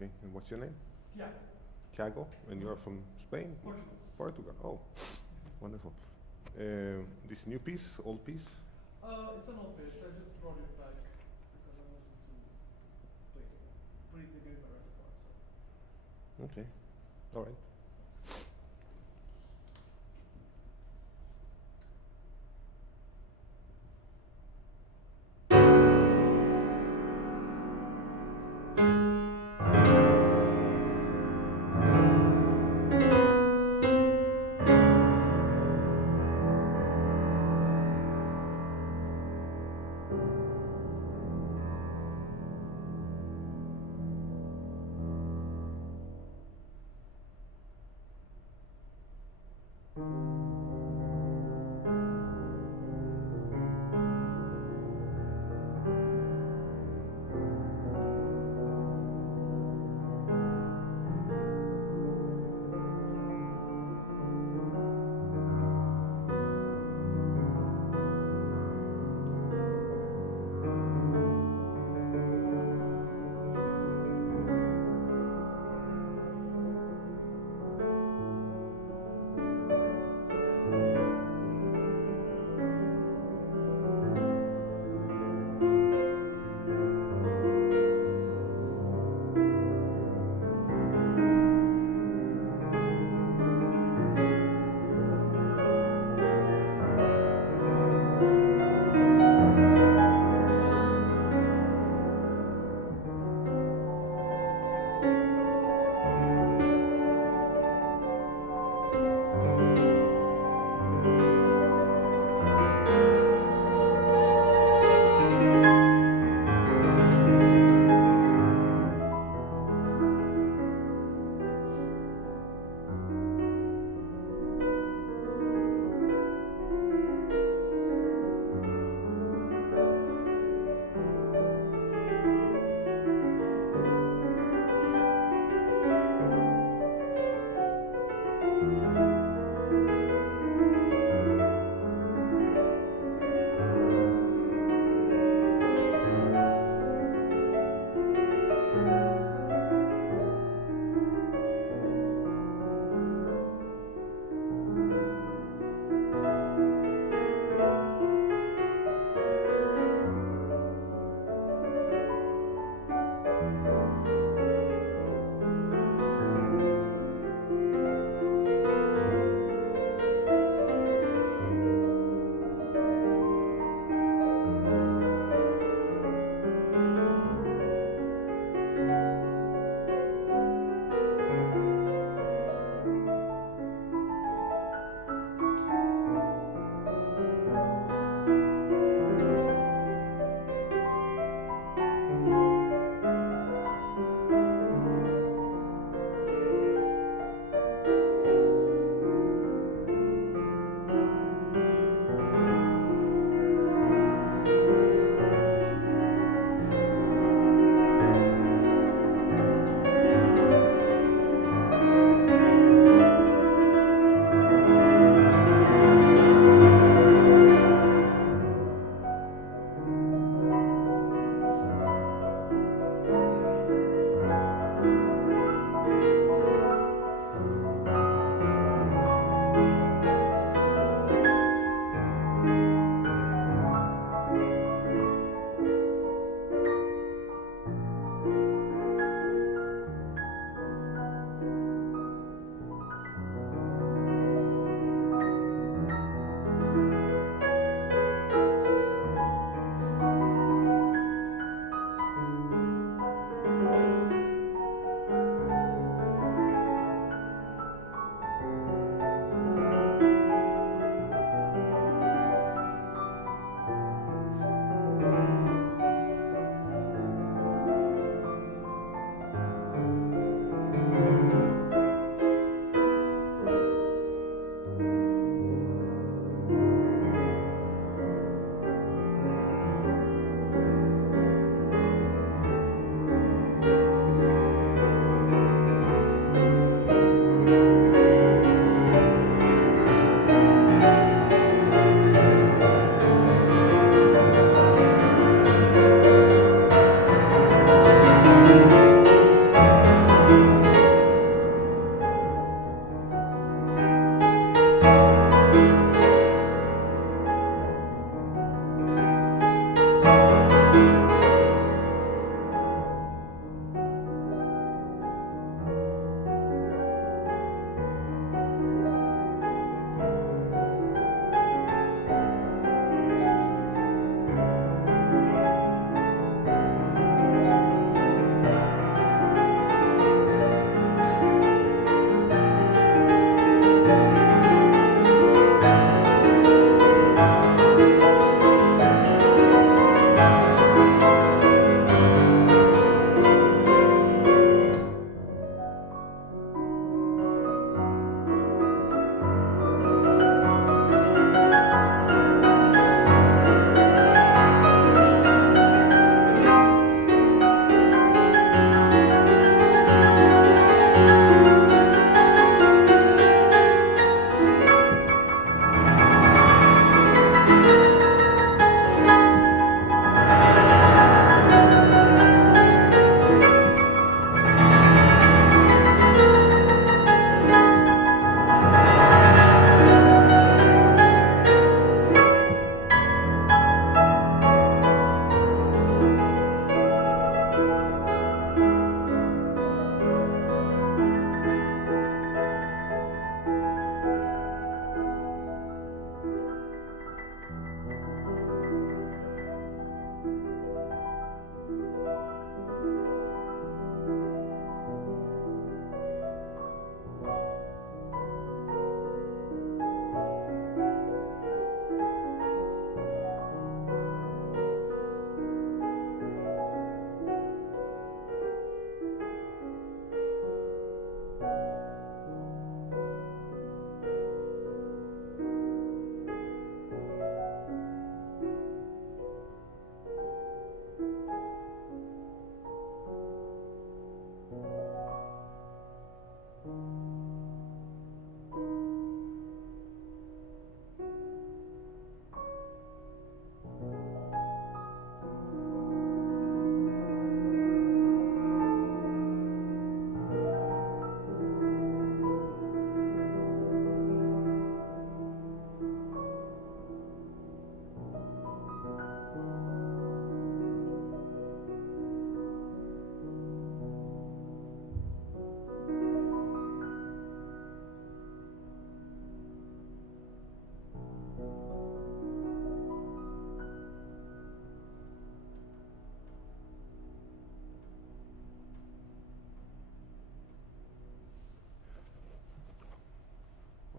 Okay, and what's your name? Tiago. Tiago, and you're from Spain? Portugal. Portugal, oh, wonderful. This new piece, old piece? It's an old piece. I just brought it back because I wanted to play it. Put it again in my repertoire. So. Okay, all right.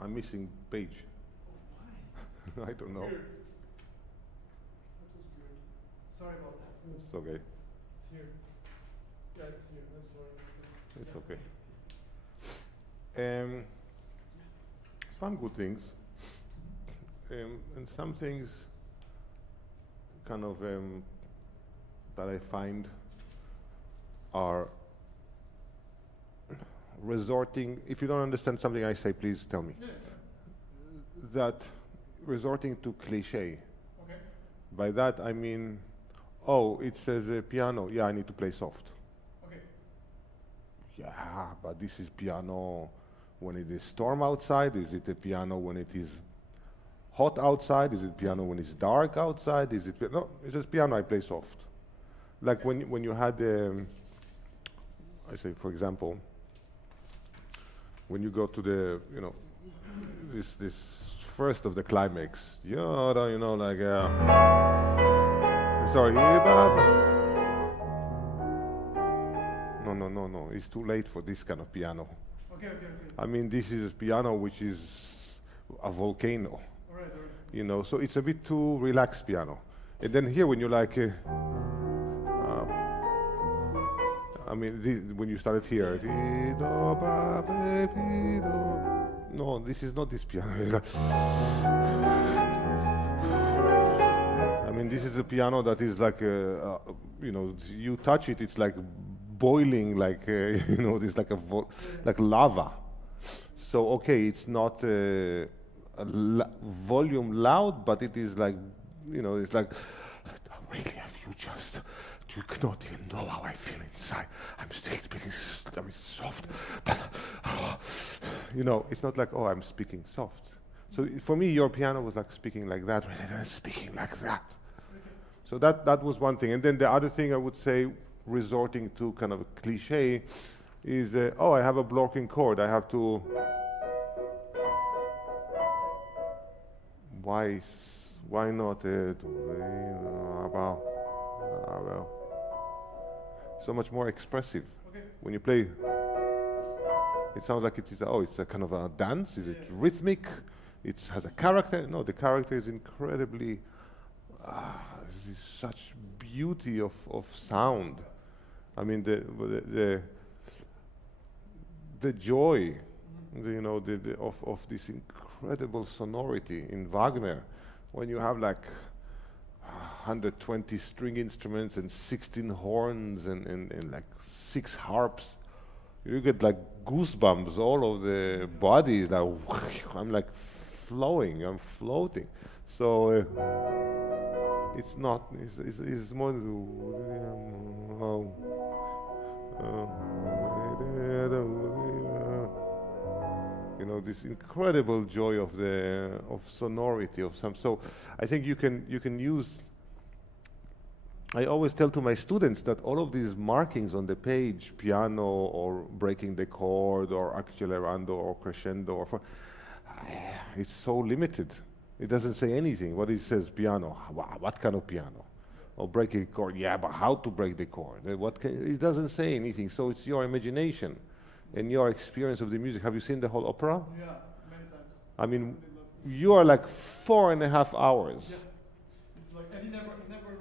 I'm missing page. Oh, why? I don't know. Weird. That was weird. Sorry about that. It's okay. It's here. Yeah, it's here. I'm sorry. It's Yeah. okay. Some good things, and some things kind of that I find are resorting. If you don't understand something I say, please tell me. Yeah. That resorting to cliché. Okay. By that I mean, oh, it says piano. Yeah, I need to play soft. Okay. Yeah, but this is piano when it is storm outside. Is it a piano when it is hot outside? Is it piano when it's dark outside? Is it no? It says piano. I play soft. Like when you had, I say for example, when you go to the this first of the climax, like sorry, no, it's too late for this kind of piano. Okay. I mean, this is a piano which is a volcano. All right. So it's a bit too relaxed piano. And then here, when you like, I mean, when you started here, no, this is not this piano. I mean, this is a piano that is like, you touch it, it's like boiling, like it's like like lava. So okay, it's not volume loud, but it is like, it's like, really, have you just? You cannot even know how I feel inside. I'm still speaking, soft, but it's not like, oh, I'm speaking soft. So for me, your piano was like speaking like that rather than speaking like that. So that was one thing. And then the other thing I would say, resorting to kind of a cliche, is, oh, I have a blocking chord. I have to. Why not? So much more expressive. Okay. When you play, it sounds like it is. Oh, it's a kind of a dance. Is it rhythmic? It has a character. No, the character is incredibly. This is such beauty of sound. I mean, the joy, of this incredible sonority in Wagner, when you have like 120 string instruments and 16 horns and like 6 harps, you get like goosebumps all over the body. Like I'm like flowing, I'm floating. So it's not. It's more. This incredible joy of sonority of some. So I think you can use. I always tell to my students that all of these markings on the page, piano or breaking the chord or accelerando or crescendo, it's so limited. It doesn't say anything. What it says, piano. What kind of piano? Or breaking a chord. Yeah, but how to break the chord? It doesn't say anything. So it's your imagination and your experience of the music. Have you seen the whole opera? Yeah, many times. I mean, you are like 4.5 hours. Yeah. It's like, and it never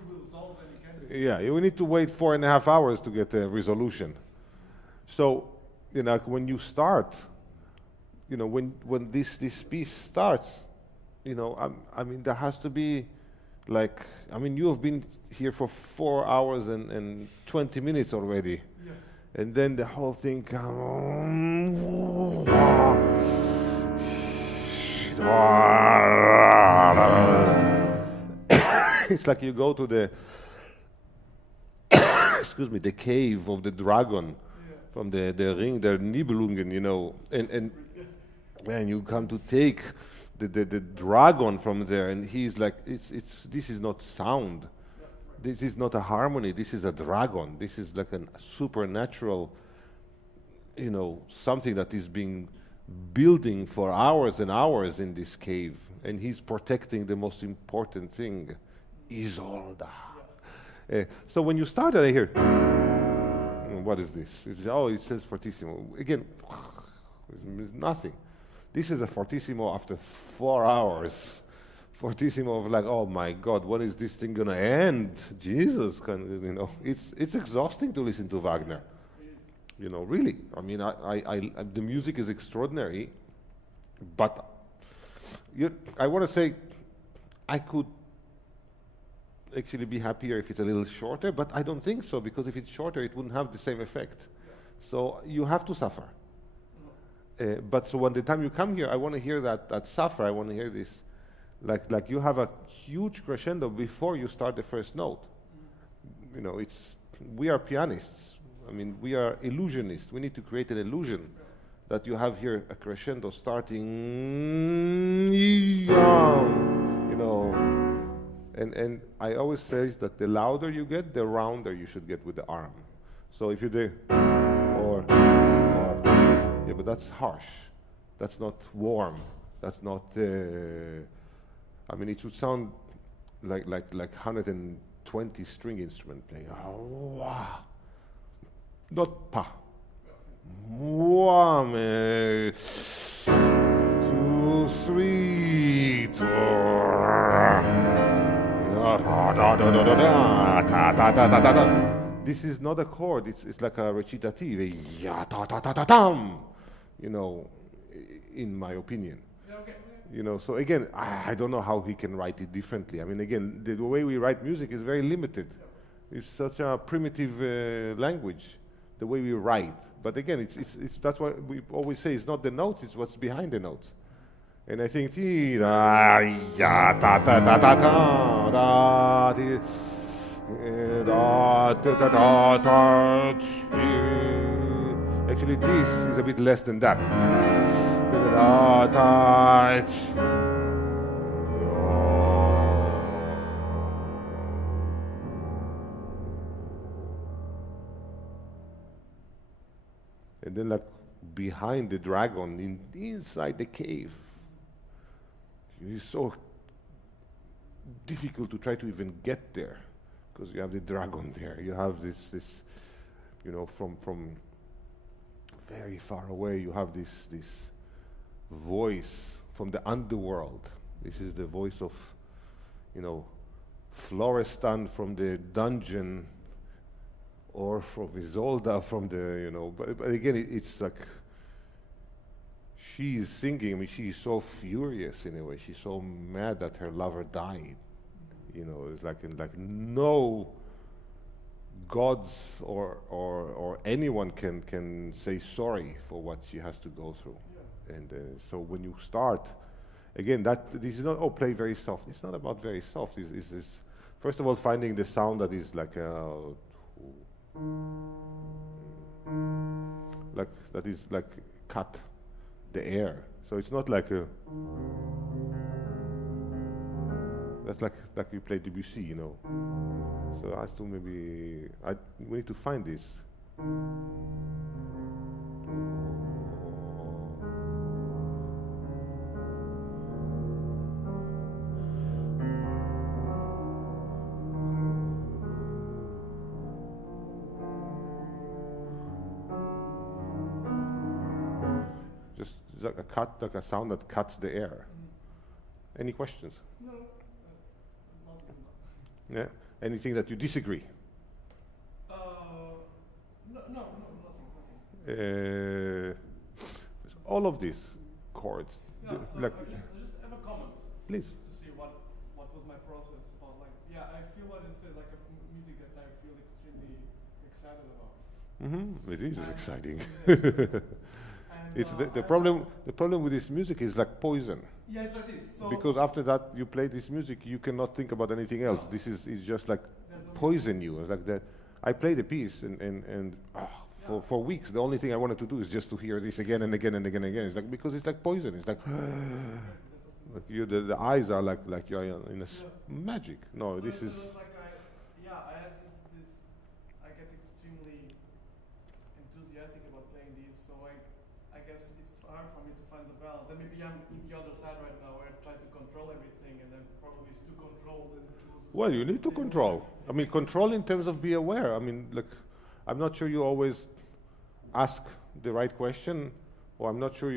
will solve any kind of. Yeah, you need to wait 4.5 hours to get a resolution. So, when you start, when this piece starts, I mean, there has to be, like, I mean, you have been here for 4 hours and 20 minutes already. Yeah. And then the whole thing it's like you go to the excuse me, the cave of the dragon, from the ring, the Nibelungen, and you come to take the dragon from there, and he's like, this is not sound. This is not a harmony. This is a dragon. This is like a supernatural, something that is being building for hours and hours in this cave, and he's protecting the most important thing, Isolda. So when you start, I hear, what is this? It says fortissimo. Again, it's nothing. This is a fortissimo after 4 hours. Fortissimo of like, oh my God, when is this thing gonna end? Jesus, you know, it's exhausting to listen to Wagner. You know, really. I mean, the music is extraordinary, but I want to say I could actually be happier if it's a little shorter, but I don't think so, because if it's shorter, it wouldn't have the same effect. So you have to suffer. But so when the time you come here, I want to hear that suffer. I want to hear this, like you have a huge crescendo before you start the first note. You know, we are pianists. I mean, we are illusionists. We need to create an illusion that you have here a crescendo starting, you know. And I always say that the louder you get, the rounder you should get with the arm. So if you do, or, yeah, but that's harsh. That's not warm. That's not, I mean, it should sound like 120 string instrument playing. Oh, wow. Not pa. 1, 2, 3, 4. This is not a chord. It's like a recitative. You know, in my opinion. Okay. You know, so again, I don't know how he can write it differently. I mean, again, the way we write music is very limited. It's such a primitive language, the way we write. But again, that's why we always say it's not the notes, it's what's behind the notes. And I think actually this is a bit less than that. And then like behind the dragon, inside the cave, it's so difficult to try to even get there, because you have the dragon there. You have this, you know, from very far away, you have this voice from the underworld. This is the voice of, you know, Florestan from the dungeon, or from Isolda from the, you know, but again, it's like, she's singing, I mean, she's so furious in a way, she's so mad that her lover died. You know, it's like, no gods or anyone can say sorry for what she has to go through. Yeah. And so when you start, again, this is not, oh, play very soft. It's not about very soft. It's first of all, finding the sound that is like that is like cut the air. So it's not like a, that's like you play Debussy, you know. So as to maybe, we need to find this. Just like a cut, like a sound that cuts the air. Any questions? No. Yeah. Anything that you disagree? No, nothing. All of these chords. Yeah, so like I just have a comment. Please. To see what was my process about. Like, yeah, I feel what it says, like music that I feel extremely excited about. Mm-hmm. It is exciting. And, it's the problem. The problem with this music is like poison. Yeah, it's like this. So Because after that, you play this music, you cannot think about anything else. This is just like poison you. It's like that. I played a piece and for weeks, the only thing I wanted to do is just to hear this again and again and again and again. It's like, because it's like poison. It's like, like the eyes are like you're in a magic. No, so this is. Like I had this. I get extremely enthusiastic about playing these. So I guess it's hard for me to find the balance. And maybe I'm in the other side right now, where I try to control everything, and then probably it's too controlled and loses. Well, you need to control. I mean, control in terms of be aware. I mean, like, I'm not sure you always ask the right question, or I'm not sure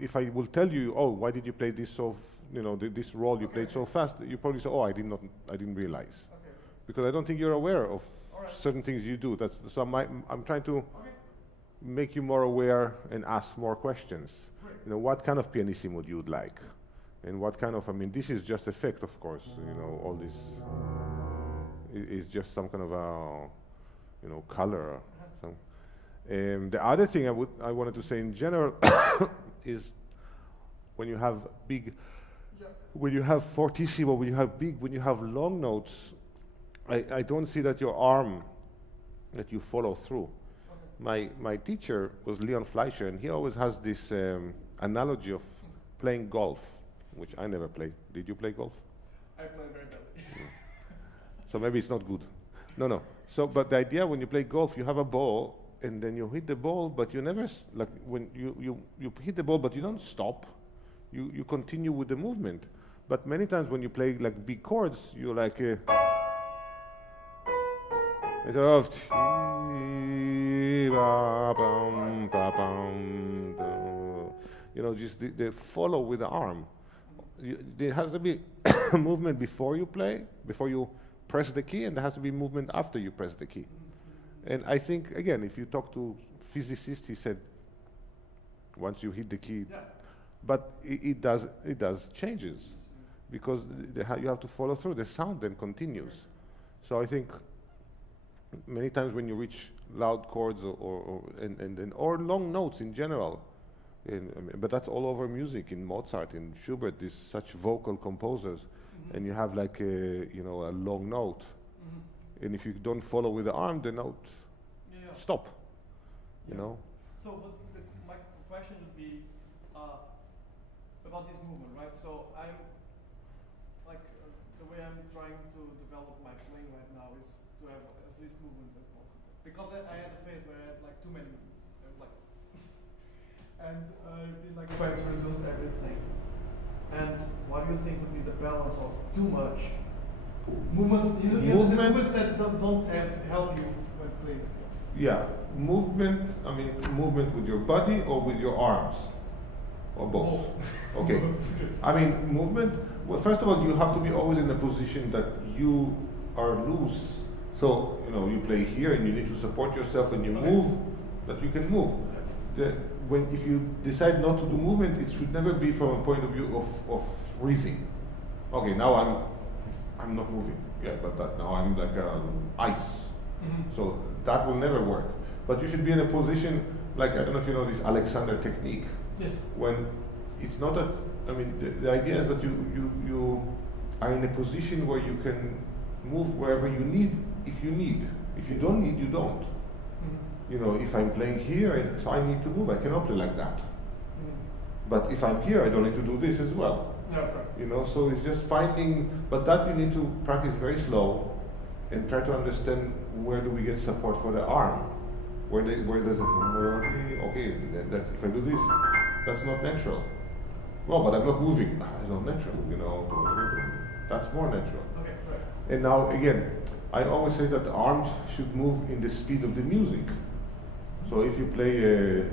if I will tell you, oh, why did you play this so, this role you played so fast, you probably say, oh, I didn't realize. Okay. Because I don't think you're aware of All right. certain things you do. So I'm trying to make you more aware and ask more questions. Great. What kind of pianissimo you would like? And what kind of, this is just effect, of course. All this is just some kind of a, color. The other thing I wanted to say in general is when you have when you have fortissimo, when you have long notes, I don't see that your arm, that you follow through. Okay. My teacher was Leon Fleischer, and he always has this analogy of playing golf, which I never played. Did you play golf? I play very badly. So maybe it's not good. No. So, but the idea when you play golf, you have a ball, and then you hit the ball, but you never, when you hit the ball, but you don't stop. You continue with the movement. But many times when you play big chords, you're like, just they follow with the arm. There has to be movement before you play, before you press the key, and there has to be movement after you press the key. And I think, again, if you talk to physicists, he said, once you hit the key, but it does changes, because you have to follow through. The sound then continues. So I think many times when you reach loud chords or long notes in general, but that's all over music, in Mozart, in Schubert, these such vocal composers, and you have a long note. And if you don't follow with the arm, the note stop. So my question would be about this movement, right? So I'm the way I'm trying to develop my playing right now is to have as least movement as possible. Because I had a phase where I had too many movements. I was and I've been trying to reduce everything. And what do you think would be the balance of too much movements? Movements that don't help you when playing. Yeah, movement. Movement with your body or with your arms, or both. Okay. Movement. Well, first of all, you have to be always in a position that you are loose. So you play here, and you need to support yourself, and you move, that you can move. If you decide not to do movement, it should never be from a point of view of freezing. Okay, now I'm not moving. Yeah, but now I'm like ice. So that will never work. But you should be in a position, I don't know if you know this Alexander technique. Yes. When it's not the idea is that you are in a position where you can move wherever you need, if you need. If you don't need, you don't. If I'm playing here, so I need to move, I cannot play like that. But if I'm here, I don't need to do this as well. So it's just finding, but that you need to practice very slow and try to understand where do we get support for the arm. Where does it, okay, that if I do this, that's not natural. Well, but I'm not moving, it's not natural, that's more natural. Okay, right. And now, again, I always say that the arms should move in the speed of the music. So if you play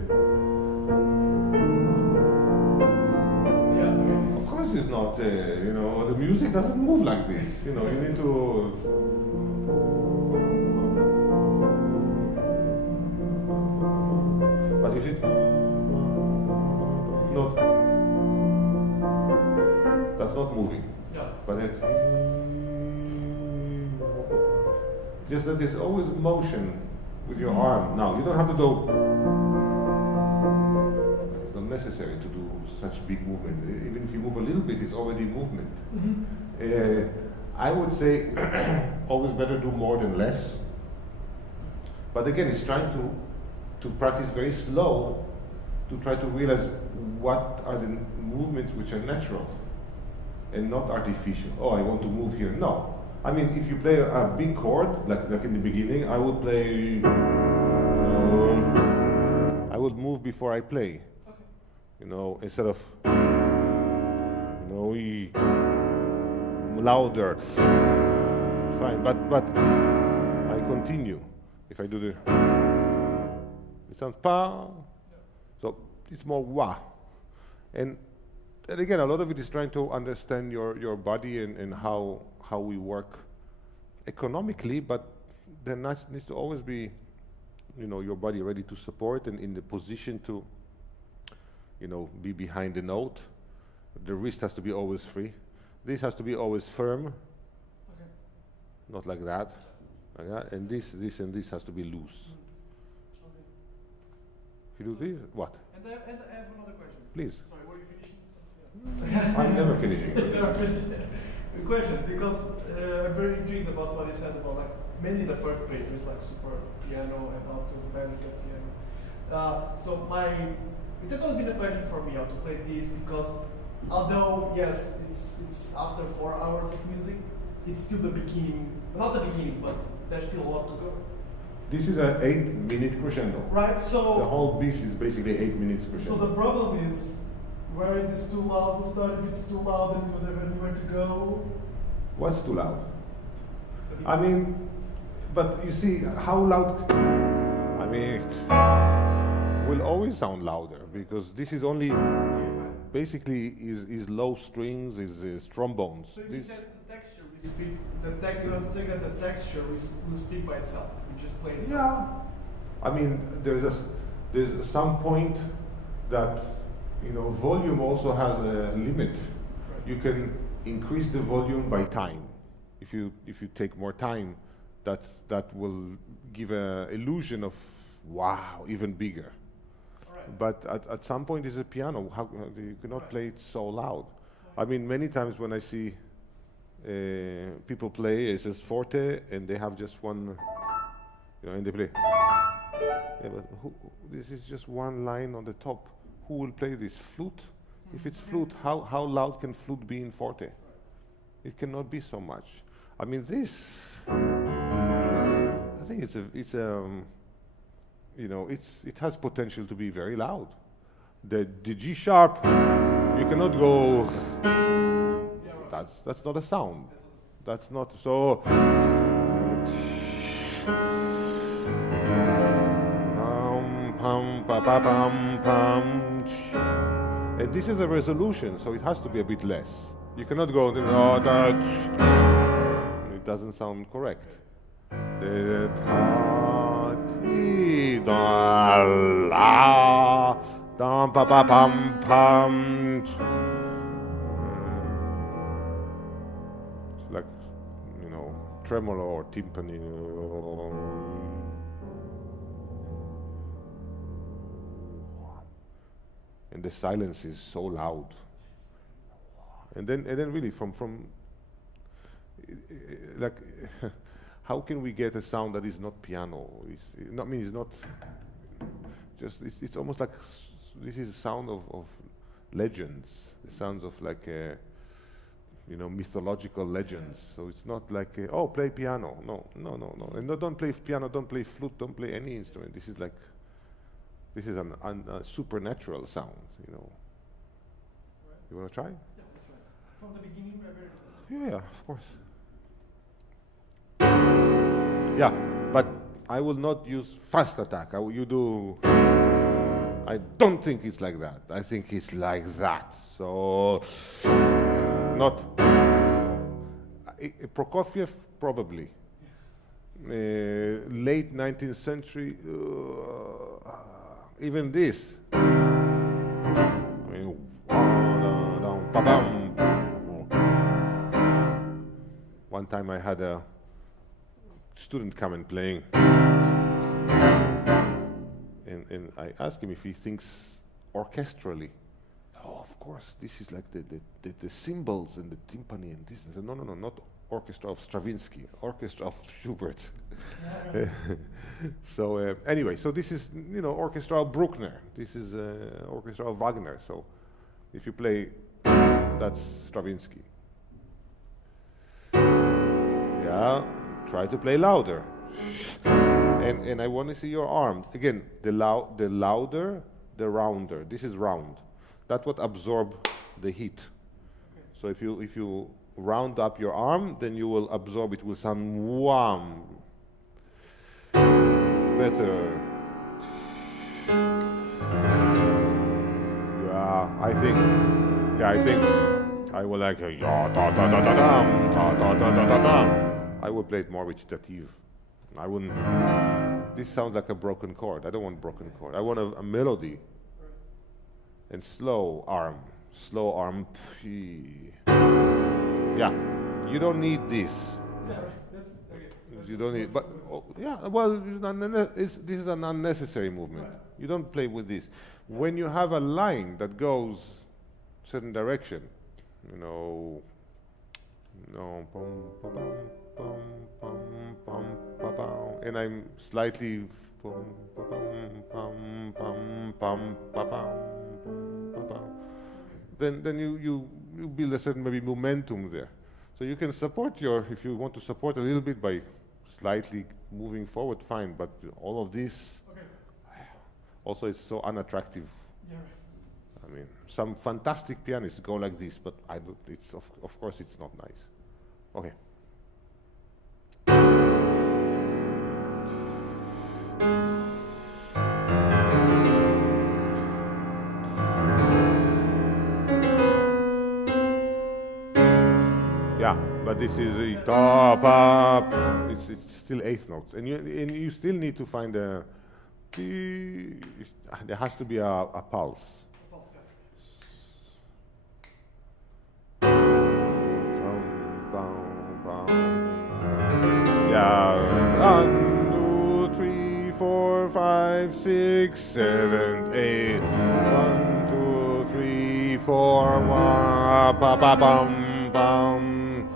of course it's not, the music doesn't move like this. You need to. But if it not, that's not moving. Yeah. But it's just that there's always motion with your arm. Now you don't have to do. It's not necessary to do such big movement. Even if you move a little bit, it's already movement. I would say always better do more than less. But again, it's trying to practice very slow to try to realize what are the movements which are natural and not artificial. Oh, I want to move here. No. If you play a big chord, like in the beginning, I would play. I would move before I play. Okay. Instead of. Louder. Fine, but I continue. If I do the. It sounds pa. So it's more wah. And again, a lot of it is trying to understand your body and how we work economically, but there needs to always be, you know, your body ready to support and in the position to, you know, be behind the note. The wrist has to be always free. This has to be always firm. Okay. Not like that. Like that. And this and this has to be loose. Okay. If you do this, what? And I have another question. Please. Sorry, were you finishing? Yeah. I'm never finishing. Good question, because I'm very intrigued about what you said about, like, mainly the first page was like super piano and how to manage the piano. So it has always been a question for me how to play this, because although yes, it's after 4 hours of music, it's still the beginning. Not the beginning, but there's still a lot to go. This is an 8-minute crescendo. Right. So the whole piece is basically 8 minutes crescendo. So the problem is where it is too loud to start. If it's too loud, then you don't have anywhere to go. What's too loud? I mean, but you see, how loud? I mean, it will always sound louder because this is only basically is low strings, is trombones. So you said the texture we speak. The texture we speak by itself. We just play itself. Yeah. I mean, there's some point that, you know, volume also has a limit. Right. You can increase the volume by time. If you take more time, that will give an illusion of wow, even bigger. Right. But at some point, it's a piano. How you cannot play it so loud? I mean, many times when I see people play, it says forte, and they have just one, you know, and they play. Yeah, but this is just one line on the top. Who will play this? Flute? If it's flute, how loud can flute be in forte? It cannot be so much. I mean, this. I think you know, it has potential to be very loud. The G sharp, you cannot go. That's not a sound. That's not so. And this is a resolution, so it has to be a bit less. You cannot go, oh, that. It doesn't sound correct. It's like, you know, tremolo or timpani. And the silence is so loud. And then really from like, how can we get a sound that is not piano? It's not just, it's almost like this is a sound of legends. The sounds of like, you know, mythological legends. So it's not like, oh, play piano. No. And don't play piano, don't play flute, don't play any instrument. This is like, this is a supernatural sound, you know. Right. You want to try? Yeah, that's right. From the beginning, yeah, of course. Yeah, but I will not use fast attack. You do. I don't think it's like that. I think it's like that. So, not. Prokofiev, probably. Late 19th century. Even this. I mean, one time I had a student come and playing, and I asked him if he thinks orchestrally. Oh, of course, this is like the cymbals and the timpani and this. I said, no, not orchestra of Stravinsky, orchestra of Schubert. So anyway, so this is, you know, orchestra of Bruckner. This is orchestra of Wagner. So if you play, that's Stravinsky. Yeah, try to play louder. And I want to see your arm. Again, the louder, the rounder. This is round. That's what absorbs the heat. So if you round up your arm, then you will absorb it. Will sound wham. Better. I think, yeah, I think I will like ya da da da da dum, da da da da da dum. I will play it more recitative. I wouldn't. This sounds like a broken chord. I don't want broken chord. I want a melody. And slow arm. Yeah, you don't need this. Yeah, that's okay. You don't need, but yeah, well, this is an unnecessary movement. Right. You don't play with this. When you have a line that goes certain direction, you know, pum, pa, pum, pum, pum, pa, pum, and I'm slightly pum, pa, pum, pum, pum, pa, pum, pa, pum. Then you build a certain maybe momentum there. So you can support if you want to support a little bit by slightly moving forward, fine, but all of this also is so unattractive. Yeah, right. I mean, some fantastic pianists go like this, but I don't, it's of course it's not nice. Okay. Yeah, but this is a top up. It's still eighth notes, and you still need to find a. There has to be a pulse. Yeah, 1, 2, 3, 4, 5, 6, 7, 8. 1, 2, 3, 4, 1, ba ba bum bum.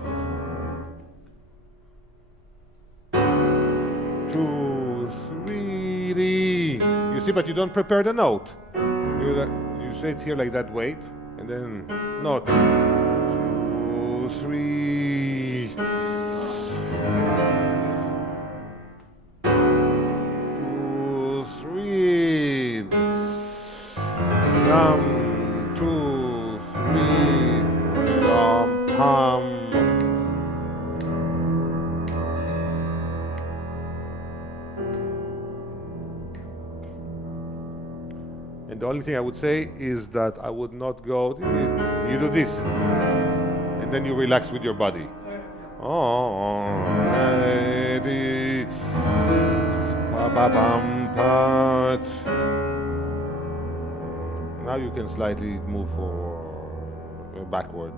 2, 3. You see, but you don't prepare the note. You say it here like that. Wait, and then note. 2, 3. 2, 3. 1, 2, 3. Pam. And the only thing I would say is that I would not go, you do this, and then you relax with your body. Oh, ready. Now you can slightly move forward, backward.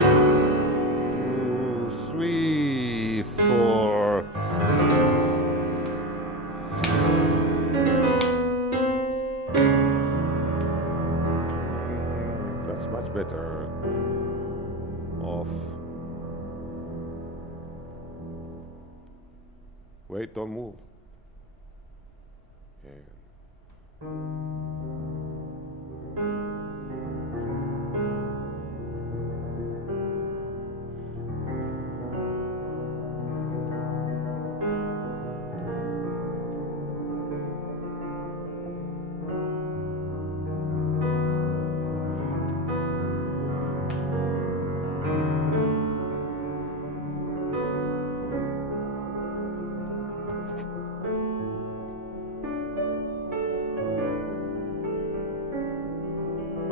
Two, 3, 4. That's much better. Off. Wait, don't move.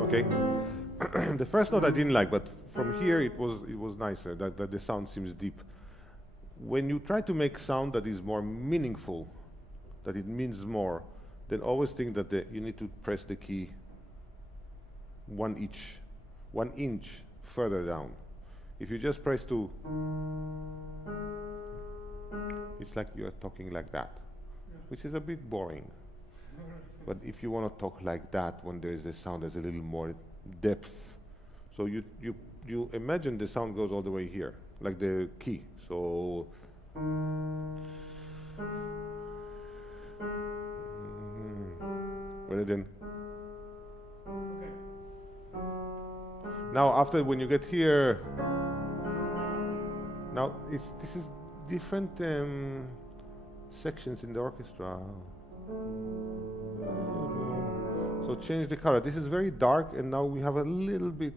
Okay. Okay. The first note I didn't like, but from here it was nicer. That the sound seems deep. When you try to make sound that is more meaningful, that it means more, then always think that you need to press the key 1 inch further down. If you just press to, it's like you are talking like that, which is a bit boring. But if you want to talk like that, when there is a sound, there's a little more depth. So you imagine the sound goes all the way here, like the key. So rather than. Okay. Now after when you get here, now this is different sections in the orchestra. So change the color. This is very dark, and now we have a little bit.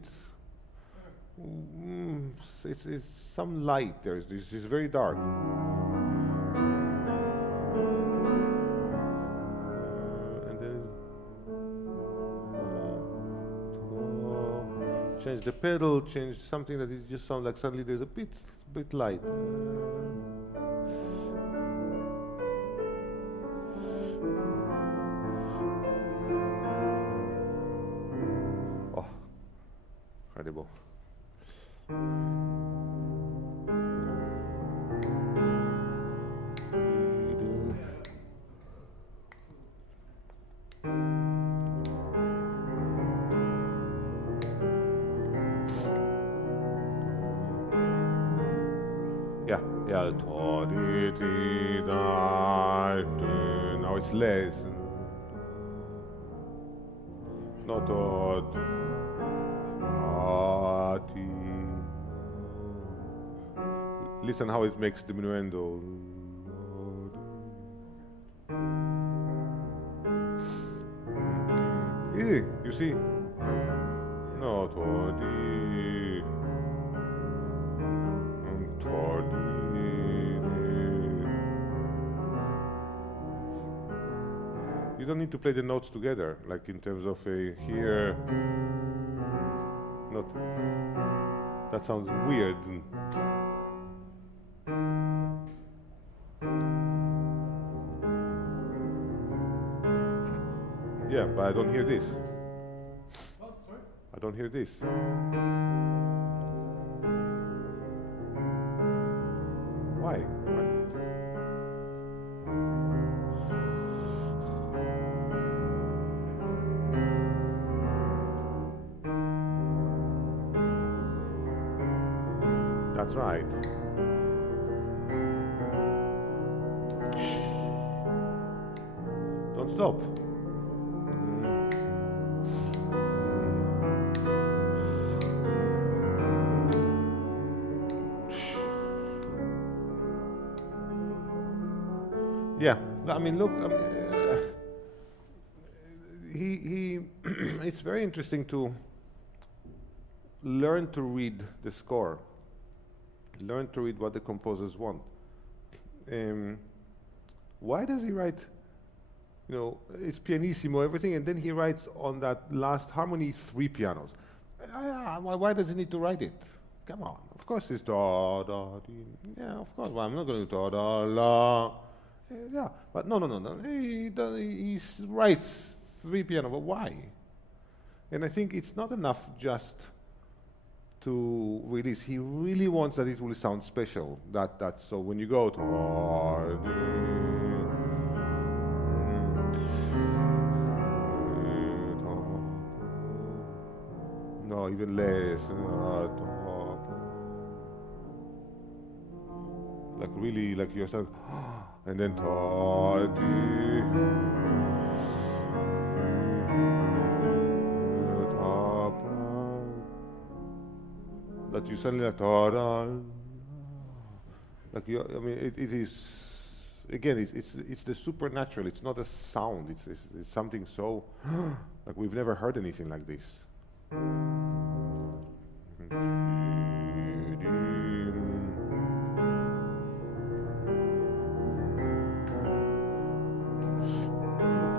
It's some light there. This is very dark. change the pedal, change something that it just sounds like suddenly there's a bit light. Oh, incredible. Yeah, now it's less. Not listen how it makes diminuendo. You see? No, you don't need to play the notes together, like in terms of a here. Not. That sounds weird. Yeah, but I don't hear this. Oh, sorry? I don't hear this. Why? That's right. Don't stop. Yeah, I mean, look, he it's very interesting to learn to read the score, learn to read what the composers want. Why does he write, you know, it's pianissimo, everything, and then he writes on that last harmony 3 pianos? Why does he need to write it? Come on, of course it's da, da, di. Yeah, of course, well, I'm not going to da, da, la. Yeah, but no. He writes 3 piano, but why? And I think it's not enough just to release. He really wants that it will sound special. So when you go to no, even less. Like really, like yourself. And then that you suddenly like you, I mean it is again it's the supernatural. It's not a sound. It's something so like we've never heard anything like this.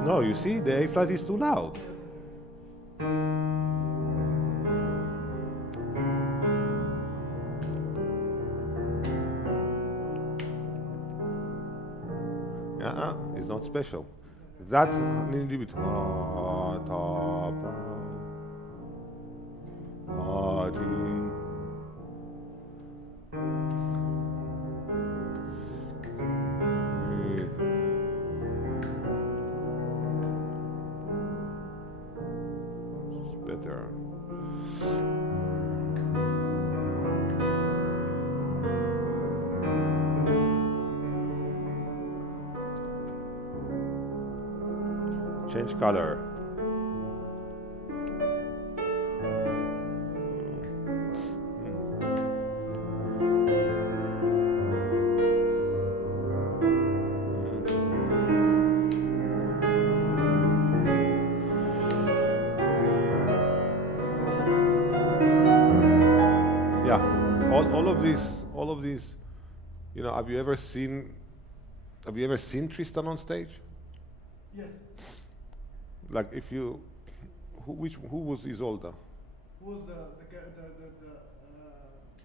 No, you see, the A flat is too loud. It's not special. That change color. Yeah, all of these, you know, have you ever seen Tristan on stage? Yes. Like if you, who was Isolde? who was the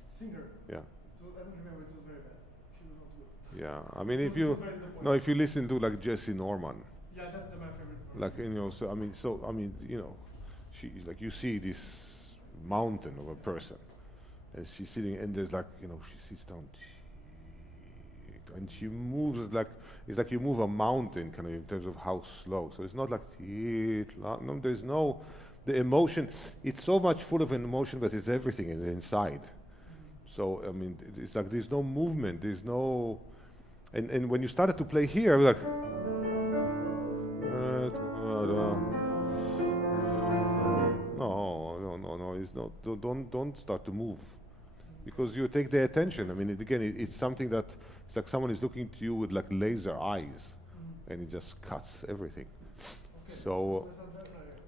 singer? Yeah. I don't remember. It was very bad. She was not good. Yeah. I mean, if you listen to like Jesse Norman. Yeah, that's my favorite. Like, you know, so I mean, you know, she like, you see this mountain of a person, and she's sitting, and there's like, you know, she sits down, and she moves like, it's like you move a mountain kind of in terms of how slow. So it's not like, no, there's no, the emotion, it's so much full of an emotion, but it's everything is inside. So, I mean, it's like there's no movement, there's no, and when you started to play here, I was like, no, it's not, don't start to move. Because you take their attention. I mean, it's something that, it's like someone is looking to you with like laser eyes, and it just cuts everything. Okay. So,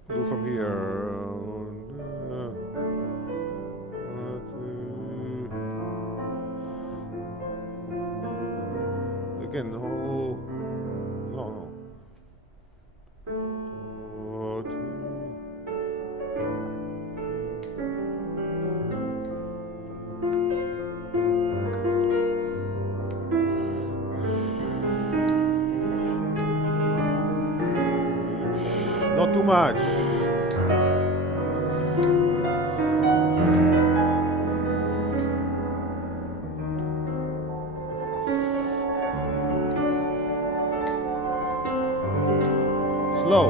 do from here. Again, no. Not too much. Slow.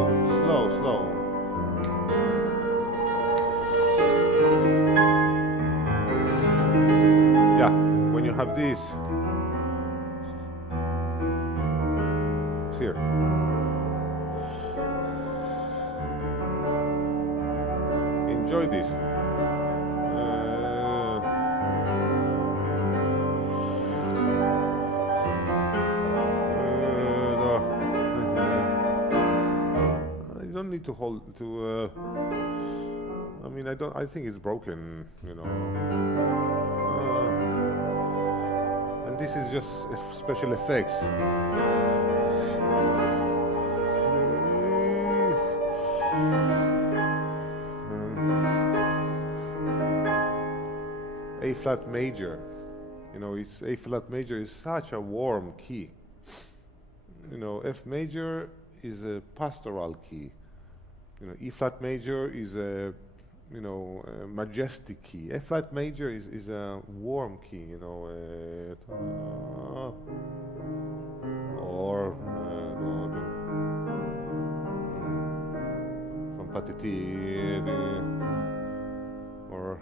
Yeah, when you have this, it's here. Enjoy this. You don't need to hold to. I mean, I think it's broken. You know. And this is just special effects. A flat major, you know, it's A flat major is such a warm key. You know, F major is a pastoral key. You know, E flat major is a, you know, a majestic key. F flat major is a warm key. You know, or from patiti or.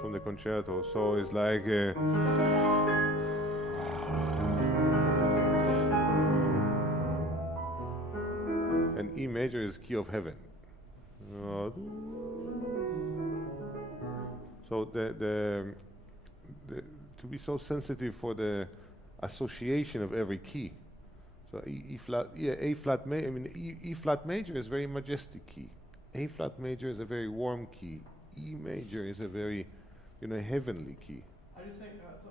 From the concerto, so it's like and E major is key of heaven. So the to be so sensitive for the association of every key. So E flat, yeah, A flat major. I mean, E flat major is a very majestic key. A flat major is a very warm key. E major is a very, you know, heavenly key. Are you saying that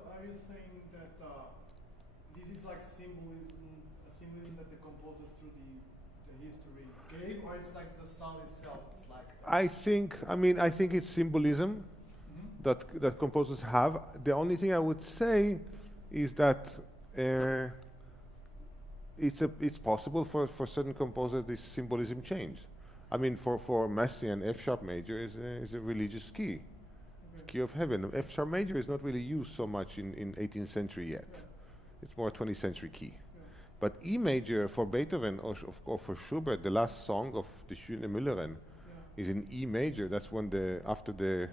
this is like symbolism, a symbolism that the composers through the history gave, or it's like the sound itself? It's like. I think it's symbolism that composers have. The only thing I would say is that it's possible for certain composers this symbolism change. I mean, for Messiaen, F sharp major is a religious key. Key of heaven. F sharp major is not really used so much in 18th century yet. Right. It's more 20th century key. Right. But E major for Beethoven or for Schubert, the last song of the Schöne Müllerin is in E major. That's when after the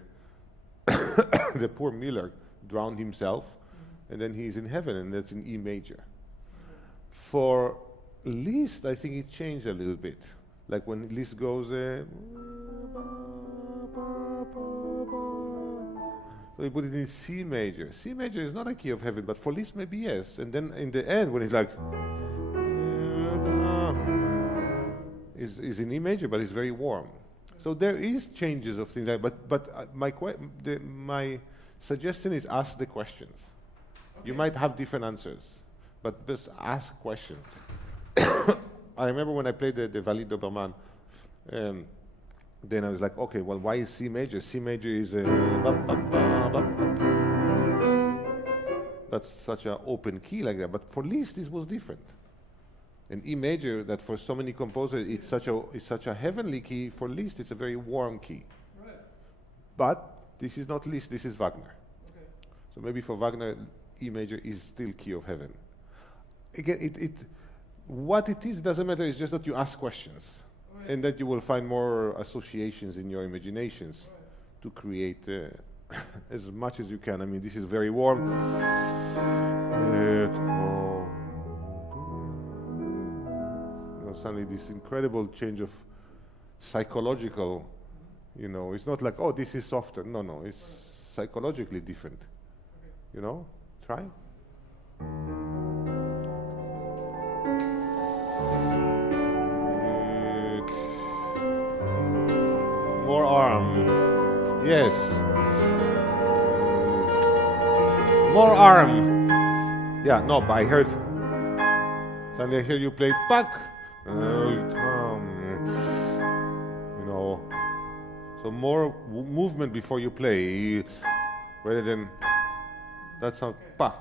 the poor Miller drowned himself, and then he's in heaven, and that's in E major. For Liszt, I think it changed a little bit. Like when Liszt goes, so he put it in C major. C major is not a key of heaven, but for Liszt maybe yes. And then in the end, when he's like, is in E major, but it's very warm. So there is changes of things like, but my suggestion is ask the questions. Okay. You might have different answers, but just ask questions. I remember when I played the Valide Doberman, then I was like, okay, well, why is C major? C major is that's such an open key like that. But for Liszt, this was different. And E major, that for so many composers, it's such a heavenly key. For Liszt, it's a very warm key. Right. But this is not Liszt, this is Wagner. Okay. So maybe for Wagner, E major is still key of heaven. Again, what it is doesn't matter, it's just that you ask questions. Right. And that you will find more associations in your imaginations to create as much as you can. I mean, this is very warm. Suddenly this incredible change of psychological, you know, it's not like, oh, this is softer. No, no, it's psychologically different. Okay. You know, try. More arm. Yes. More arm. Yeah, no, but I heard. Suddenly I hear you play back. You know, so more movement before you play, rather than that sound pa.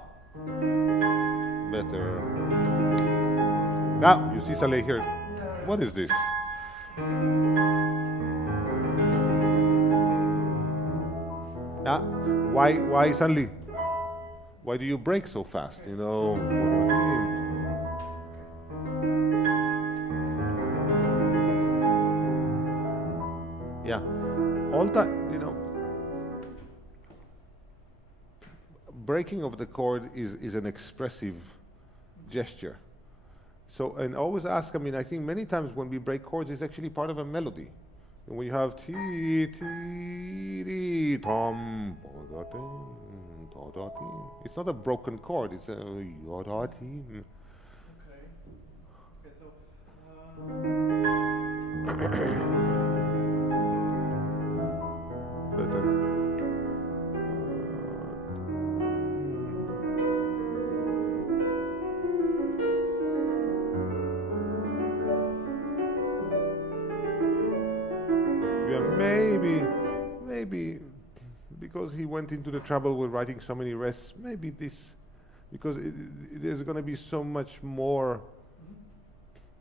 Better. Now you see Saleh here. What is this? Now, why suddenly? Why do you break so fast? You know. Yeah, all that, you know, breaking of the chord is an expressive gesture. So, and always ask, I mean, I think many times when we break chords, it's actually part of a melody. And when you have ti, ti, ti, tom, it's not a broken chord, it's a yodati. Okay. Okay, so, yeah, maybe because he went into the trouble with writing so many rests, maybe this, because there's going to be so much more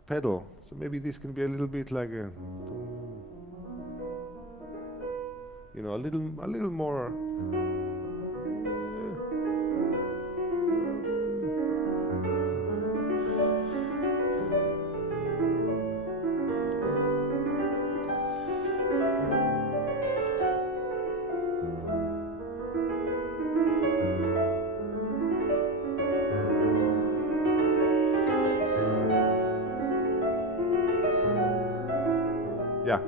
pedal, so maybe this can be a little bit like a, you know, a little more. Yeah,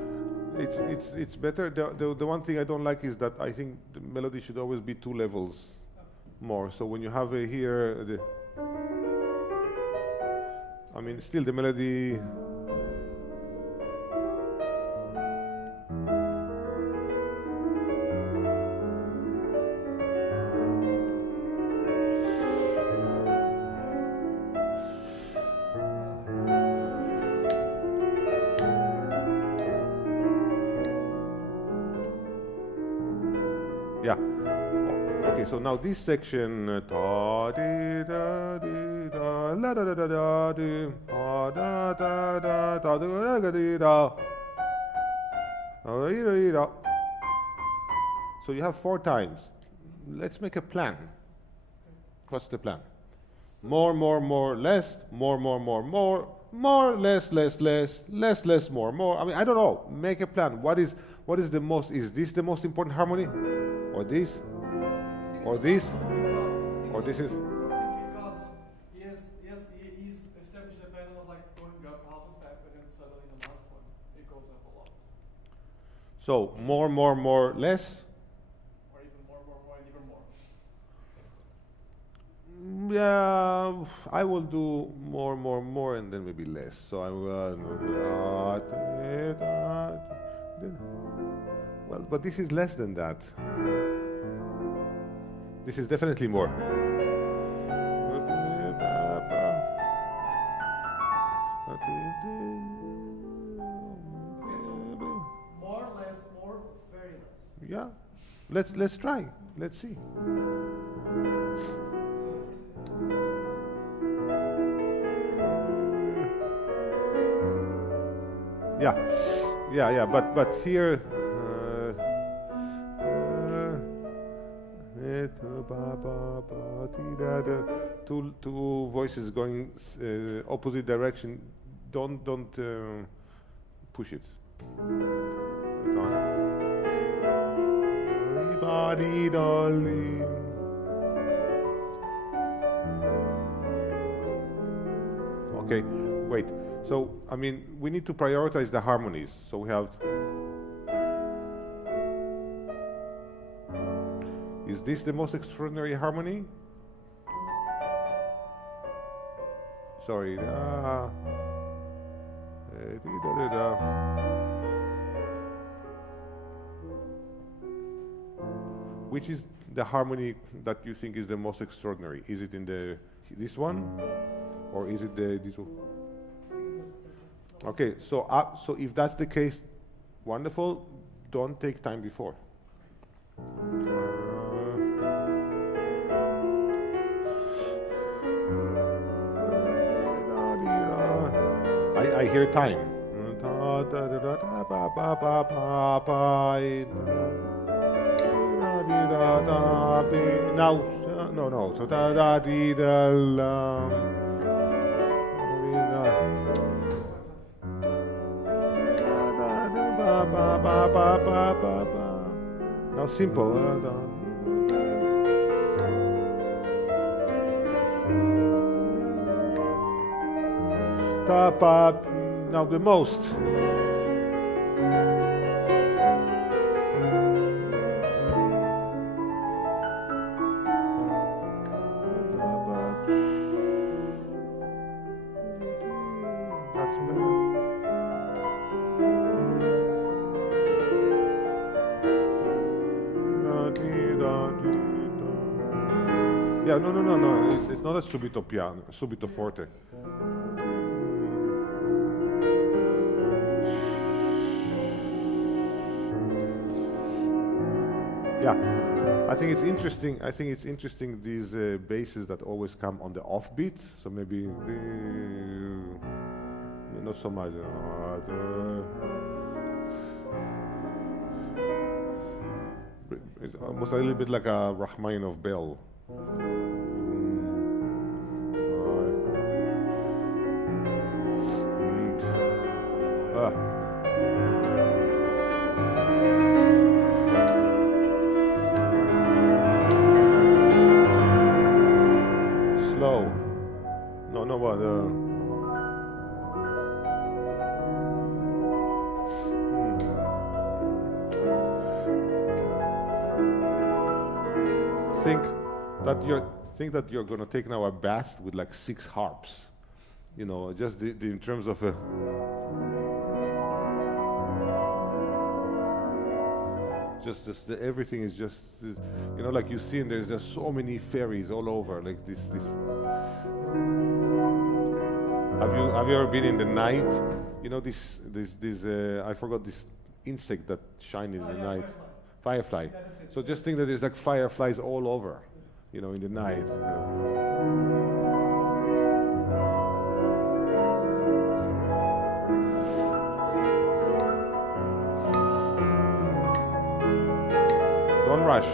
it's better. The one thing I don't like is that I think the melody should always be 2 levels more. So when you have here, I mean, still the melody. Yeah. Okay, so now this section, da di da di da la da da da da di da da da da da da da di da. So you have 4 times. Let's make a plan. What's the plan? More, less, more, less, less, more. I mean, I don't know. Make a plan. What is the most? Is this the most important harmony, or this, or this, or this is? because he's established a pattern of like going up half a step and then suddenly in the last one it goes up a lot. So more, less. Or even more, and even more. Yeah, I will do more, and then maybe less. So I will. Well, but this is less than that. This is definitely more. Okay. More, less, more, very less. Yeah, let's try. Let's see. Yeah. But here, two voices going opposite direction. Don't push it. Okay, wait. So, I mean, we need to prioritize the harmonies. So we have... Is this the most extraordinary harmony? Sorry. Which is the harmony that you think is the most extraordinary? Is it in this one, or is it this one? Okay, so if that's the case, wonderful. Don't take time before. I hear time. Now, no. So da da dee da la. Now simple. Now the most. That's better. Yeah, no. It's not a subito piano, subito forte. Yeah, I think it's interesting these basses that always come on the offbeat. So maybe not so much. It's almost a little bit like a Rachmaninoff bell. Slow. No, what? Think that you're going to take now a bath with like 6 harps, you know, just in terms of everything is just, you know, like you see, and there's just so many fairies all over, like this. Have you ever been in the night? You know, this I forgot this insect that shine in the night. Firefly. So just think that there's like fireflies all over, you know, in the night. Don't rush.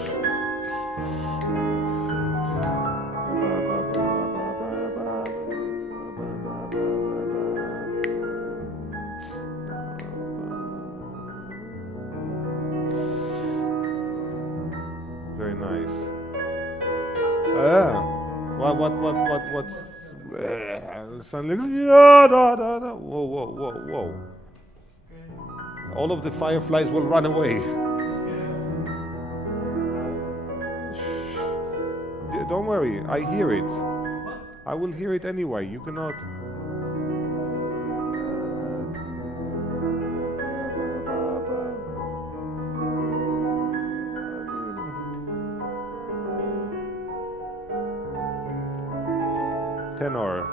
Very nice. What's suddenly, whoa. All of the fireflies will run away. Don't worry, I hear it. I will hear it anyway. You cannot. Tenor.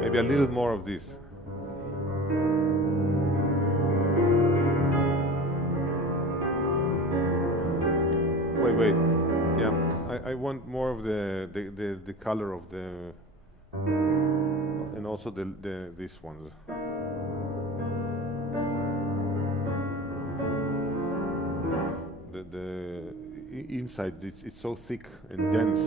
Maybe a little more of this. Wait. Yeah, I want more of the color of the, and also these ones. The inside, it's so thick and dense.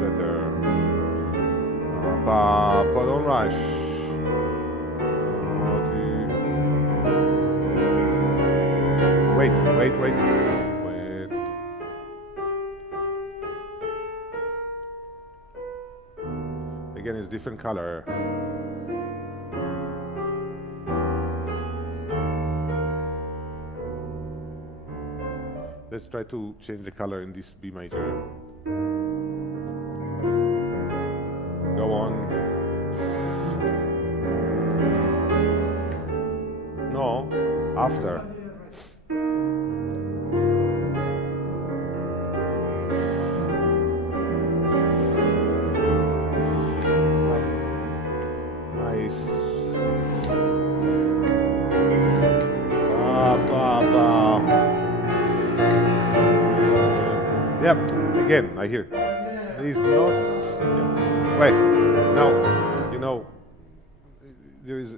Better. But don't rush. Wait. Again, it's different color. Let's try to change the color in this B major. Go on. No, after. Nice. Yep, again, I hear. He's not. Wait, now, there is,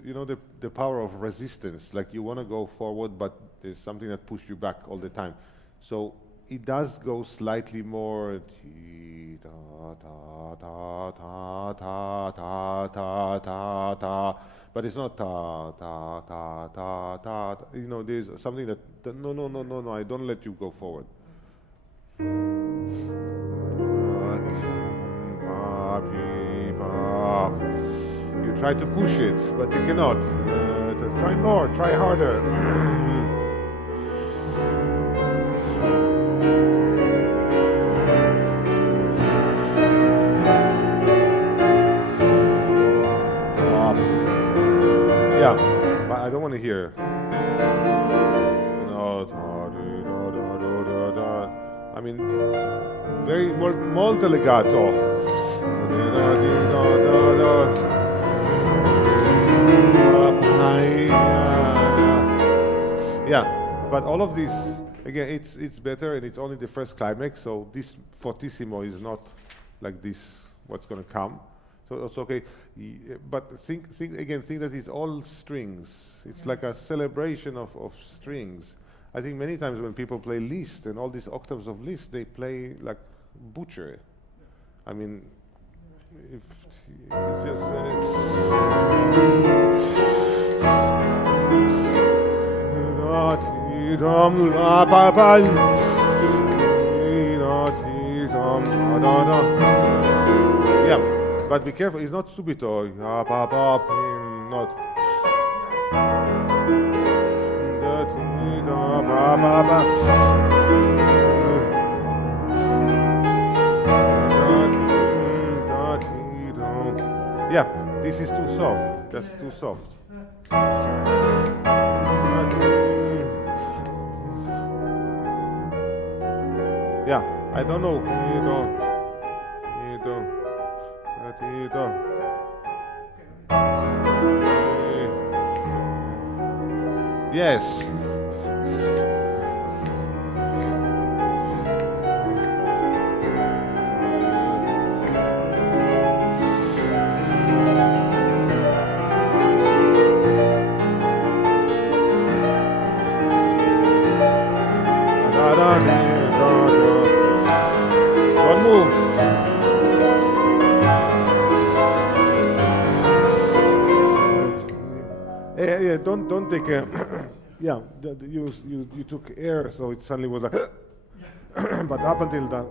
the power of resistance. Like you want to go forward, but there's something that pushes you back all the time. So it does go slightly more. But it's not ta ta ta ta ta. There's something that no. I don't let you go forward. You try to push it, but you cannot. Try more, try harder. Yeah, but I don't want to hear. I mean, very molto legato. Yeah, but all of this, again, it's better, and it's only the first climax, so this fortissimo is not like this, what's going to come. So it's okay, but think that it's all strings. It's like a celebration of strings. I think many times when people play Liszt and all these octaves of Liszt, they play like butcher. I mean, if it's just yeah, but be careful. It's not subito. Not. Yeah, this is too soft. That's too soft. Yeah, I don't know. Yes. One move. Yeah, don't take a yeah, you took air, so it suddenly was like but up until that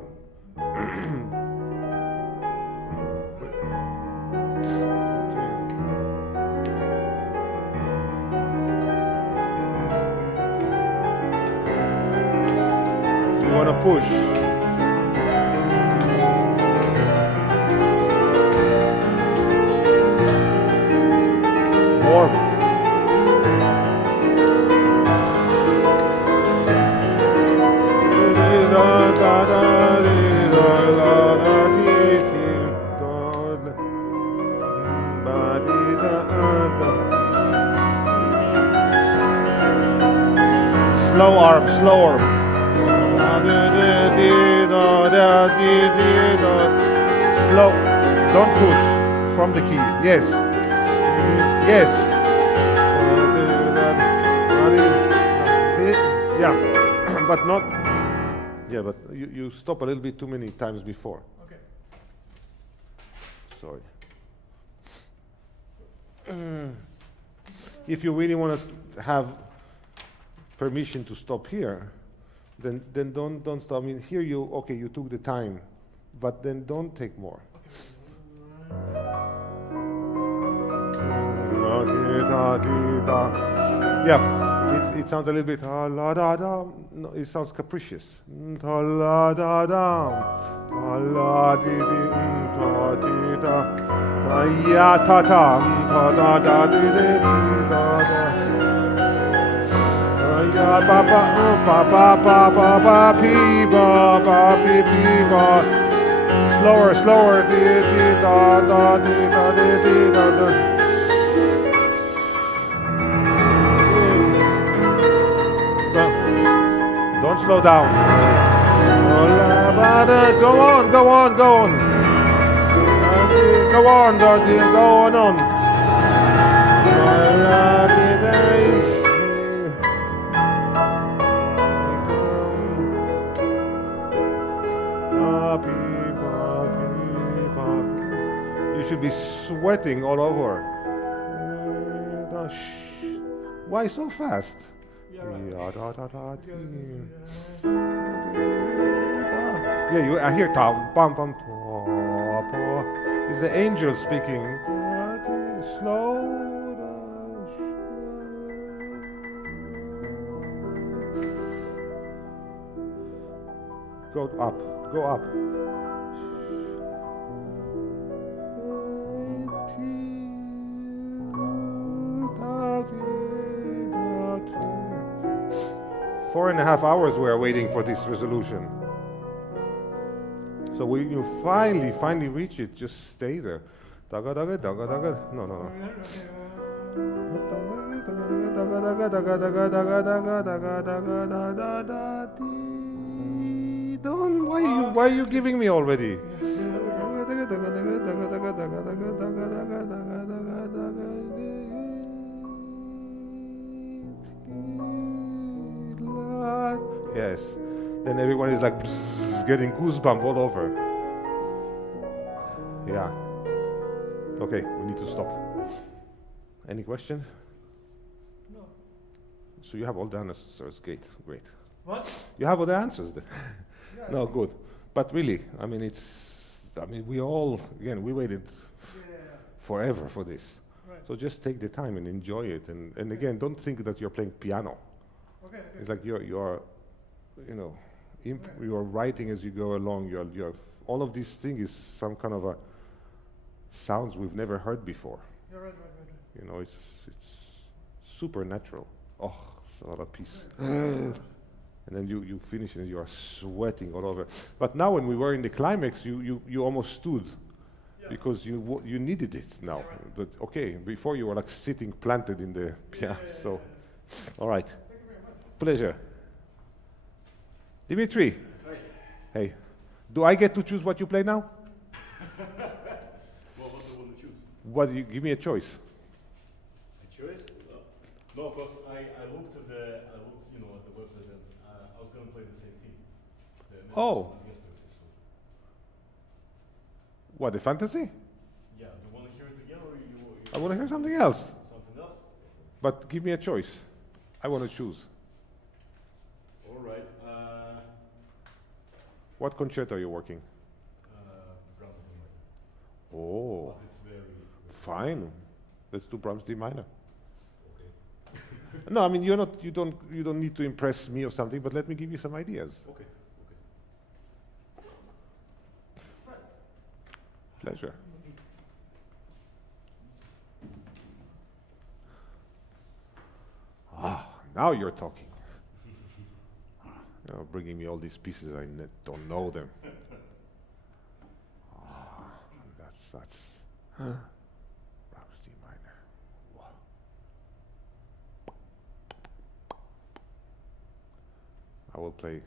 you want to push. More. Slow arm, slower. Slow. Don't push from the key. Yes. Yes. Yeah. But not. Yeah, but you stop a little bit too many times before. Okay. Sorry. If you really want to have permission to stop here, then don't stop. I mean, here you took the time, but then don't take more. Yeah, it sounds a little bit no, it sounds capricious. Slower, slower. Don't slow down. Go on. Go on, go on. You should be sweating all over. Why so fast? Yeah, I hear tam pam pam. It's the angel speaking. Slow. Go up. Go up. 4.5 hours we are waiting for this resolution. So when you finally reach it, just stay there. Daga daga daga daga. No. Don't. Why are you giving me already? Yes. Then everyone is like getting goosebumps all over. Yeah. Okay, we need to stop. Any question? No. So you have all the answers. Great. What? You have all the answers then. Yeah, No, good. But really, I mean, we all, again, we waited forever for this. Right. So just take the time and enjoy it. And again, don't think that you're playing piano. Okay. It's like you're you are writing as you go along. You're all of these things is some kind of a sounds we've never heard before. Yeah, right. You know, it's supernatural. Oh, it's a lot of peace. And then you finish and you are sweating all over. But now when we were in the climax, you almost stood. Yeah. Because you needed it now. Yeah, right. But okay, before you were like sitting planted in the piano. So, all right. Thank you very much. Pleasure. Dmitry. Hi. Hey. Do I get to choose what you play now? Well, what do you want to choose? What do you give me a choice? A choice? No, because I looked at the website and I was going to play the same thing. Oh. What, the fantasy? Yeah. Do you want to hear it again, or you I want to hear something else. Something else? But give me a choice. I want to choose. All right. What concerto are you working? Brahms D minor. Oh. But it's very Fine. Let's do Brahms D minor. Okay. No, I mean you don't need to impress me or something, but let me give you some ideas. Okay. Pleasure. Now you're talking. You're bringing me all these pieces, I don't know them. That's Brahms D I will play.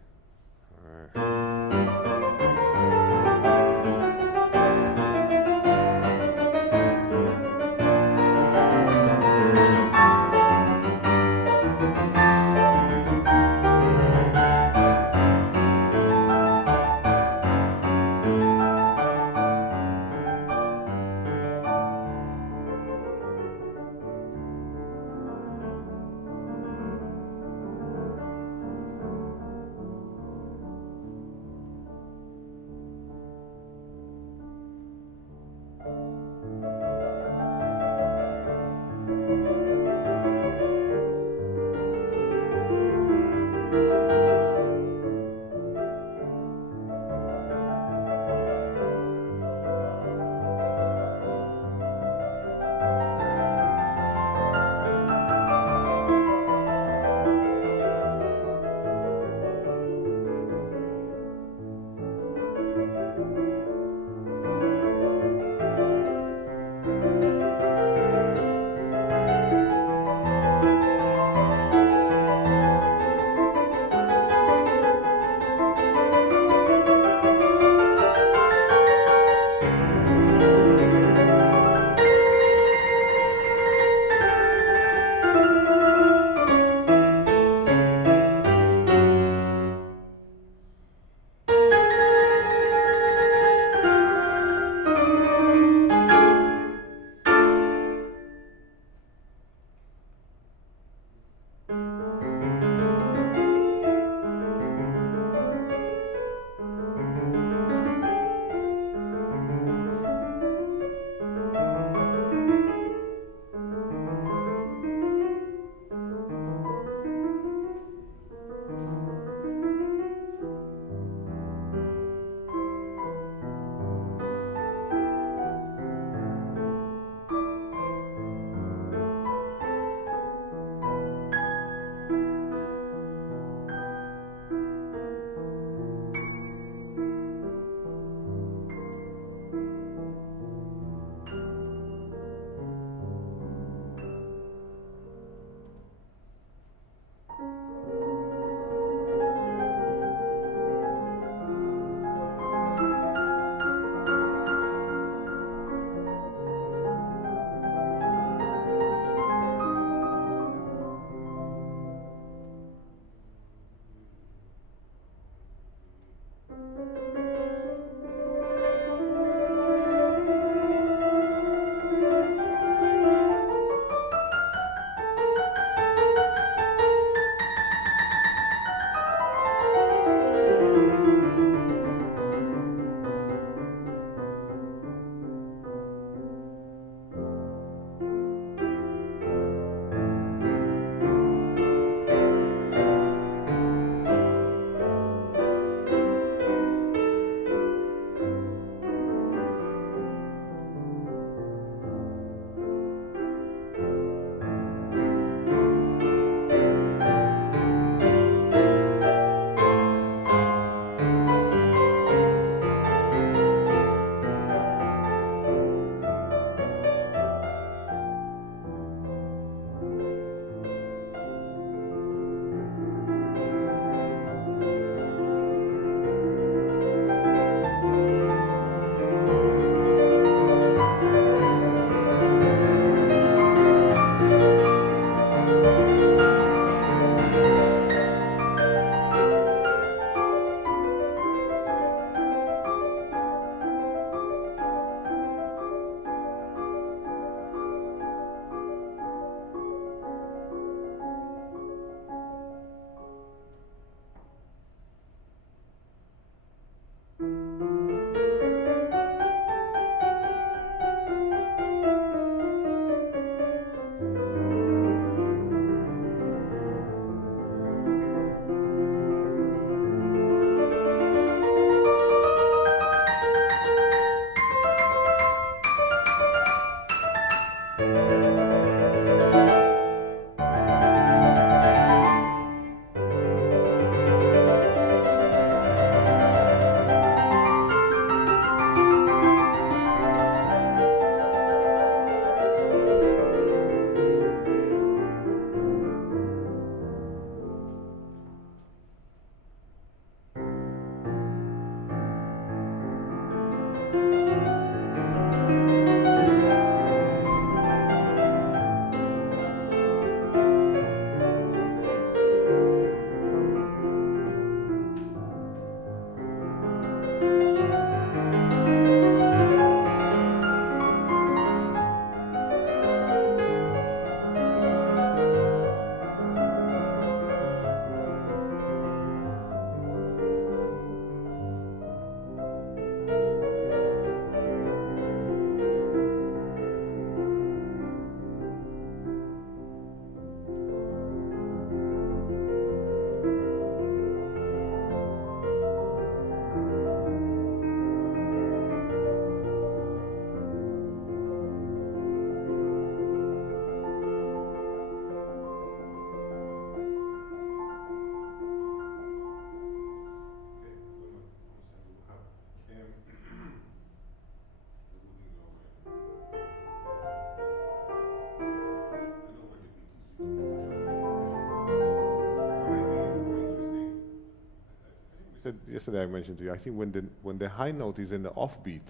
yesterday I mentioned to you, I think when the high note is in the offbeat,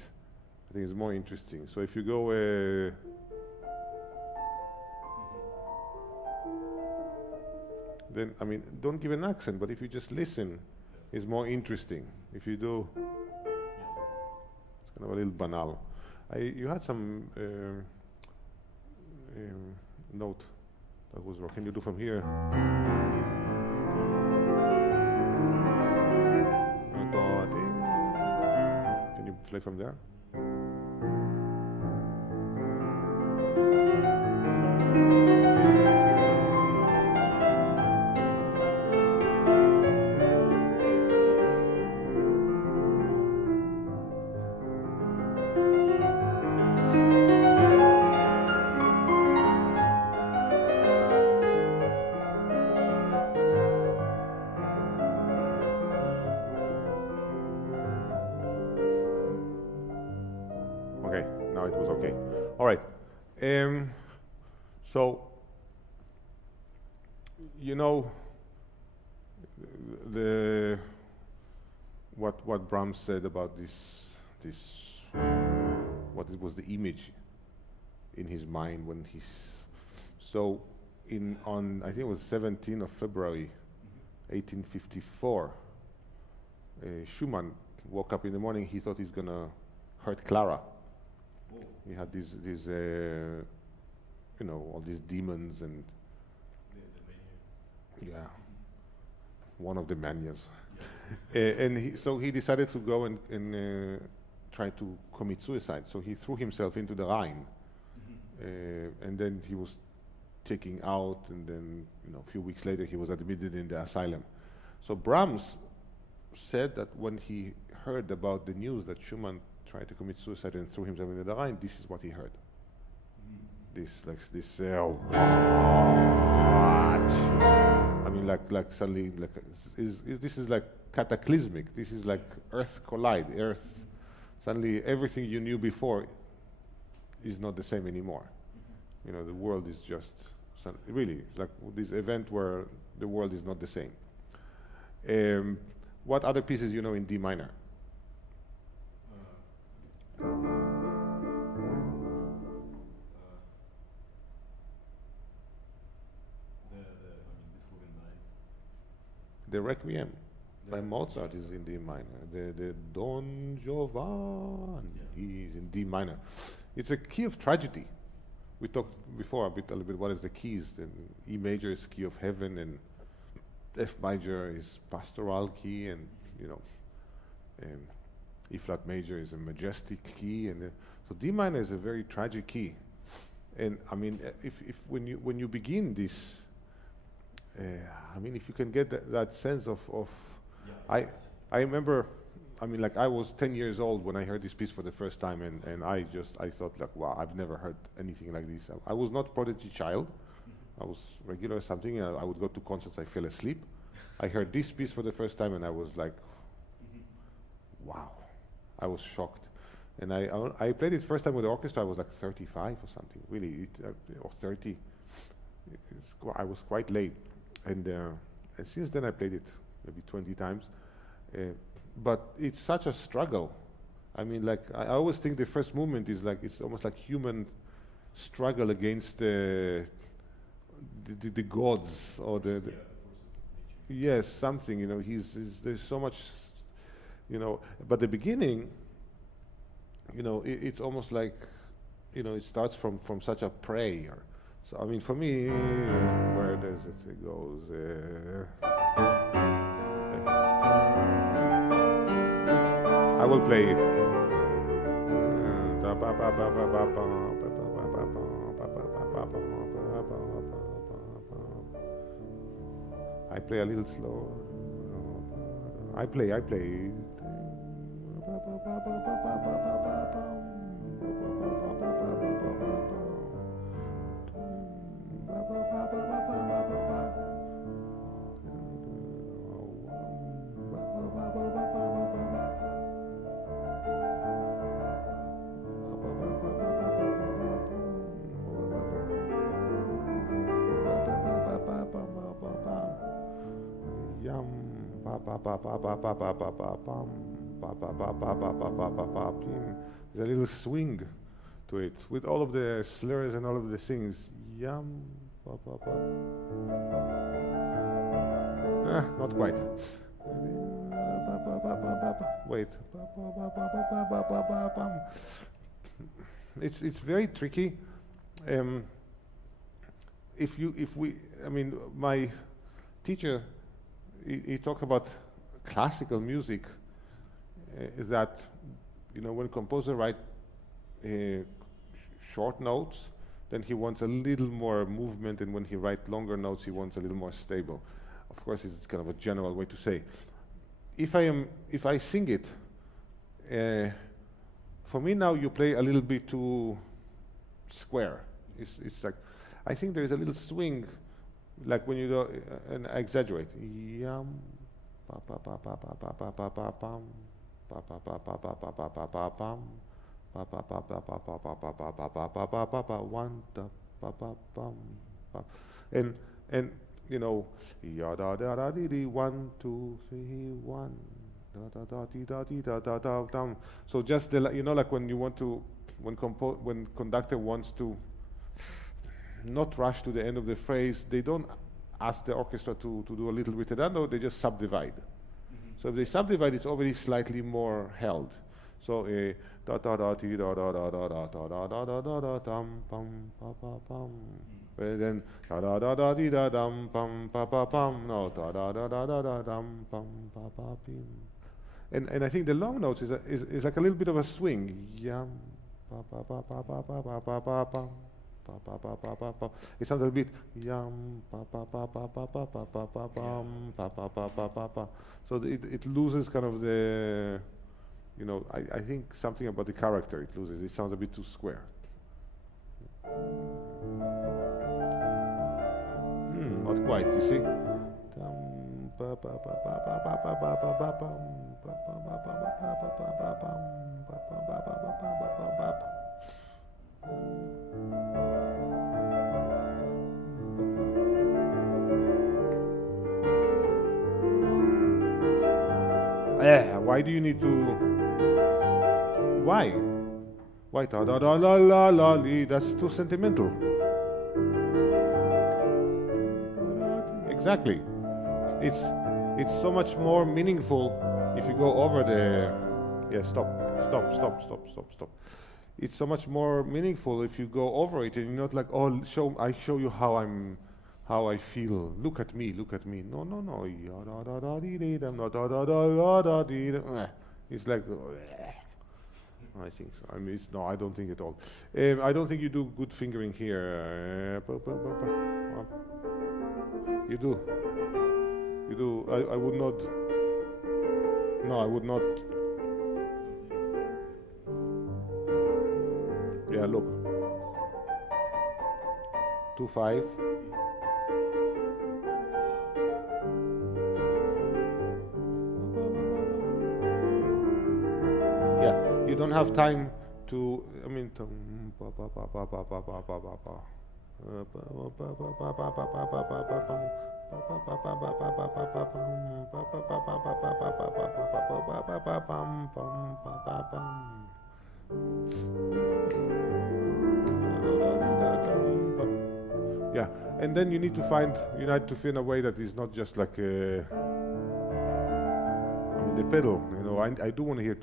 I think it's more interesting. So if you go, then, I mean, don't give an accent, but if you just listen, it's more interesting. If you do, it's kind of a little banal. You had some note that was wrong. Can you do from here? Can you play from there? So, you know, what Brahms said about what it was the image in his mind when he's, so on I think it was 17th of February 1854, Schumann woke up in the morning, he thought he's gonna hurt Clara. He had these you know, all these demons and yeah, one of the manias. And so he decided to go and try to commit suicide. So he threw himself into the Rhine, and then he was taken out, and then, you know, a few weeks later he was admitted in the asylum. So Brahms said that when he heard about the news that Schumann tried to commit suicide and threw himself into the Rhine, this is what he heard. This, like this, what? I mean, like suddenly, like, this is like cataclysmic. This is like Earth collide. Earth, suddenly everything you knew before is not the same anymore. You know, the world is just, really, like this event where the world is not the same. What other pieces you know in D minor? The Requiem by Mozart is in D minor. The Don Giovanni is in D minor. It's a key of tragedy. We talked before a little bit what is the keys. The E major is key of heaven, and F major is pastoral key, and you know, E flat major is a majestic key, and so D minor is a very tragic key. And I mean, if when you begin this. I mean, if you can get that sense of I remember, I mean, like I was 10 years old when I heard this piece for the first time, and I thought like, wow, I've never heard anything like this. I was not prodigy child. I was regular or something. I would go to concerts, I fell asleep. I heard this piece for the first time, and I was like, wow, I was shocked. And I played it first time with the orchestra. I was like 35 or something, really, or 30. I was quite late. And since then I played it maybe 20 times. But it's such a struggle. I mean, like, I always think the first movement is like, it's almost like human struggle against the gods, or the yes, something, you know, there's so much, you know, but the beginning, you know, it's almost like, you know, it starts from such a prayer. So, I mean, for me, where does it goes? I will play. I play a little slow. I play. There's a little swing to it with all of the slurs and all of the things. Yum. Not quite. Wait. It's very tricky. My teacher, he talked about classical music, that, when composer write short notes, then he wants a little more movement, and when he writes longer notes, he wants a little more stable. Of course, it's kind of a general way to say. If I sing it, for me now you play a little bit too square. It's like, I think there is a little swing, like when you do, and I exaggerate. Yum, pa pa pa pa pa pa pa pa pa pam, pa pa pa pa pa pa pa pa pa pam, pa pa pa pa pa pa pa pa pa pa pa pa pa pa one da pa pa pam pa, and ya da da da dee dee 1 2 3 1 da da da dee da dee da da da down. So just the like when you want to when conductor wants to not rush to the end of the phrase, they don't ask the orchestra to do a little ritardando, they just subdivide. So if they subdivide, it's already slightly more held. So da da da dee da da da da da da da da da da da dum pum pa pa pum. Then da da da da dee da dum pum pa pa pum. No, da da da da da da dum pum pa pa pim. And I think the long notes is like a little bit of a swing. Yum pa pa pa pa pa pa pa pa pa pam. Pa, pa, pa, pa, pa, pa. It sounds a bit yum pa pa pa pa pa pa pa pa pa pam pa pa pa pa pa pa. So it loses kind of the, I think something about the character it loses. It sounds a bit too square. Not quite, you see. Why do you need to? Why? Why da da da la la la li? That's too sentimental. Exactly. It's so much more meaningful if you go over the. Yeah, stop. It's so much more meaningful if you go over it and you're not like, oh, I show you how I feel. Look at me. No. It's like, I think so. I mean, I don't think at all. I don't think you do good fingering here. You do. I would not. No, I would not. Yeah, look. 2-5. You don't have time to, yeah, and then you need to find a way that is not just like the pedal, I do want to hear.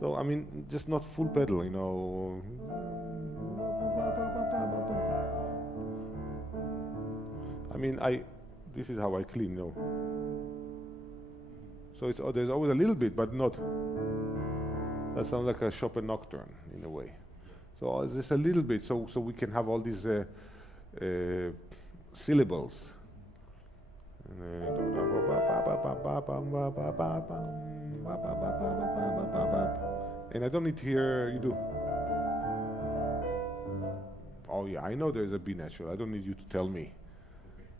So just not full pedal, this is how I clean, So there's always a little bit, but not. That sounds like a Chopin nocturne in a way. So just a little bit, so we can have all these syllables. And I don't need to hear you do. Oh yeah, I know there's a B natural. I don't need you to tell me.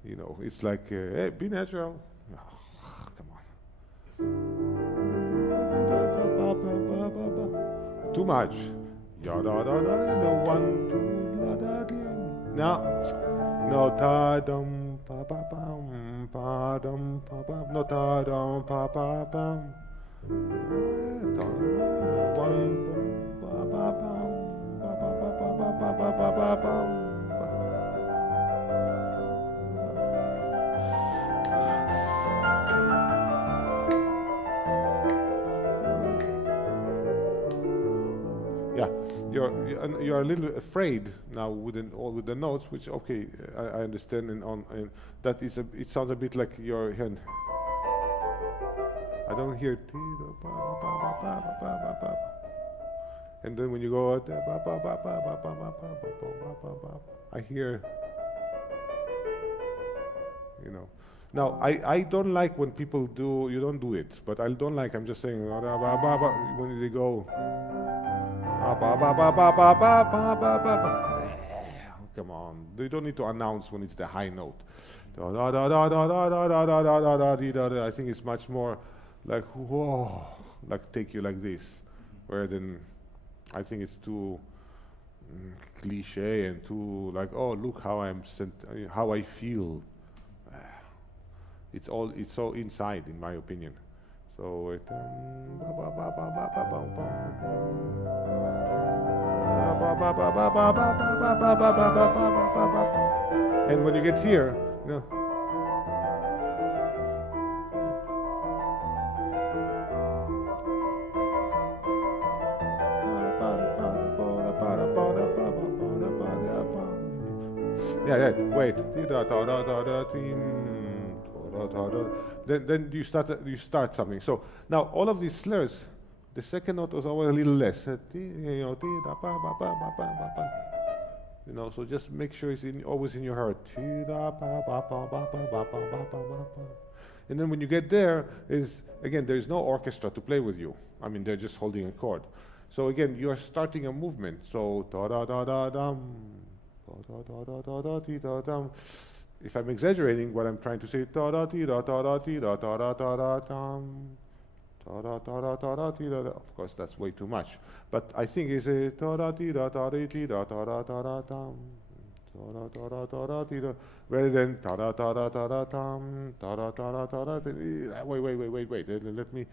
It's like, hey, B natural. Oh, come on. Too much. Ya da da da. No 1 2 la da dee. No. No ta dum pa pa pam pa dum pa pa no ta dum pa pa bum. Yeah, you're a little afraid now with the notes, which okay, I understand, and that is it sounds a bit like your hand. I don't hear and then when you go I hear, you know. Now I don't like when people do, you don't do it, but I don't like, I'm just saying when they go come on, you don't need to announce when it's the high note. I think it's much more like whoa, like take you like this, where then I think it's too cliche and too like, oh look how how I feel. It's so inside, in my opinion. So it and when you get here, you know, yeah, wait. Then you start something. So now all of these slurs, the second note was always a little less. You know, so just make sure it's always in your heart. And then when you get there, again, there is no orchestra to play with you. I mean, they're just holding a chord. So again, you are starting a movement. So if I'm exaggerating what I'm trying to say, of course that's way too much, but I think it's a rather than wait, let me,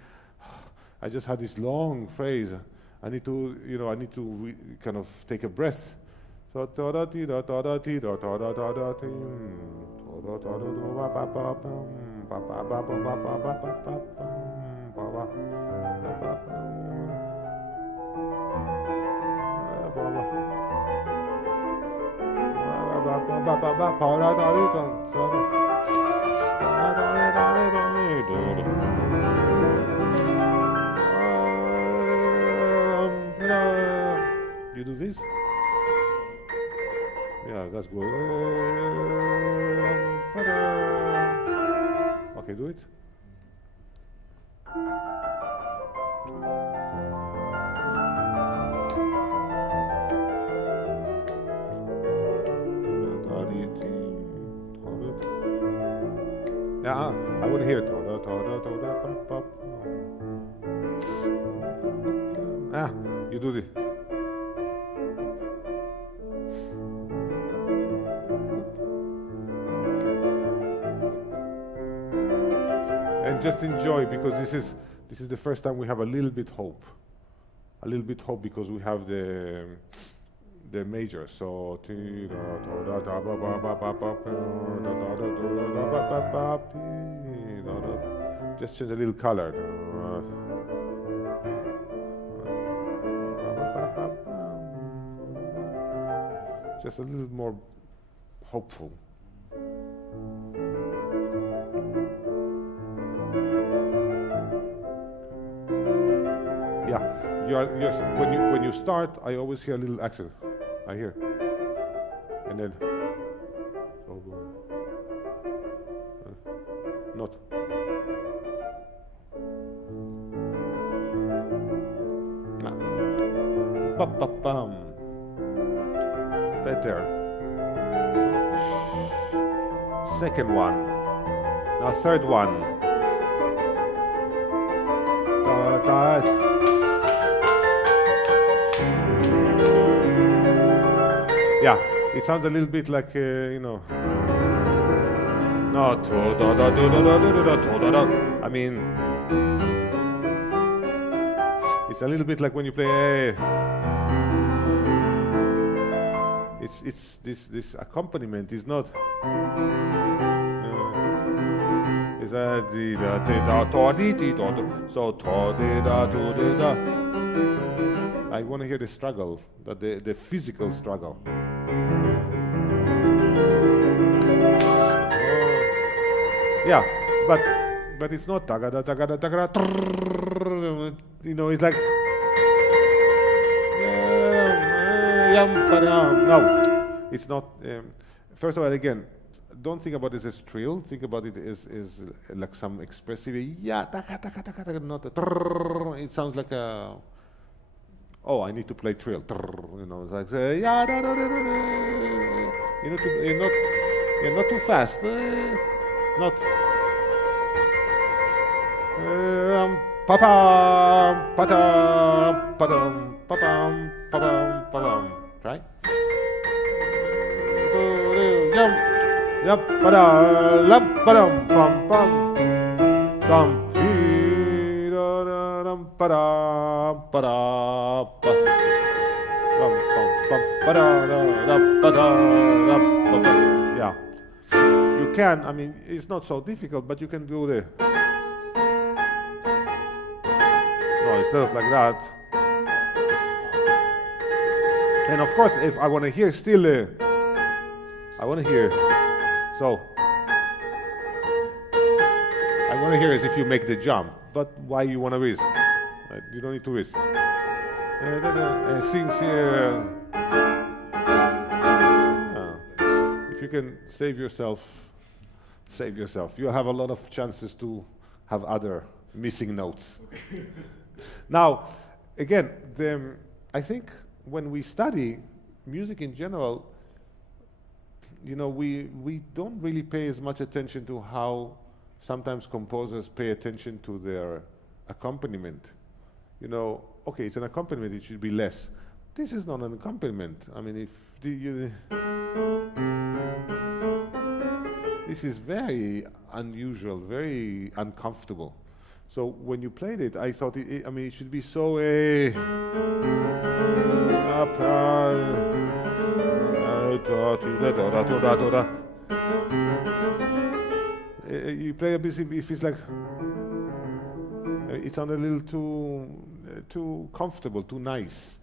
I just had this long phrase. I need to, you know, kind of take a breath. So you do this? Yeah, that's good. Okay, do it. Yeah, I want to hear it. Ah, you do this. And just enjoy, because this is the first time we have a little bit hope because we have the major. So just change a little color. Just a little more hopeful. Yeah, when you start, I always hear a little accent. I hear, and then not. Bum. Better. Second one. Now third one. Yeah, it sounds a little bit like, you know. No, to da da do da da da da to da da. I mean, it's a little bit like when you play. It's this accompaniment is not. Is a di da da to di di do. So to di da to di da. I want to hear the struggle, the physical struggle. Yeah, but it's not tagada tagada tagada. You know, it's like no, it's not. First of all, again, don't think about this as trill. Think about it as like some expressive. Yeah, taka taka taka taka. Not a. It sounds like a. Oh, I need to play trill. You know, it's like yeah, da, da, da, da, da. You're not too fast. Not. Pa-pam, pa-dum, pa-dum, pa-pam, pa-pam, pa-pam. Try. Yep, pa-dum, pa-dum, pam, pam, dum, dum, pa-dum, pa-dum, pam, pam, pam, pa-dum, pa-dum, pa-dum. Yeah. You can, I mean, it's not so difficult, but you can do the. No, instead of like that. And of course, if I want to hear still, I want to hear. So, I want to hear as if you make the jump, but why you want to risk? Right? You don't need to risk. And sing here. If you can save yourself. You have a lot of chances to have other missing notes. Now, again, I think when we study music in general, you know, we don't really pay as much attention to how sometimes composers pay attention to their accompaniment. You know, okay, it's an accompaniment, it should be less. This is not an accompaniment. I mean, this is very unusual, very uncomfortable. So when you played it, I thought, I mean, it should be so you play a bit, if it's like, it sounds a little too comfortable, too nice.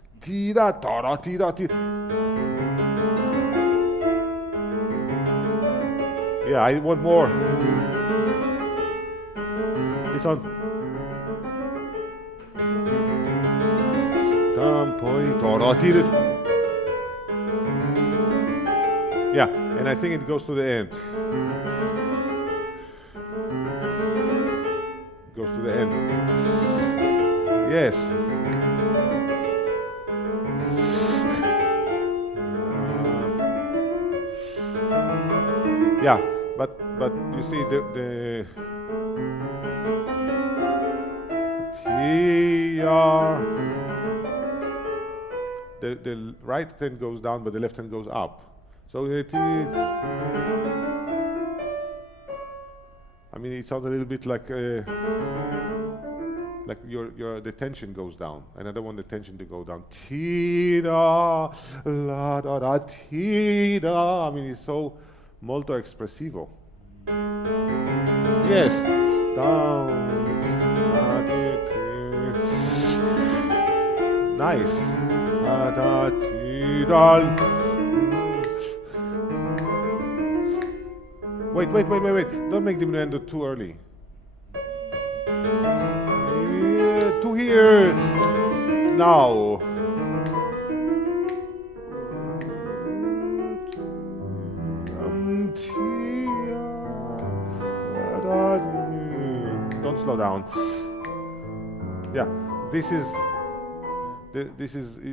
Yeah, I want more. It's on. Yeah, and I think it goes to the end. Goes to the end. Yes. Yeah, but you see the right hand goes down, but the left hand goes up. So I mean, it sounds a little bit like the tension goes down, and I don't want the tension to go down. Tida, la da da, tida. I mean, it's so molto espressivo. Yes, down. Nice. Wait. Don't make the diminuendo too early. To here. Now. Don't slow down. Yeah, this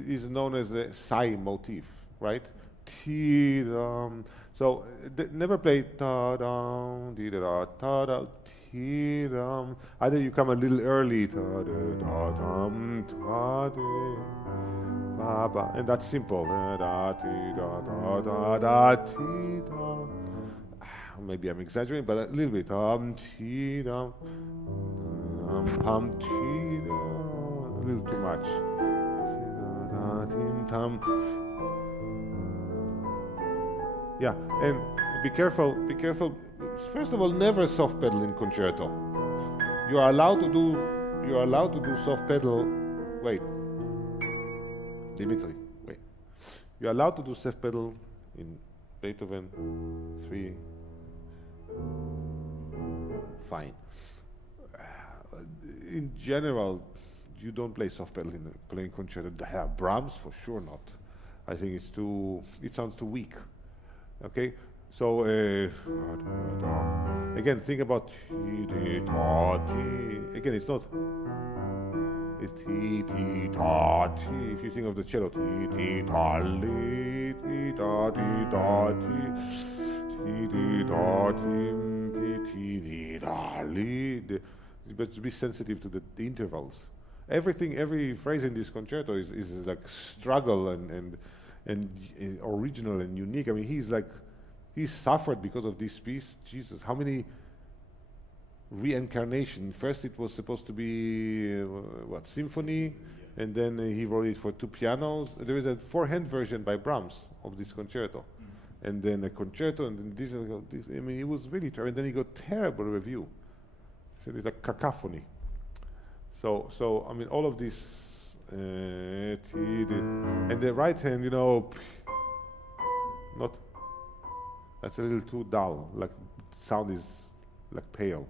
is known as the psi motif, right? So never play ta dum di da ta da ti dum. Either you come a little early ta da dum ta de ba ba, and that's simple. Da ti da da da da ti da. maybe I'm exaggerating, but a little bit. Ti dum, ti dum, a little too much. Yeah, and be careful. First of all, never soft pedal in concerto. You are allowed to do soft pedal. Wait, Dmitry, wait. You're allowed to do soft pedal in Beethoven 3. Fine. In general, you don't play soft pedal in playing concerto. Brahms, for sure not. I think it sounds too weak. Okay, so again, think about again. It's not. It's ti ti ta ti. If you think of the cello, ti ti ta li ti ta ti ta ti ti ta ti ti ta li. But be sensitive to the intervals. Every phrase in this concerto is like struggle and original and unique. I mean, he's suffered because of this piece. Jesus, how many reincarnation? First it was supposed to be symphony, and then he wrote it for 2 pianos. There is a 4-hand version by Brahms of this concerto, and then a concerto, and then this. I mean, it was really terrible. And then he got terrible review. So it's like cacophony. So I mean, all of this. And the right hand, not. That's a little too dull. Like sound is like pale,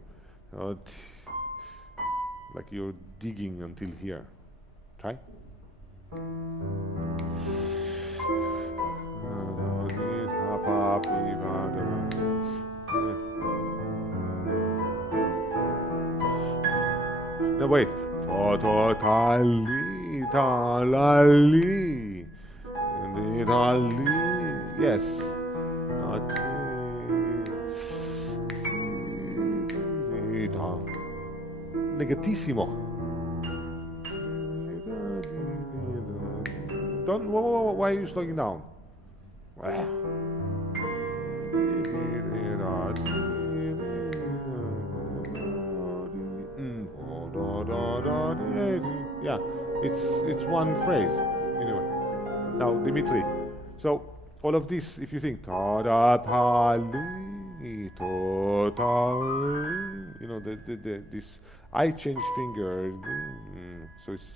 like you're digging until here. Try. No, wait. Yes. Negatissimo. Don't. Why are you slowing down? Yeah, it's one phrase anyway. Now, Dmitry. So all of this, if you think this I change finger, so it's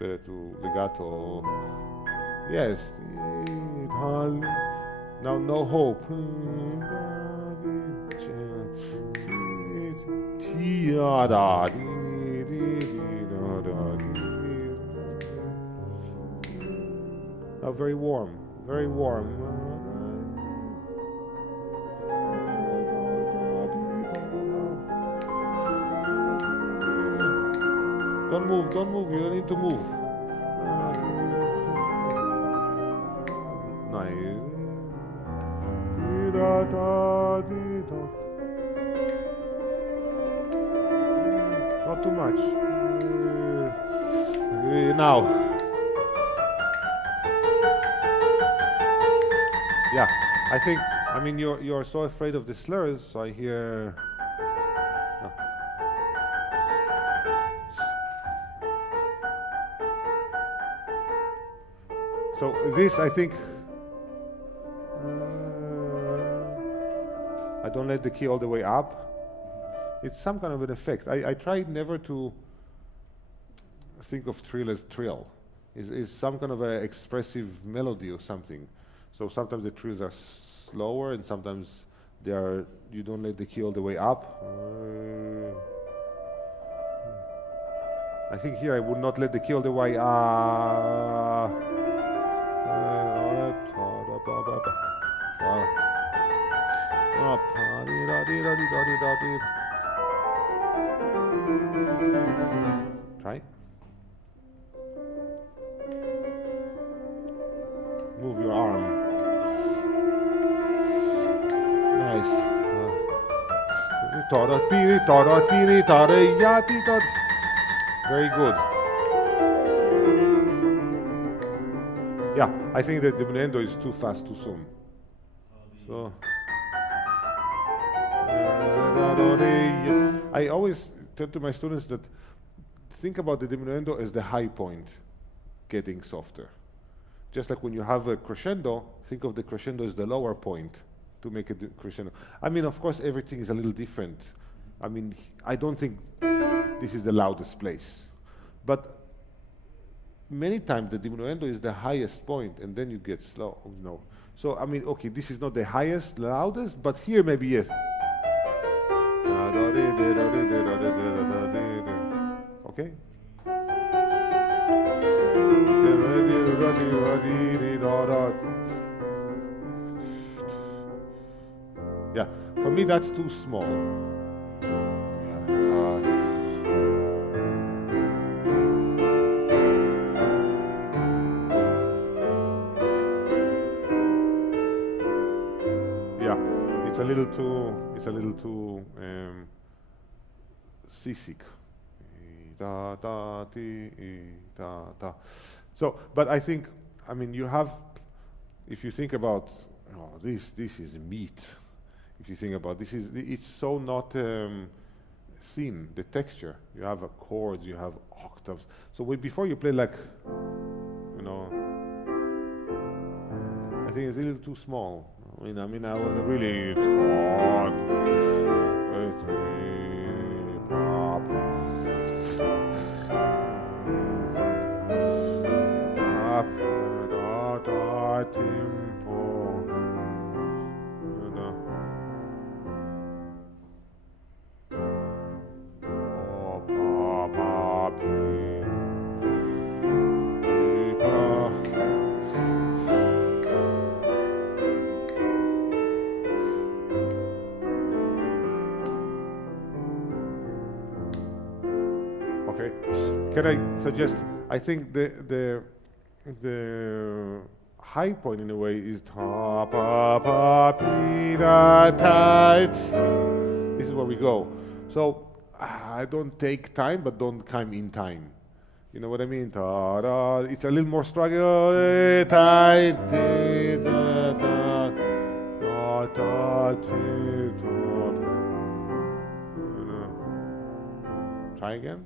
better to legato. Yes. Now no hope. Now very warm, very warm. Don't move, you don't need to move. Nice. Not too much. Now. Yeah, I mean, you're so afraid of the slurs, so I hear. So this, I think, I don't let the key all the way up. It's some kind of an effect. I try never to think of trill as trill. It's some kind of an expressive melody or something. So sometimes the trills are slower, and sometimes you don't let the key all the way up. I think here I would not let the key all the way up. Try. Move your arm. Nice. Very good. Yeah, I think that the diminuendo is too fast too soon. So I always tell to my students that think about the diminuendo as the high point getting softer. Just like when you have a crescendo, think of the crescendo as the lower point to make a crescendo. I mean, of course, everything is a little different. I mean, I don't think this is the loudest place. But many times the diminuendo is the highest point, and then you get slow, you know. So, I mean, okay, this is not the highest, loudest, but here maybe yes. Okay? Yeah, for me that's too small. Yeah, it's a little too seasick. Da, da, di, da, da. So, but I think, I mean, you have, if you think about, oh, this is meat. If you think about this, it's so not thin, the texture. You have chords, you have octaves. So before you play like, you know, I think it's a little too small. I mean, I want to really Can I suggest? I think the high point in a way is ta pa pa pi da ta. This is where we go. So I don't take time, but don't come in time. You know what I mean? Ta da. It's a little more struggle. Ta ti da da da da ti da. Try again.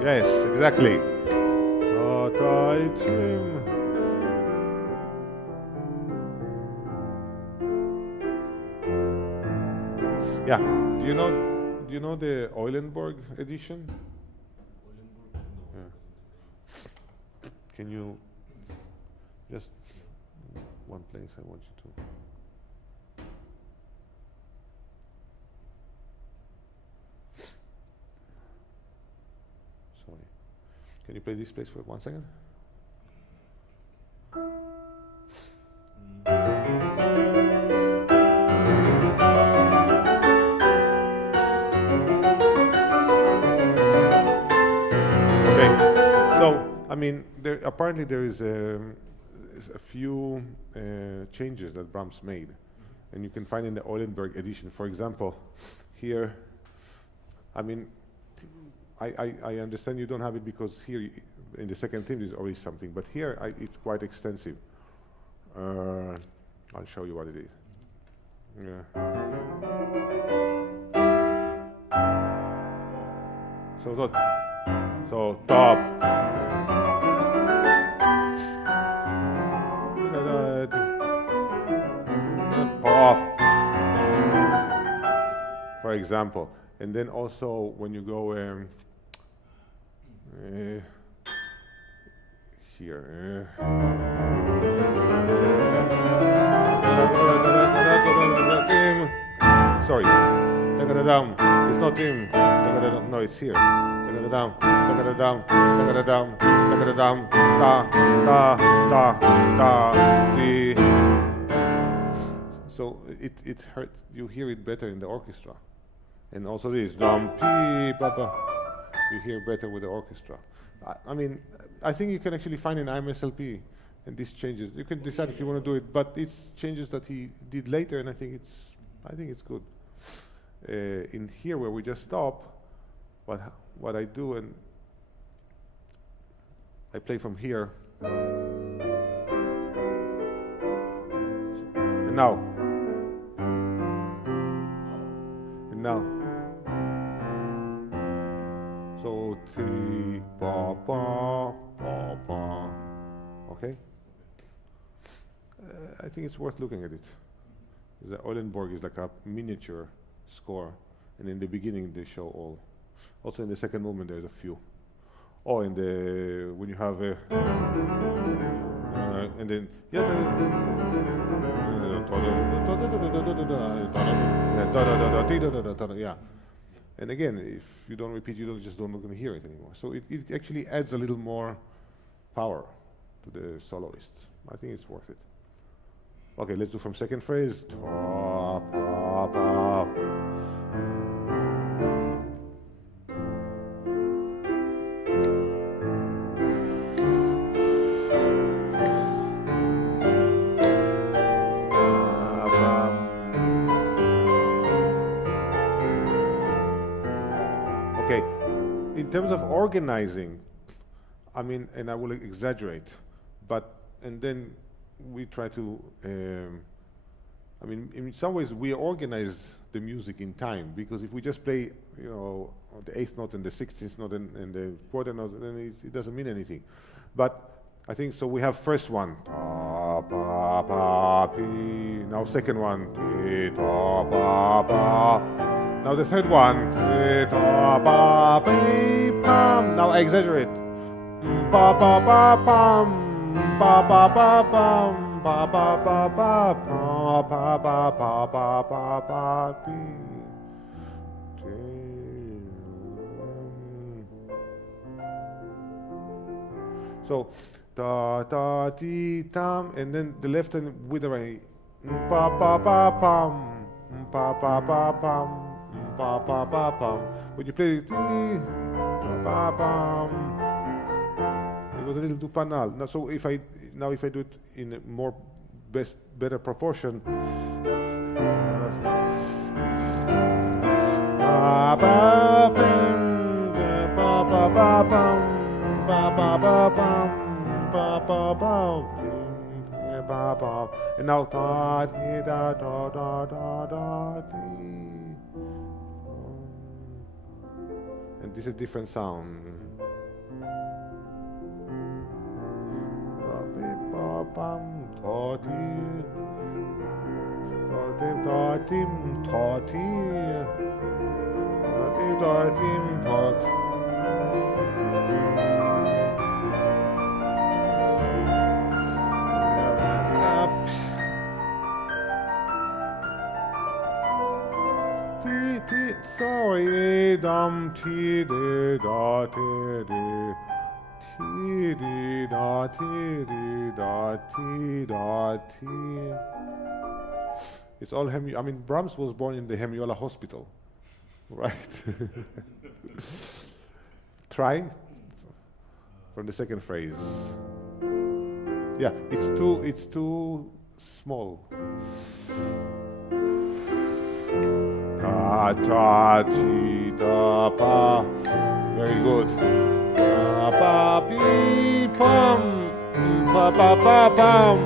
Yes, exactly. Yeah. Do you know the Eulenburg edition? Yeah. Can you just one place I want you to. Sorry. Can you play this place for 1 second? Okay. So, I mean, apparently there is a few changes that Brahms made, and you can find in the Eulenburg edition. For example, here, I mean, I understand you don't have it because here in the second theme there's always something, but here it's quite extensive. I'll show you what it is. Yeah. So top. Pop, for example, and then also when you go here, sorry, it's not him. No, it's here. So it hurts. You hear it better in the orchestra, and also this dum pi papa. You hear better with the orchestra. I mean, I think you can actually find in IMSLP, and these changes. You can decide if you want to do it, but it's changes that he did later, and I think it's good. In here where we just stop, what I do, and I play from here. And now. And now. So ti ba ba ba ba. Okay. I think it's worth looking at it. The Eulenburg is like a miniature score, and in the beginning they show all. Also in the second movement there's a few. Oh, in the when you have a and then yeah. And again, if you don't repeat, you just don't going to hear it anymore. So it actually adds a little more power to the soloist. I think it's worth it. Okay, let's do from second phrase. Ta, pa, pa. Okay, in terms of organizing, I mean, and I will exaggerate, but, and then we try to, I mean, in some ways we organize the music in time, because if we just play, you know, the 8th note and the 16th note and the quarter note, then it doesn't mean anything. But I think, so we have first one, pa, pa, pa, pi. Now second one, ti, ta, pa, pa. Now the third one, ti, ta, pa, pi, pam. Now I exaggerate, pa, pa, pa, pam. Ba ba ba bum ba ba ba ba ba ba ba ba ba ba ba so da da di tam, and then the left hand with the right, ba ba ba bum ba ba ba bum ba ba ba bum. When you play ba bum, it was a little too banal. Now, so if I do it in a more better proportion, and now da da da da da da, and this is a different sound. Bam toti totim totim toti totim tot. Ti ti sorry dum ti de da ti de. Ti di da ti di da ti da ti. It's all I mean, Brahms was born in the Hemiola Hospital, right? Try from the second phrase. Yeah, it's too small. Da ta ti da pa. Very good. Pa pi pam pa pa pa pam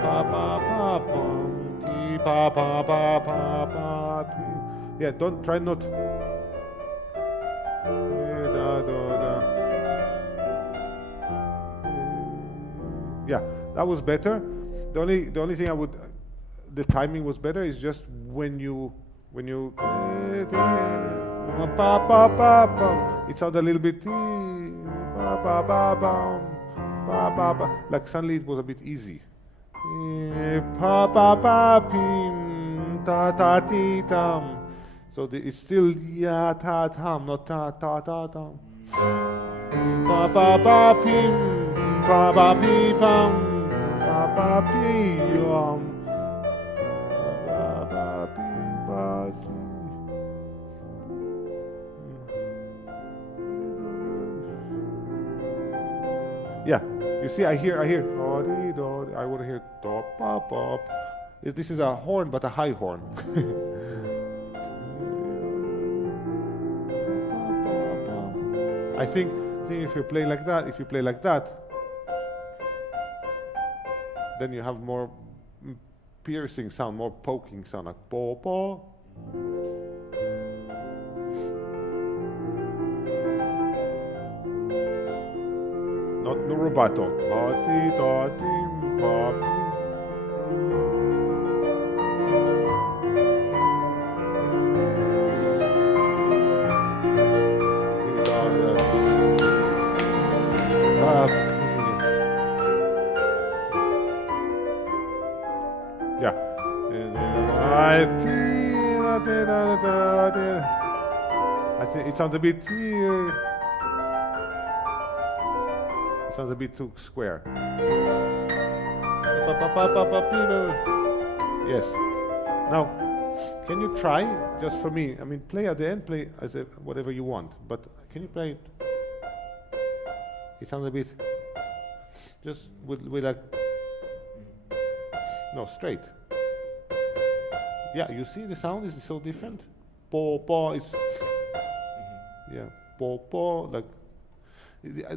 pa pa pa pam pi pa pa pa pa pa pi. Yeah, don't try not. Yeah, that was better. The only thing I would, the timing was better is just when you it sounded a little bit like suddenly it was a bit easy. So it's still ya ta tam, not ta ta ta tam. Pa pa pa pim, pa pa pi pam, pa pa pi yam. Yeah, you see, I hear. I want to hear top, pop, pop. This is a horn, but a high horn. I think if you play like that, then you have more piercing sound, more poking sound, like po po. No rubato. Tati, tati, papi. Yeah. I think it sounds a bit. Sounds a bit too square. Yes. Now, can you try, just for me, I mean, play at the end, play as a, whatever you want, but can you play it? It sounds a bit, just with like, no, straight. Yeah, you see the sound is so different? Po, po is, yeah, po, po,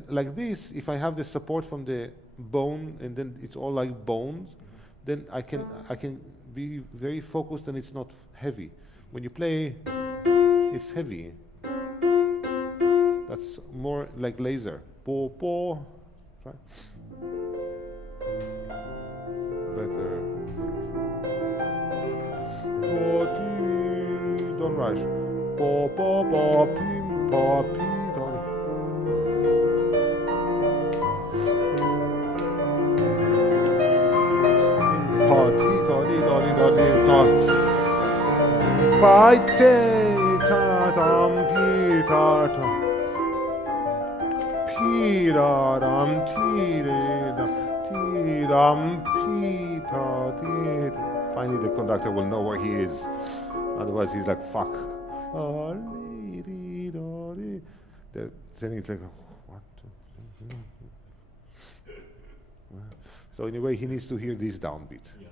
like this, if I have the support from the bone and then it's all like bones, then I can be very focused and it's not heavy. When you play, it's heavy. That's more like laser. Po po. Try. Better. Don't rush. Po po po pim po pim. Finally the conductor will know where he is. Otherwise he's like, fuck. Then he's like, what? So anyway, he needs to hear this downbeat. Yeah.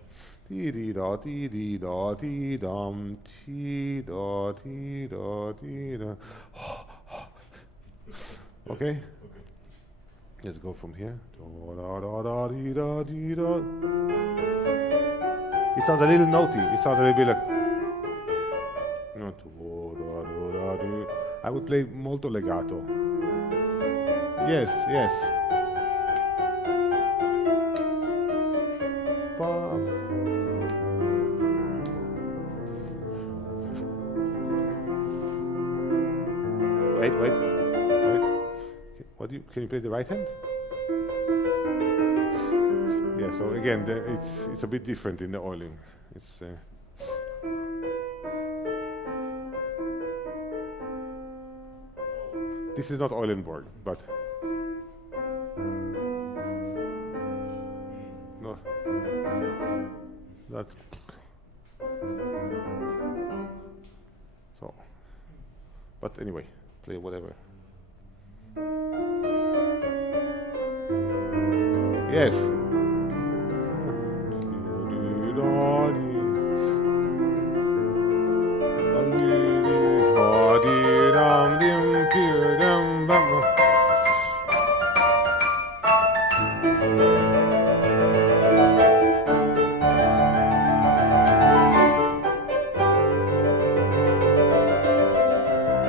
Okay? Let's go from here. It sounds a little naughty. It sounds a little bit like. I would play molto legato. Yes, yes. Wait. Can you play the right hand? Yeah. So again, it's a bit different in the oiling. It's. This is not Eulenburg, but no. That's so. But anyway, play whatever. Yes.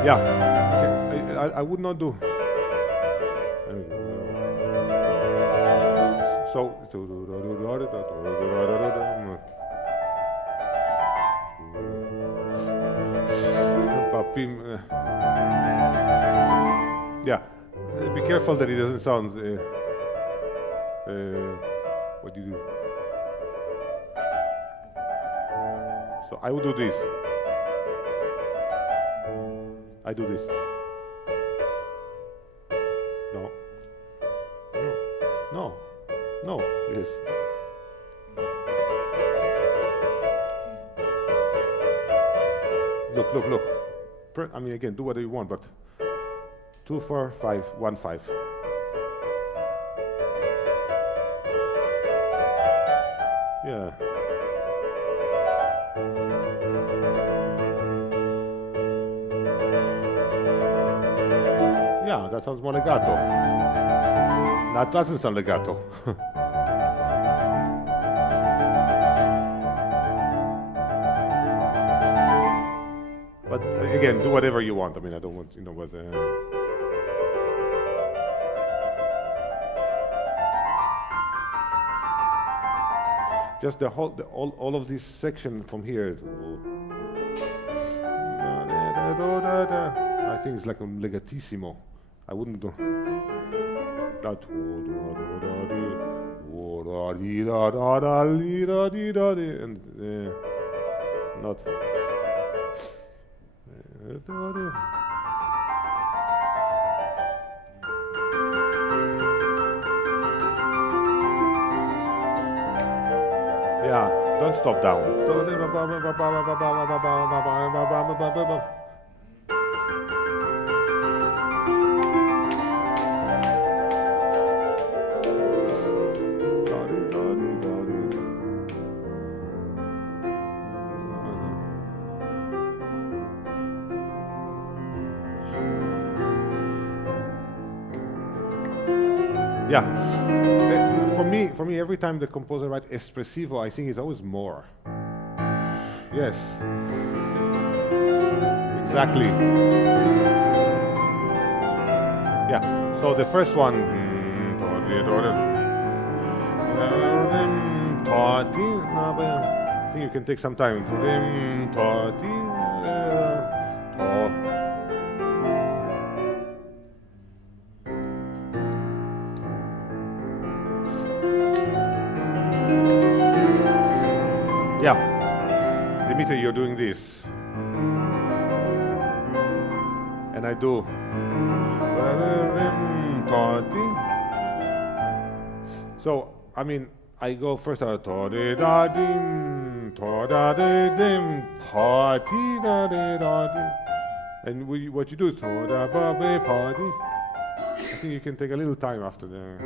Yeah, I would not do. So. Yeah, be careful that it doesn't sound. What do you do? So I would do this. I do this. No, yes. Look. I mean, again, do whatever you want, but 2, 4, 5, 1, 5. Yeah. Yeah, that sounds more legato. That doesn't sound legato. But again, do whatever you want. I mean, I don't want, but. Just all of this section from here. I think it's like a legatissimo. I wouldn't do that. And not. Yeah, don't stop down. Yeah. For me, every time the composer writes espressivo, I think it's always more. Yes. Exactly. Yeah. So the first one. I think you can take some time. Yeah, Dmitry, you're doing this, and I do. So, I mean, I go first. And what you do is, I think you can take a little time after the.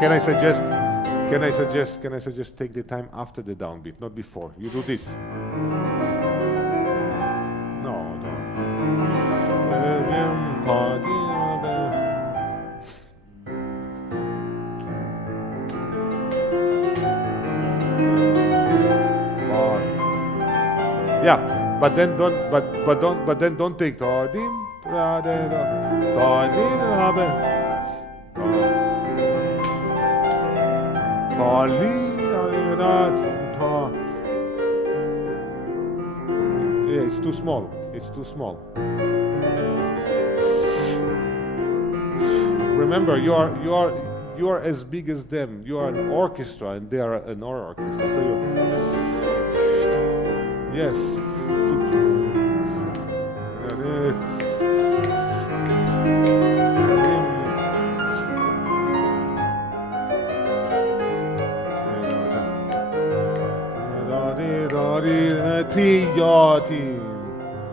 Can I suggest take the time after the downbeat, not before? You do this. No. Yeah, but then don't take yeah, it's too small. It's too small. Remember, you are as big as them. You are an orchestra, and they are an orchestra. So yes.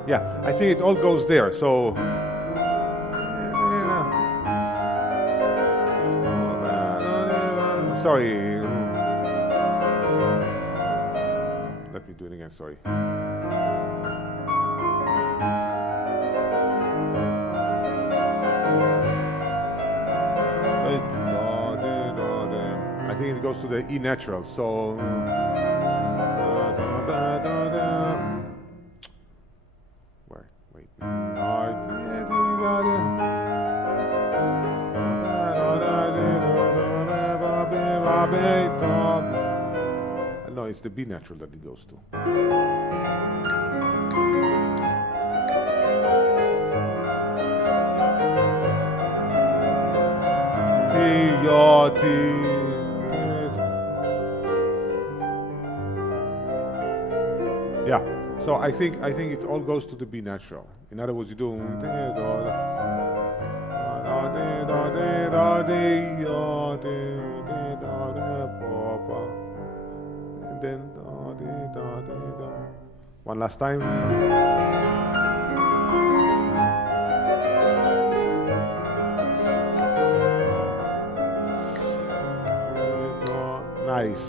Yeah, I think it all goes there. So sorry. Let me do it again. Sorry. I think it goes to the E natural. So. Wait. No, it's the B natural that it goes to. Yeah. So I think it all goes to the B natural. In other words, you do and then one last time. Nice.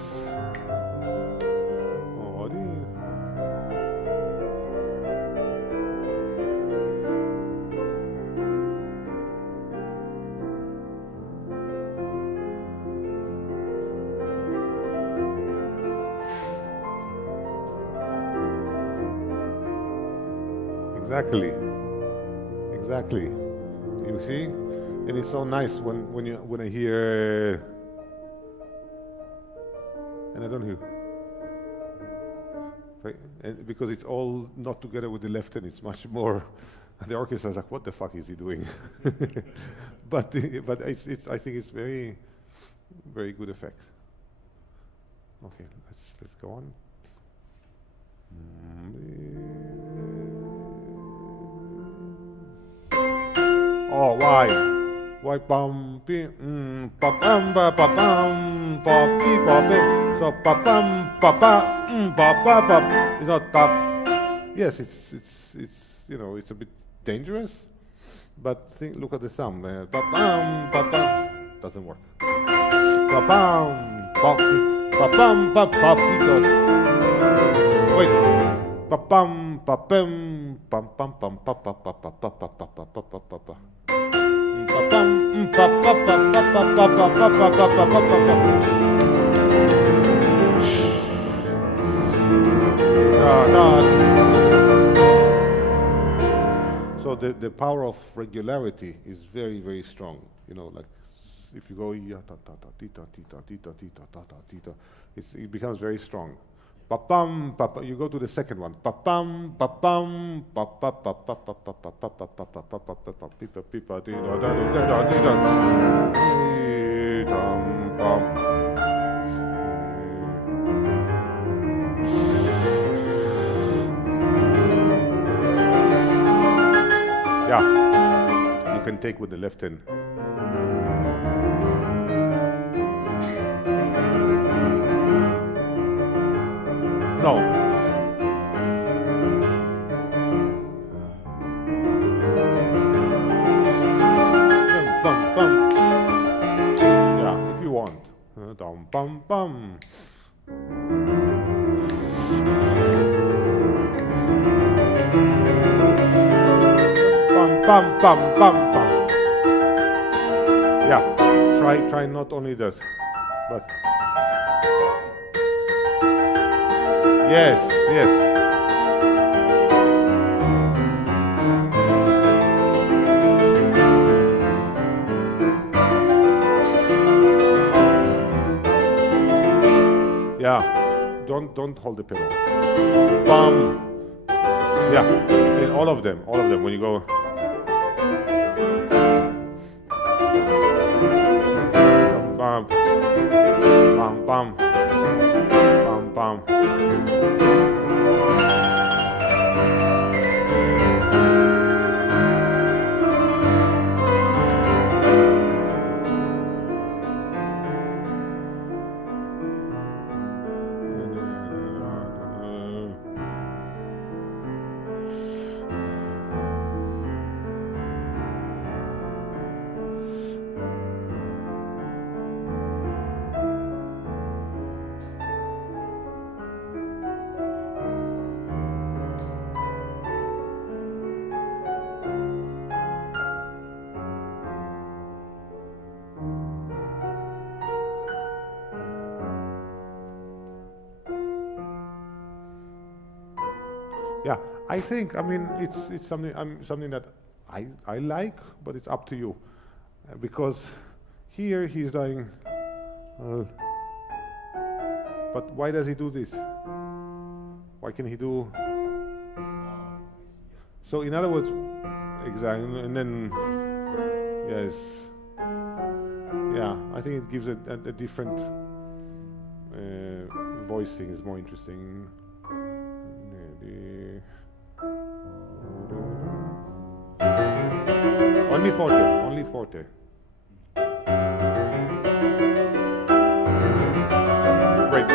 Exactly. Exactly. You see? And it's so nice when I hear and I don't hear. Right? And because it's all not together with the left hand, it's much more. And the orchestra is like, what the fuck is he doing? but it's I think it's very good effect. Okay, let's go on. Oh, why? Why bum pi pa bum ba bum ba pi ba bim. So ba bum ba ba ba. It's not ba. Yes, it's you know, it's a bit dangerous, but look at the thumb. Ba bum doesn't work. Ba bum ba bum ba pi. Wait. Ba bum ba bum bum bum bum ba ba ba ba ba ba ba ba ba ba ba. So the power of regularity is very, very strong. You know, like if you go it becomes very strong. Pa-pam, pa-pam. You go to the second one. Pa-pam, pa-pam, pa-pa, pa-pa, pa-pa, pa-pa, pa-pa, pa-pa, pa-pa, pipa, pipa, di-da-da-da-da-da-da. Yeah, you can take with the left hand. No. Bum, bum. Yeah, if you want. Dum, bum, bum. Bum, bum, bum, bum, bum. Yeah, try not only that, but. Yes, yes. Yeah, don't hold the pedal. Bum. Yeah, and all of them, when you go. Bum, bum, bum, bum, bum. Yeah, I think, I mean, it's something that I like, but it's up to you, because here he's doing. But why does he do this? Why can he do? So in other words, exactly, and then yes, yeah, I think it gives a different voicing is more interesting. Only forte. Wait.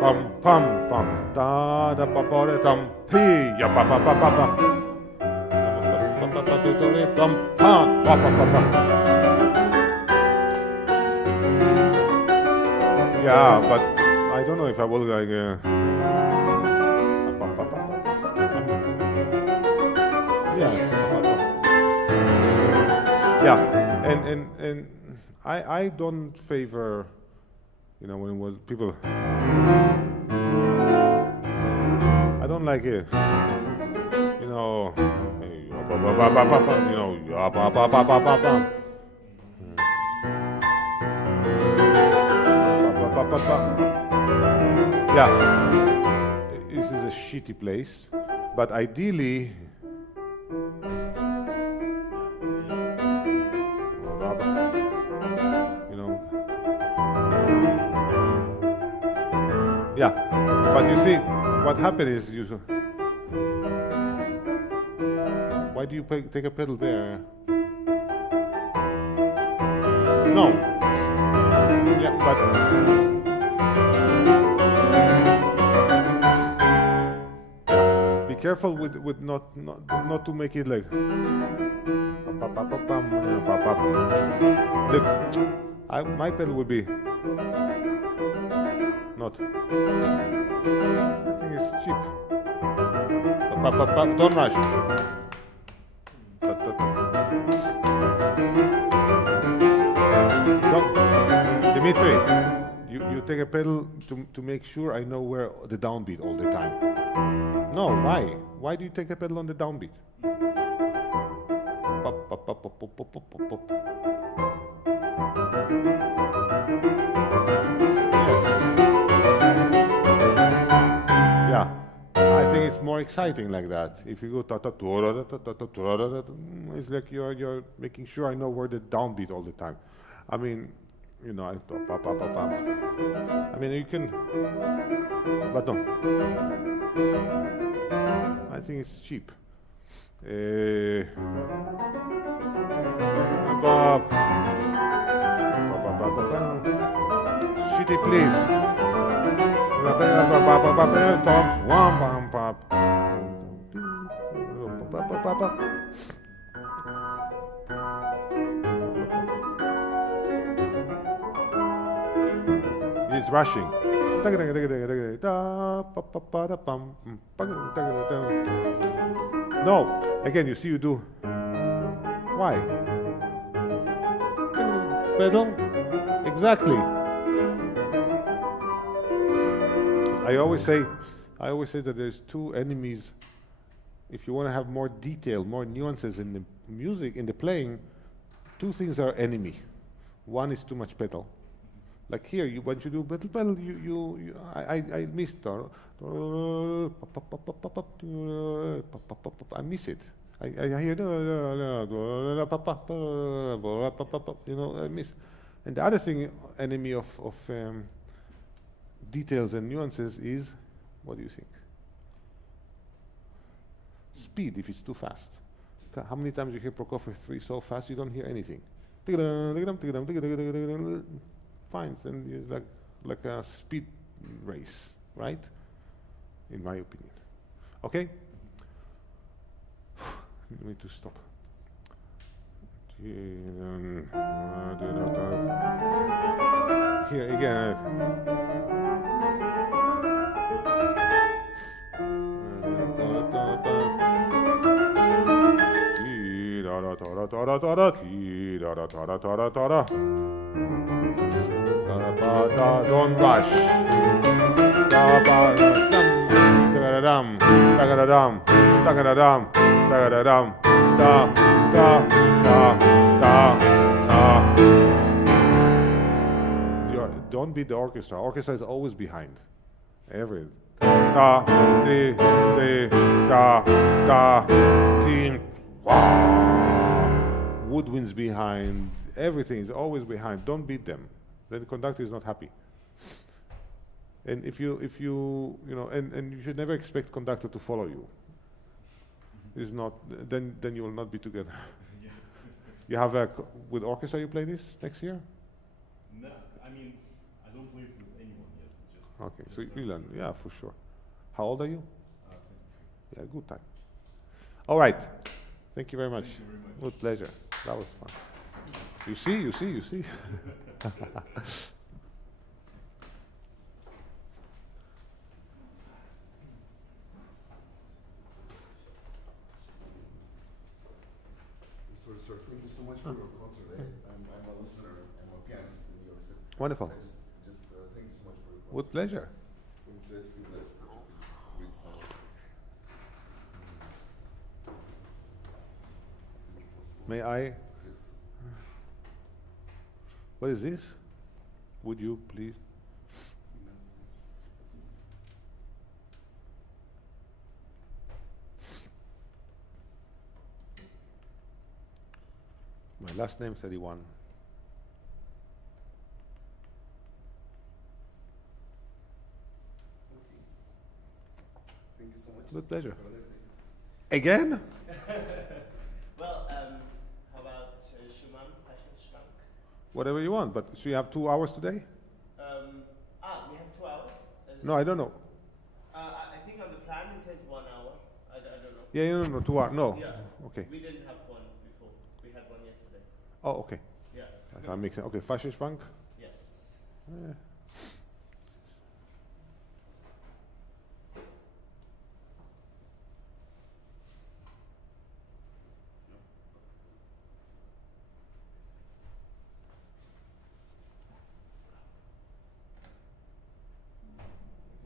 Pam pam pam. Da da pa pa da dum pi ya pa pa pa pa pa. Dum pam pa pa pa pa. Yeah, but I don't know if I will like. Yeah, and I don't favor, you know, when people. I don't like it. know, yeah, this is a shitty place, but ideally, you know, yeah, but you see, what happened is why do you take a pedal there? No. Yeah, but be careful with not to make it like. Look, my pedal will be not. I think it's cheap. Don't rush. Dmitry, you take a pedal to make sure I know where the downbeat all the time. No, why? Why do you take a pedal on the downbeat? Pop, pop, pop, pop, pop, pop, pop, pop. Yes. Yeah. I think it's more exciting like that. If you go ta ta ta ta ta ta, it's like you're making sure I know where the downbeat all the time. I mean, you know, I mean, you can, but no. I think it's cheap. Shitty, please. It's rushing. No, again, you see, you do. Why? Pedal? Exactly. I always say that there's two enemies. If you want to have more detail, more nuances in the music, in the playing, two things are enemy. One is too much pedal. Like here, when you do pedal, I missed. I miss it. I hear, you know, I miss. And the other thing, enemy of details and nuances is, what do you think? Speed, if it's too fast. How many times you hear Prokofiev 3 so fast you don't hear anything? Fine, then it's like a speed race, right? In my opinion. Okay? I need to stop. Here again. Don't rush. Don't beat the orchestra. Orchestra is always behind. Every da di di da da tin. Woodwinds behind. Everything is always behind. Don't beat them. Then the conductor is not happy. And if you know, and you should never expect conductor to follow you. It's not. Then you will not be together. Yeah. You have with orchestra. You play this next year? No, I mean, I don't play it with anyone yet. Just okay, so you learn. Yeah, for sure. How old are you? 23. Yeah, good time. All right. Thank you very much. Thank you very much. With pleasure. That was fun. You see. Sorry. Thank you so much for your concert. I'm a listener. I'm a pianist in New York City. Wonderful. Just thank you so much for your concert. With pleasure. Interesting. Let's read some. May I? Yes. What is this? Would you please? My last name 31. Okay. Thank you so much. With pleasure. Have a nice day. Again? Well, how about Schumann, Fashion Schrank? Whatever you want, but so you have 2 hours today? We have 2 hours? No, I don't know. I think on the plan it says 1 hour. I don't know. Yeah, no, 2 hours. No. Yeah. Okay. We didn't have one before. We had one yesterday. Oh, okay. Yeah. That makes sense. Okay, Faschingsbank. Yes. I can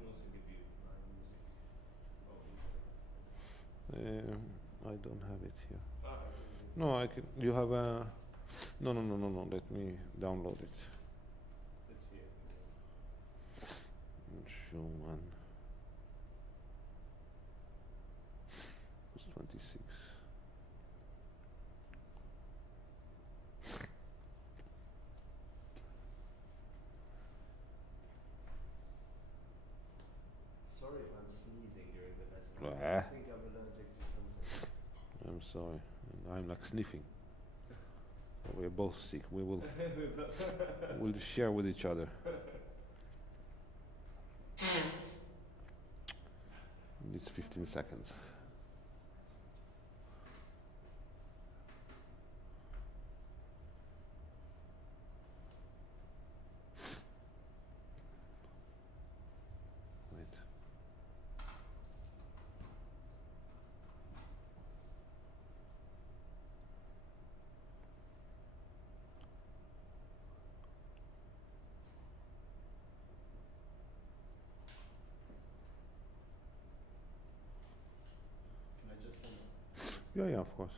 also give you my music. I don't have it here. Okay. No, I can. You have a. No. Let me download it. It's here. Schumann. It's 26. Sorry if I'm sneezing during the lesson. Ah. I think I'm allergic to something. I'm sorry. I'm like sniffing. We're both sick. We will. We'll share with each other. It's 15 seconds. Wait. Can I just hold on? Yeah, of course.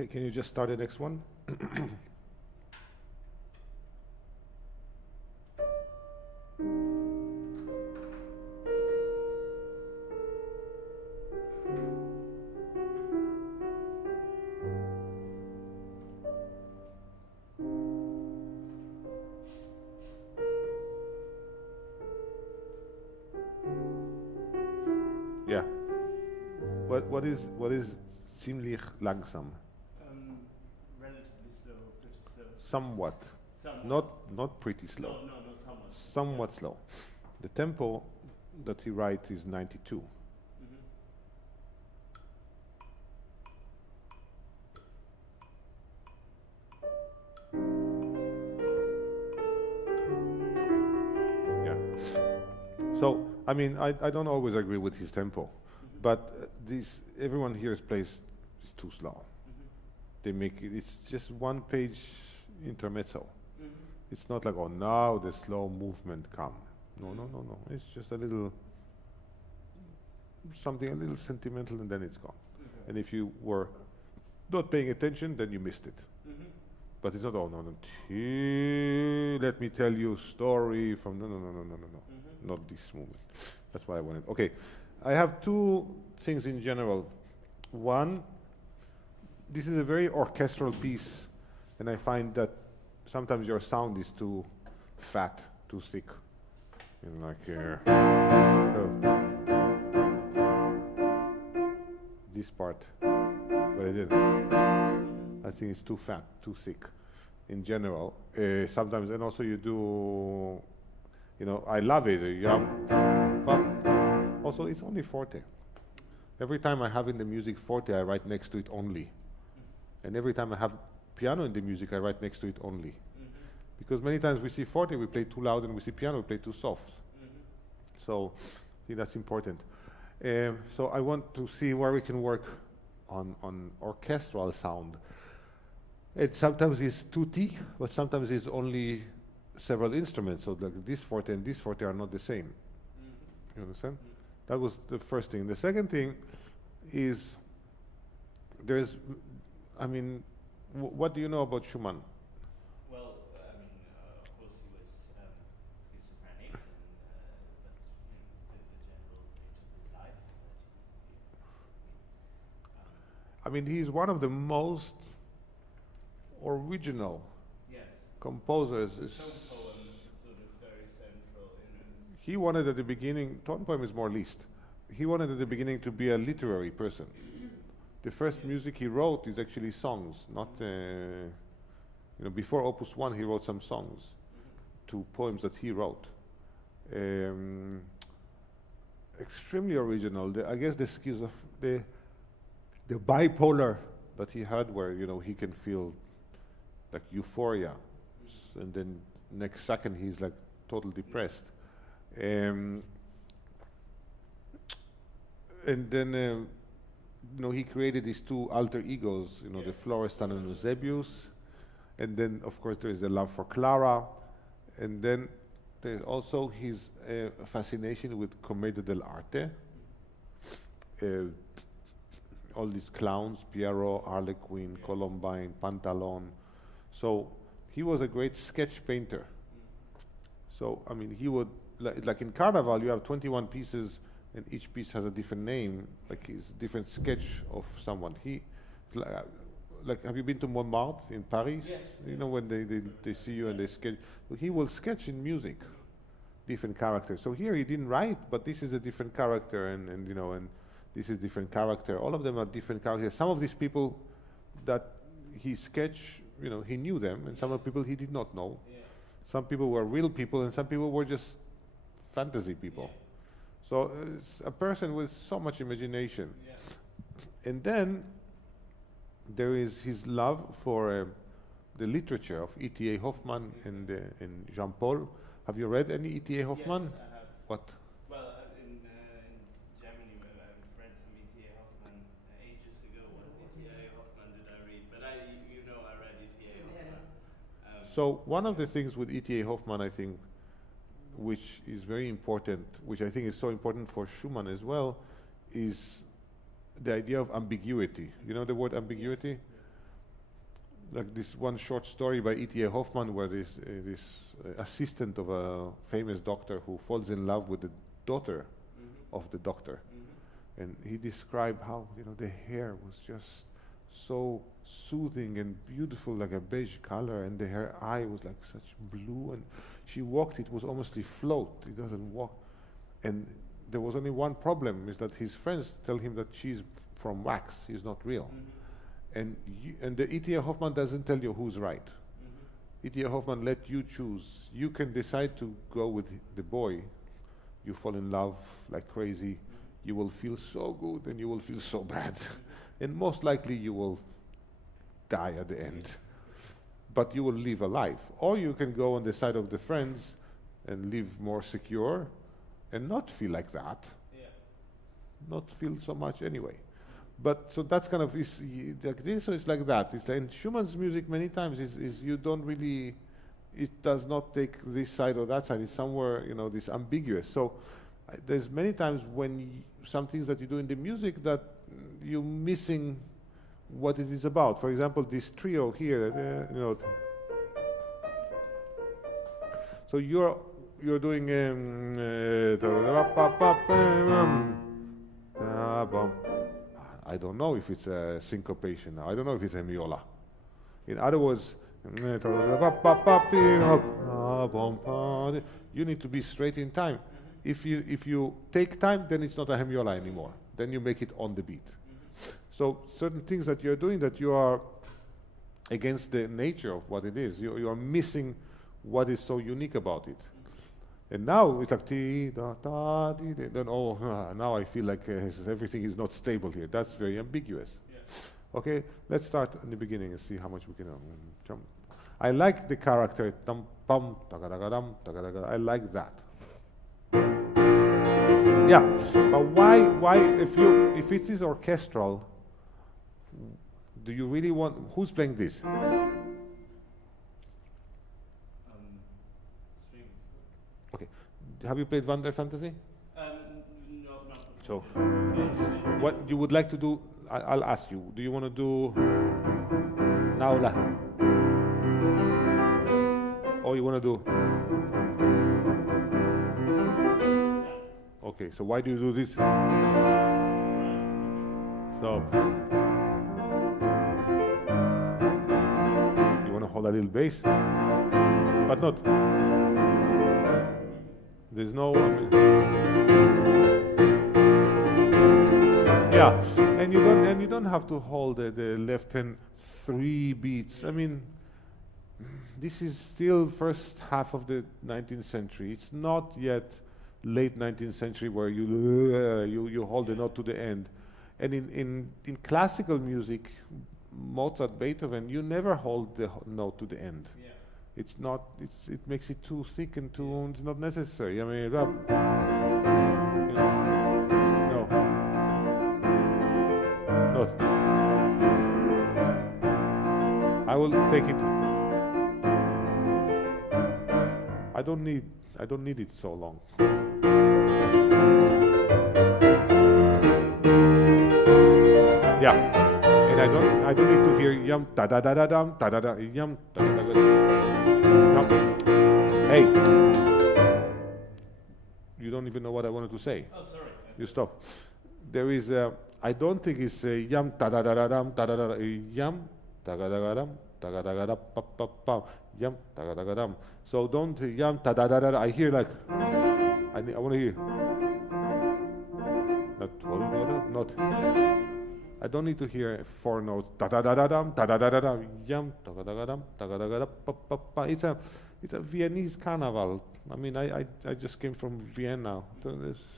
Okay, can you just start the next one? Yeah. what is ziemlich langsam? Relatively slow, pretty slow. Somewhat. Somewhat. Not pretty slow. No, somewhat. Somewhat slow. The tempo that he writes is 92. Yeah. So, I mean, I don't always agree with his tempo, but everyone here plays too slow. They make it, it's just one page intermezzo. It's not like, oh, now the slow movement come. No. It's just a little, something a little sentimental, and then it's gone. And if you were not paying attention, then you missed it. But it's not, oh, no. Let me tell you a story from, no. Not this movement. That's what I wanted. Okay, I have two things in general. One, this is a very orchestral piece, and I find that sometimes your sound is too fat, too thick. You know, like here. This part, but I didn't. I think it's too fat, too thick in general. Sometimes, and also you do, you know, I love it, but also it's only forte. Every time I have in the music forte, I write next to it only. And every time I have piano in the music, I write next to it only. Because many times we see forte, we play too loud, and we see piano, we play too soft. So I think that's important. So I want to see where we can work on orchestral sound. It sometimes is tutti, but sometimes it's only several instruments. So like this forte and this forte are not the same. You understand? That was the first thing. The second thing is there's, I mean, what do you know about Schumann? Well, I mean, of course he was schizophrenic, and, but the general picture of his life. I mean, he's one of the most original composers. The tone poem is sort of very central. He wanted at the beginning, tone poem is more Liszt. He wanted at the beginning to be a literary person. The first music he wrote is actually songs, not, you know, before Opus 1 he wrote some songs to poems that he wrote. Extremely original. I guess the bipolar that he had, where, you know, he can feel like euphoria, and then next second he's like totally depressed. And then, you know, he created these two alter egos, you know, the Florestan and Eusebius, and then of course there is the love for Clara, and then there's also his fascination with Commedia dell'arte. All these clowns, Pierrot, Harlequin, Columbine, Pantalon. So he was a great sketch painter. So, I mean, he would, like in Carnival, you have 21 pieces, and each piece has a different name, like his different sketch of someone. He, like, have you been to Montmartre in Paris? Yes. You know, when they see you and they sketch. So he will sketch in music, different characters. So here he didn't write, but this is a different character, and you know, and this is different character. All of them are different characters. Some of these people that he sketched, you know, he knew them, and some of the people he did not know. Some people were real people, and some people were just fantasy people. So it's a person with so much imagination. And then there is his love for the literature of E.T.A. Hoffmann and Jean-Paul. Have you read any E.T.A. Hoffmann? Yes, I have. What? Well, in Germany, I've read some E.T.A. Hoffmann ages ago. What E.T.A. Hoffmann did I read? But I read E.T.A. Hoffmann. So one of the things with E.T.A. Hoffmann, I think, which is very important, which I think is so important for Schumann as well, is the idea of ambiguity. You know the word ambiguity? Like this one short story by E.T.A. Hoffmann, where this assistant of a famous doctor who falls in love with the daughter of the doctor. And he described how, you know, the hair was just so soothing and beautiful, like a beige color, and her eye was like such blue, and she walked, it was almost a float, it doesn't walk. And there was only one problem, is that his friends tell him that she's from wax, she's not real. And the E.T.A. Hoffman doesn't tell you who's right. E.T.A. Hoffman let you choose. You can decide to go with the boy. You fall in love like crazy. You will feel so good and you will feel so bad. And most likely you will die at the end. But you will live a life. Or you can go on the side of the friends and live more secure and not feel like that. Not feel so much anyway. But so that's kind of like this, so it's like that. It's like in Schumann's music many times is you don't really, it does not take this side or that side. It's somewhere, you know, this ambiguous. So there's many times when some things that you do in the music that you're missing what it is about. For example, this trio here, you know. So you're doing I don't know if it's a syncopation now. I don't know if it's a viola. In other words, you need to be straight in time. If you take time, then it's not a hemiola anymore. Then you make it on the beat. So certain things that you're doing that you are against the nature of what it is. You are missing what is so unique about it. And now it's like then now I feel like everything is not stable here. That's very ambiguous. Okay, let's start in the beginning and see how much we can jump. I like the character I like that. Yeah, but why if it is orchestral, do you really want, who's playing this? Okay, have you played Wonder Fantasy? No, not so what you would like to do, I'll ask you, do you want to do Naula? Or you want to do? Okay, so why do you do this? So you want to hold a little bass, but not. There's no. Yeah, and you don't have to hold the left hand 3 beats. I mean, this is still first half of the 19th century. It's not yet late 19th century where you hold the note to the end. And in classical music, Mozart, Beethoven, you never hold the note to the end. It's not. It makes it too thick and too. It's not necessary. I mean, no. I will take it. I don't need it so long. Yeah, and I don't need to hear yum da da da da dum da da da yum da da da da. Hey, you don't even know what I wanted to say. Oh, sorry. You stop. There is I don't think it's yum da da da da dum da da da yum da da da dum da da da da pa pa pa yum da da da dum. So don't yum da da da da. I hear like I want to hear. Not. I don't need to hear 4 notes. Da da da da dum da da da da dum yum da da da dum da da da da pa pa pa. It's a Viennese carnival. I mean, I just came from Vienna.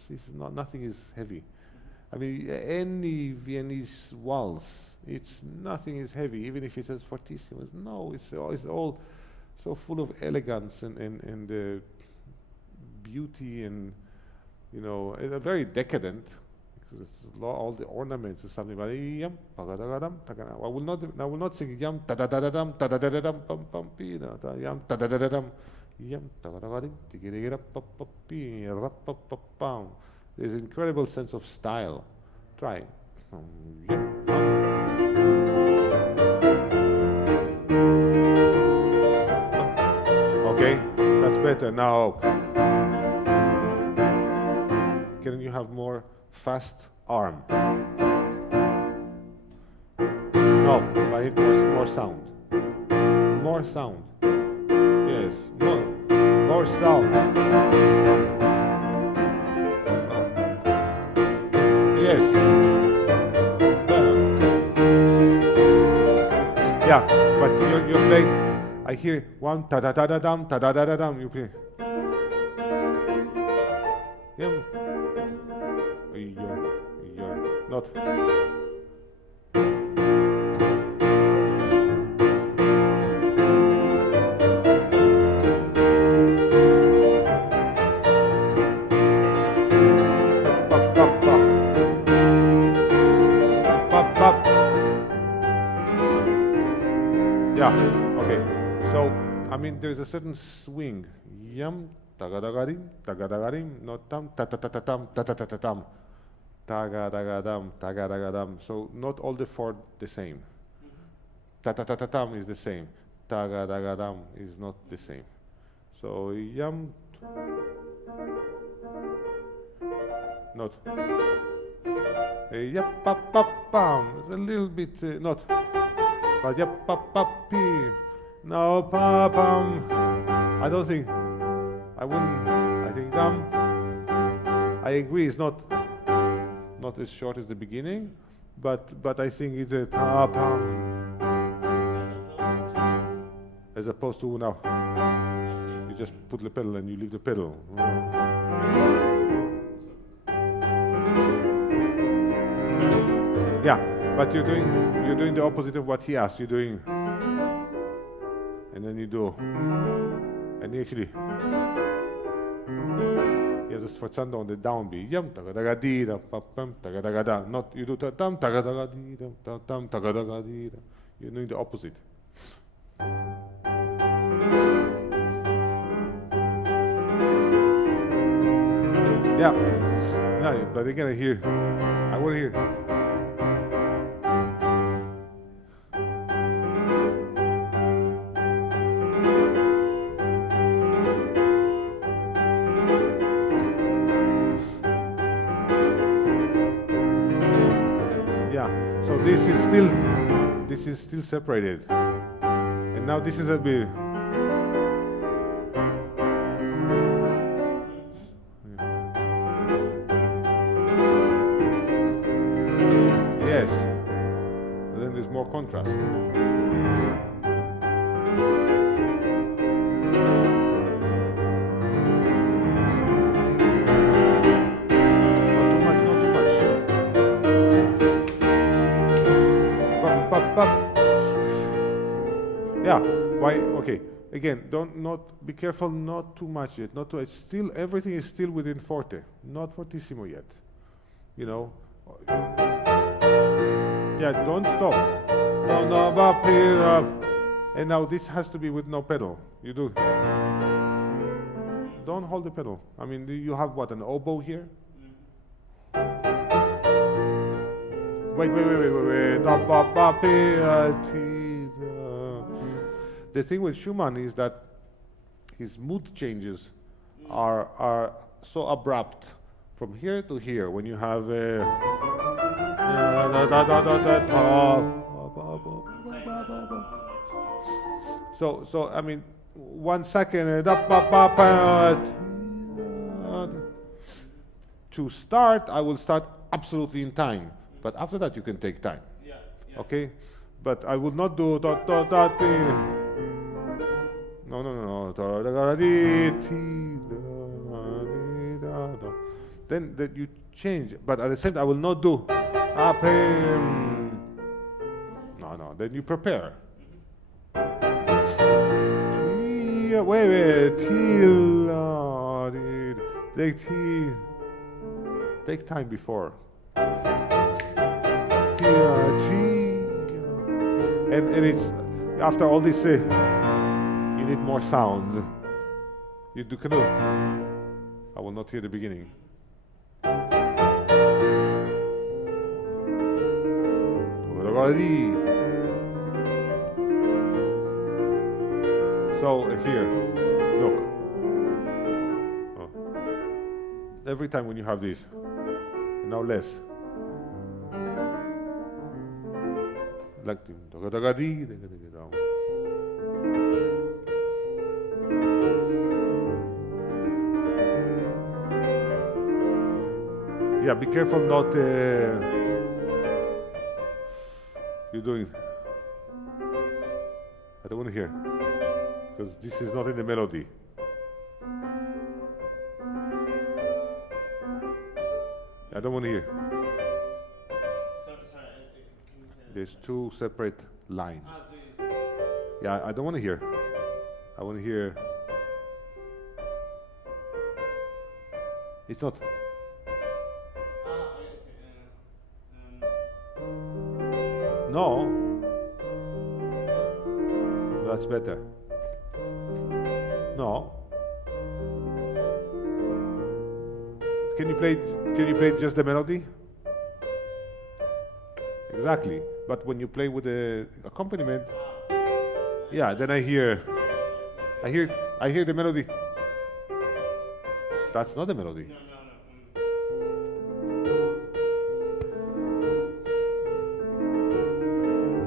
It's not, nothing is heavy. I mean, any Viennese waltz, nothing is heavy, even if it says fortissimus. No, it's all so full of elegance and beauty and, you know, very decadent. Because it's all the ornaments or something. But I will not sing yam da da da da dum da da da da dum pum pum pi da yam da da da da dum yam da da da dim tigiri pop pop pi rap pop pop pam. There's an incredible sense of style. Try. Okay, that's better now. Can you have more fast arm? No, but I need more sound. More sound. Yes, more sound. Yes. Yeah, but you're playing. I hear one ta da da da dum ta da da da dum. You play. Yeah. Not. Yeah, okay. So, I mean, there's a certain swing. Yum, tagadagadim, not tam, ta-ta-ta-ta-tam, ta-ta-ta-ta-tam. Tagadagam, tagadagam. So, not all the four the same. Ta-ta-ta-ta-tam is the same. Tagadagam is not the same. So, yum, not. Yep, pap, pap, pam. It's a little bit, not. But yep, pap, pap, pi. No, pa, pam. I don't think, I wouldn't, I think, I agree, it's not as short as the beginning, but I think it's a pa, pam. As opposed to now, you just put the pedal and you leave the pedal. Yeah, but you're doing the opposite of what he asked. You're doing, and then you do, and actually, he has a sforzando on the downbeat. Yum tagadagadi pam tagadagada. Not you do tam tagadagadi tam tagadagadi. You're doing the opposite. Yeah, no, but again, I want to hear. So this is still separated, and now this is a bit. Yes, then there's more contrast. Yeah, why? Okay. Again, be careful, not too much yet. Not too. It's still everything is still within forte, not fortissimo yet. You know. Yeah, don't stop. And now this has to be with no pedal. You do. Don't hold the pedal. I mean, you have what, an oboe here? Wait. The thing with Schumann is that his mood changes are so abrupt from here to here. When you have so I mean 1 second to start, I will start absolutely in time. But after that, you can take time. Yeah. Okay? But I will not do No. Then that you change. But at the same time, I will not do No. Then you prepare. Wait. Take time before. And it's after all this, you need more sound. You do canoe. I will not hear the beginning. So here, look. Every time when you have this, now less. Like Yeah, be careful not. You're doing. I don't want to hear, because this is not in the melody. I don't want to hear. Sorry, can you say that? There's two separate lines. Ah, so Yeah, I don't want to hear. I want to hear. It's not. I see. No. That's better. No. Can you play just the melody? Exactly. But when you play with the accompaniment, yeah, then I hear the melody. That's not the melody. No.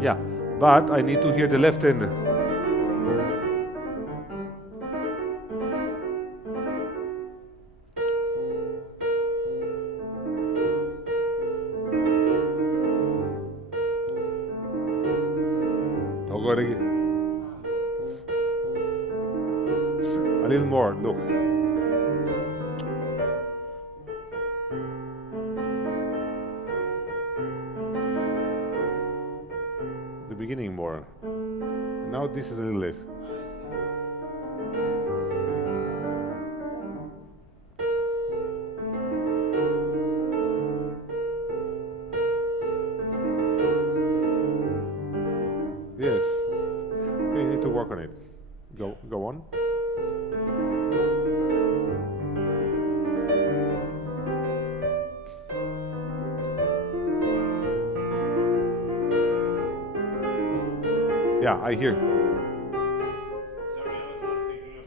Yeah, but I need to hear the left hand. A little more, look. The beginning more. Now this is a little less. Yes. Okay, you need to work on it. Go on. Yeah, I hear. Sorry, I was not thinking of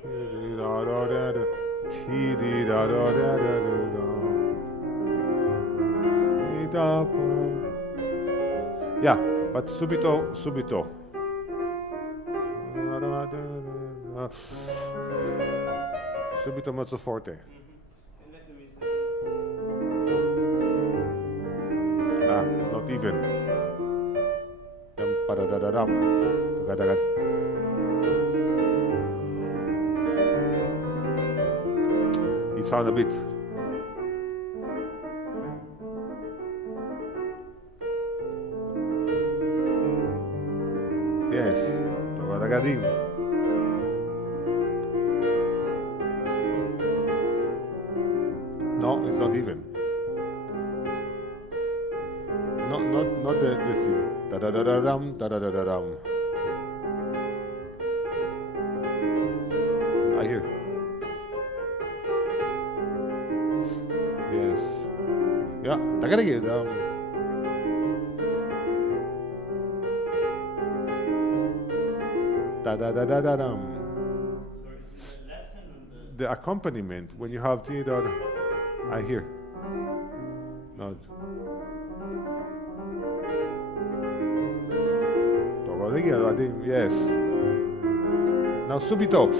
Yeah, but subito. Subito mezzo forte. Ah, not even. It sounds a bit. Yes. No, it's not even. Not the thing. Da da da da dum, da da da da dum. I hear. Yes. Yeah. Da da da dum. Da da da da da dum. Sorry, it's the left hand or The accompaniment when you have the da. I hear. No. Yes. Now subito.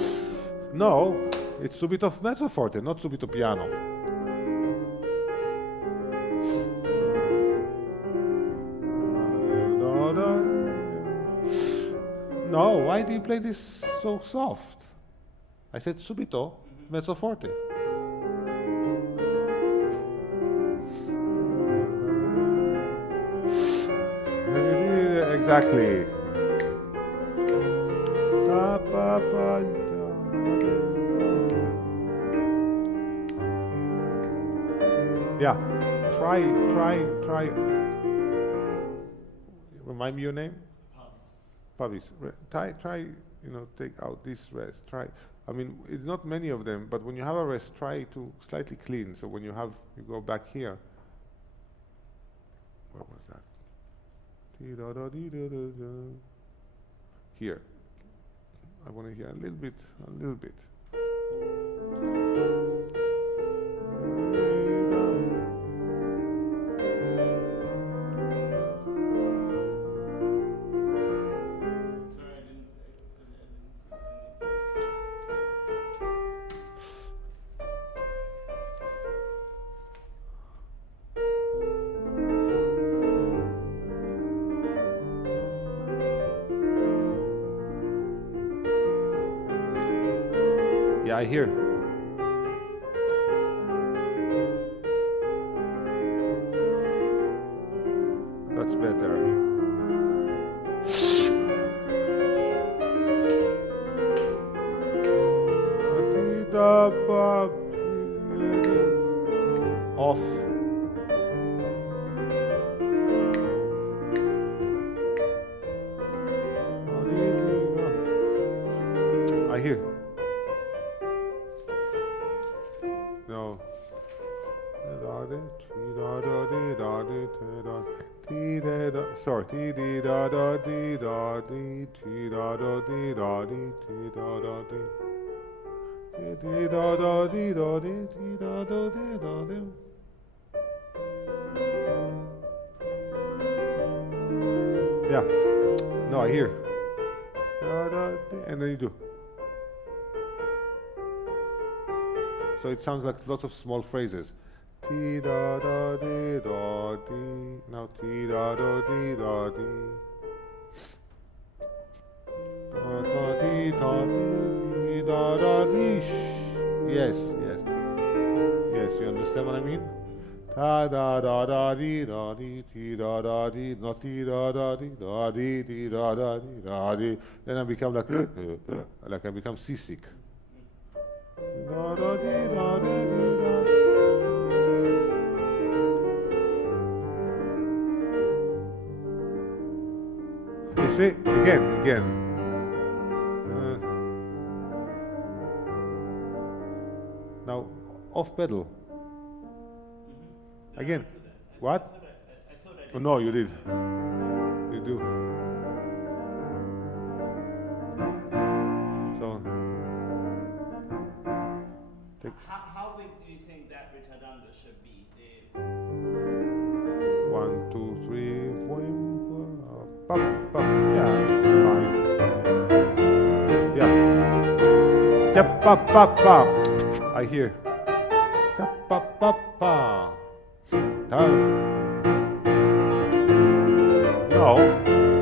No, it's subito mezzo forte, not subito piano. No, why do you play this so soft? I said subito mezzo forte. Exactly. Yeah, try. Remind me your name? Parvis. Try, take out this rest. Try. I mean, it's not many of them, but when you have a rest, try to slightly clean. So when you go back here. Where was that? Here. I want to hear a little bit. Yeah, I hear. That's better. Off. I hear. No. Sorry. Yeah. No, I hear. And then you do. So it sounds like lots of small phrases. Ti da da di da di. Now ti da da di da di. Da da di da di da da di. Yes, yes. Yes, you understand what I mean? Ta da da da di da di ti da da di no ti da da di da di ti da da di da di. Then I become like I become seasick. Da da di da di da. You see, again. Now, off pedal. Again. What? I thought I did. Oh, no, you did. You do. So. How big do you think that retardando should be? 1, 2, 3, 4. Yeah, fine. Yeah. Yeah, I hear. No,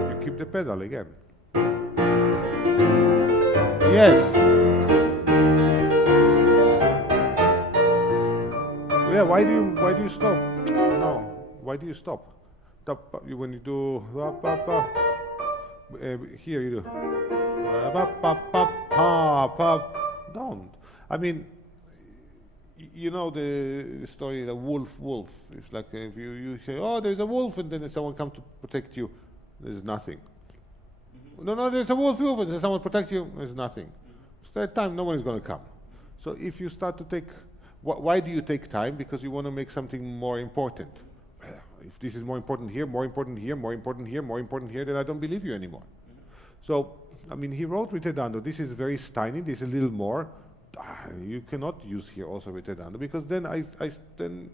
you keep the pedal again. Yes. Yeah, why do you stop? No, why do you stop? When you do here you do don't. I mean, you know the story, the wolf. It's like if you say, oh, there's a wolf, and then someone comes to protect you, there's nothing. No, there's a wolf, and then someone protect you, there's nothing. So that time, no one is going to come. So if you start to take, why do you take time? Because you want to make something more important. If this is more important here, more important here, more important here, more important here, then I don't believe you anymore. So, I mean, he wrote retardando. This is very Steiny. This is a little more. You cannot use here also retardando because then then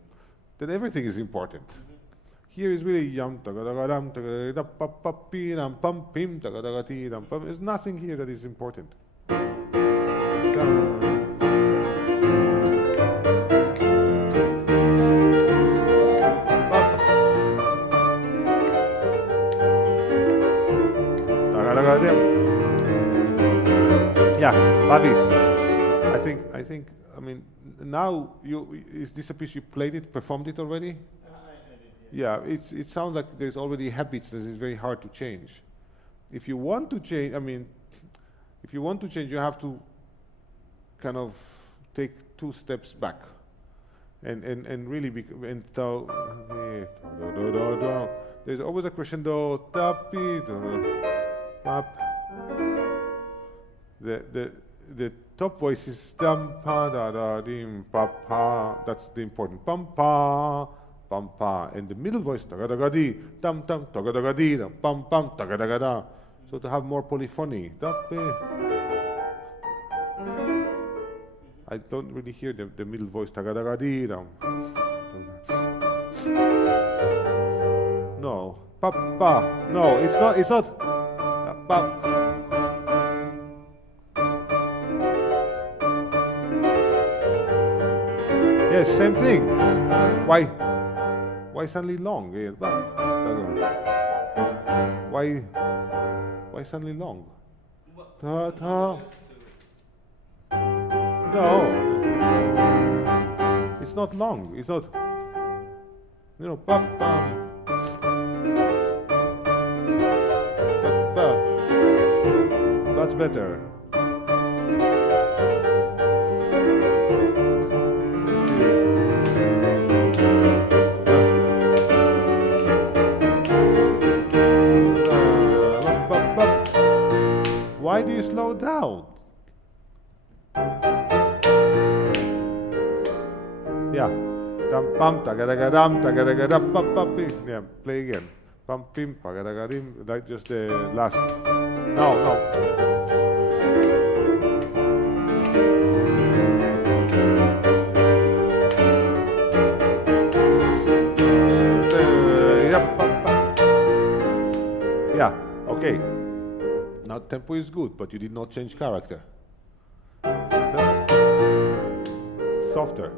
everything is important. Here is really yum tagadam tagadam papi ram pam pim tagadagati ram pam. There's nothing here that is important. Yeah, Parvis. I mean, now is this a piece you played it, performed it already? I did, yeah. Yeah, it sounds like there's already habits that is very hard to change. If you want to change, you have to kind of take 2 steps back, and really there's always a crescendo. The top voice is dum pa da da dim pa pa. That's the important pam pa pam pa, and the middle voice da da ga di dum dum da ga di dum pam pam da ga da. So to have more polyphony. I don't really hear the middle voice da ga di dum. No, pa pa. No, it's not. It's not. Pa. Yes, same thing. Why suddenly long? Why suddenly long? No, it's not long. It's not. You know, pa pam. That's better. Why do you slow down? Yeah. Dam pam tagadagadam tagadagadam pam pam pim. Yeah, play again. Pam pim pagadagadim. Like just the last. No, no. Yeah, okay. Now tempo is good, but you did not change character. Softer.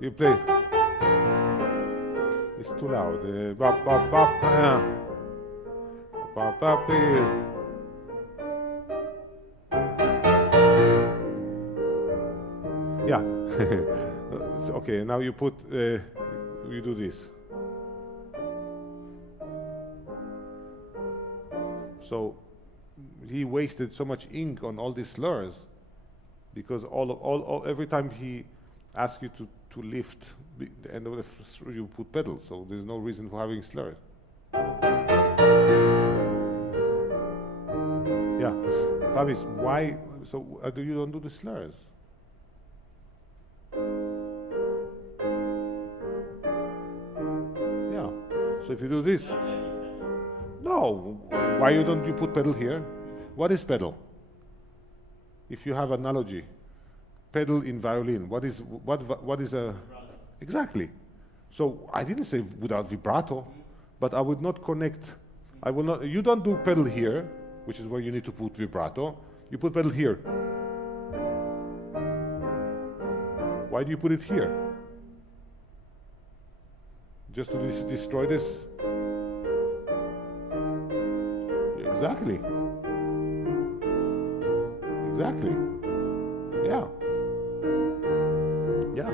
You play. It's too loud. Yeah. Okay, now you put, you do this. So he wasted so much ink on all these slurs because every time he asks you to lift the end of the you put pedal, so there's no reason for having slurs. Yeah, Parvis, why? So you don't do the slurs? Yeah. So if you do this, no. Why don't you put pedal here? What is pedal? If you have analogy, pedal in violin. What is a? Exactly. So I didn't say without vibrato, but I would not connect. I will not. You don't do pedal here, which is where you need to put vibrato. You put pedal here. Why do you put it here? Just to destroy this? Exactly. Exactly. Yeah. Yeah.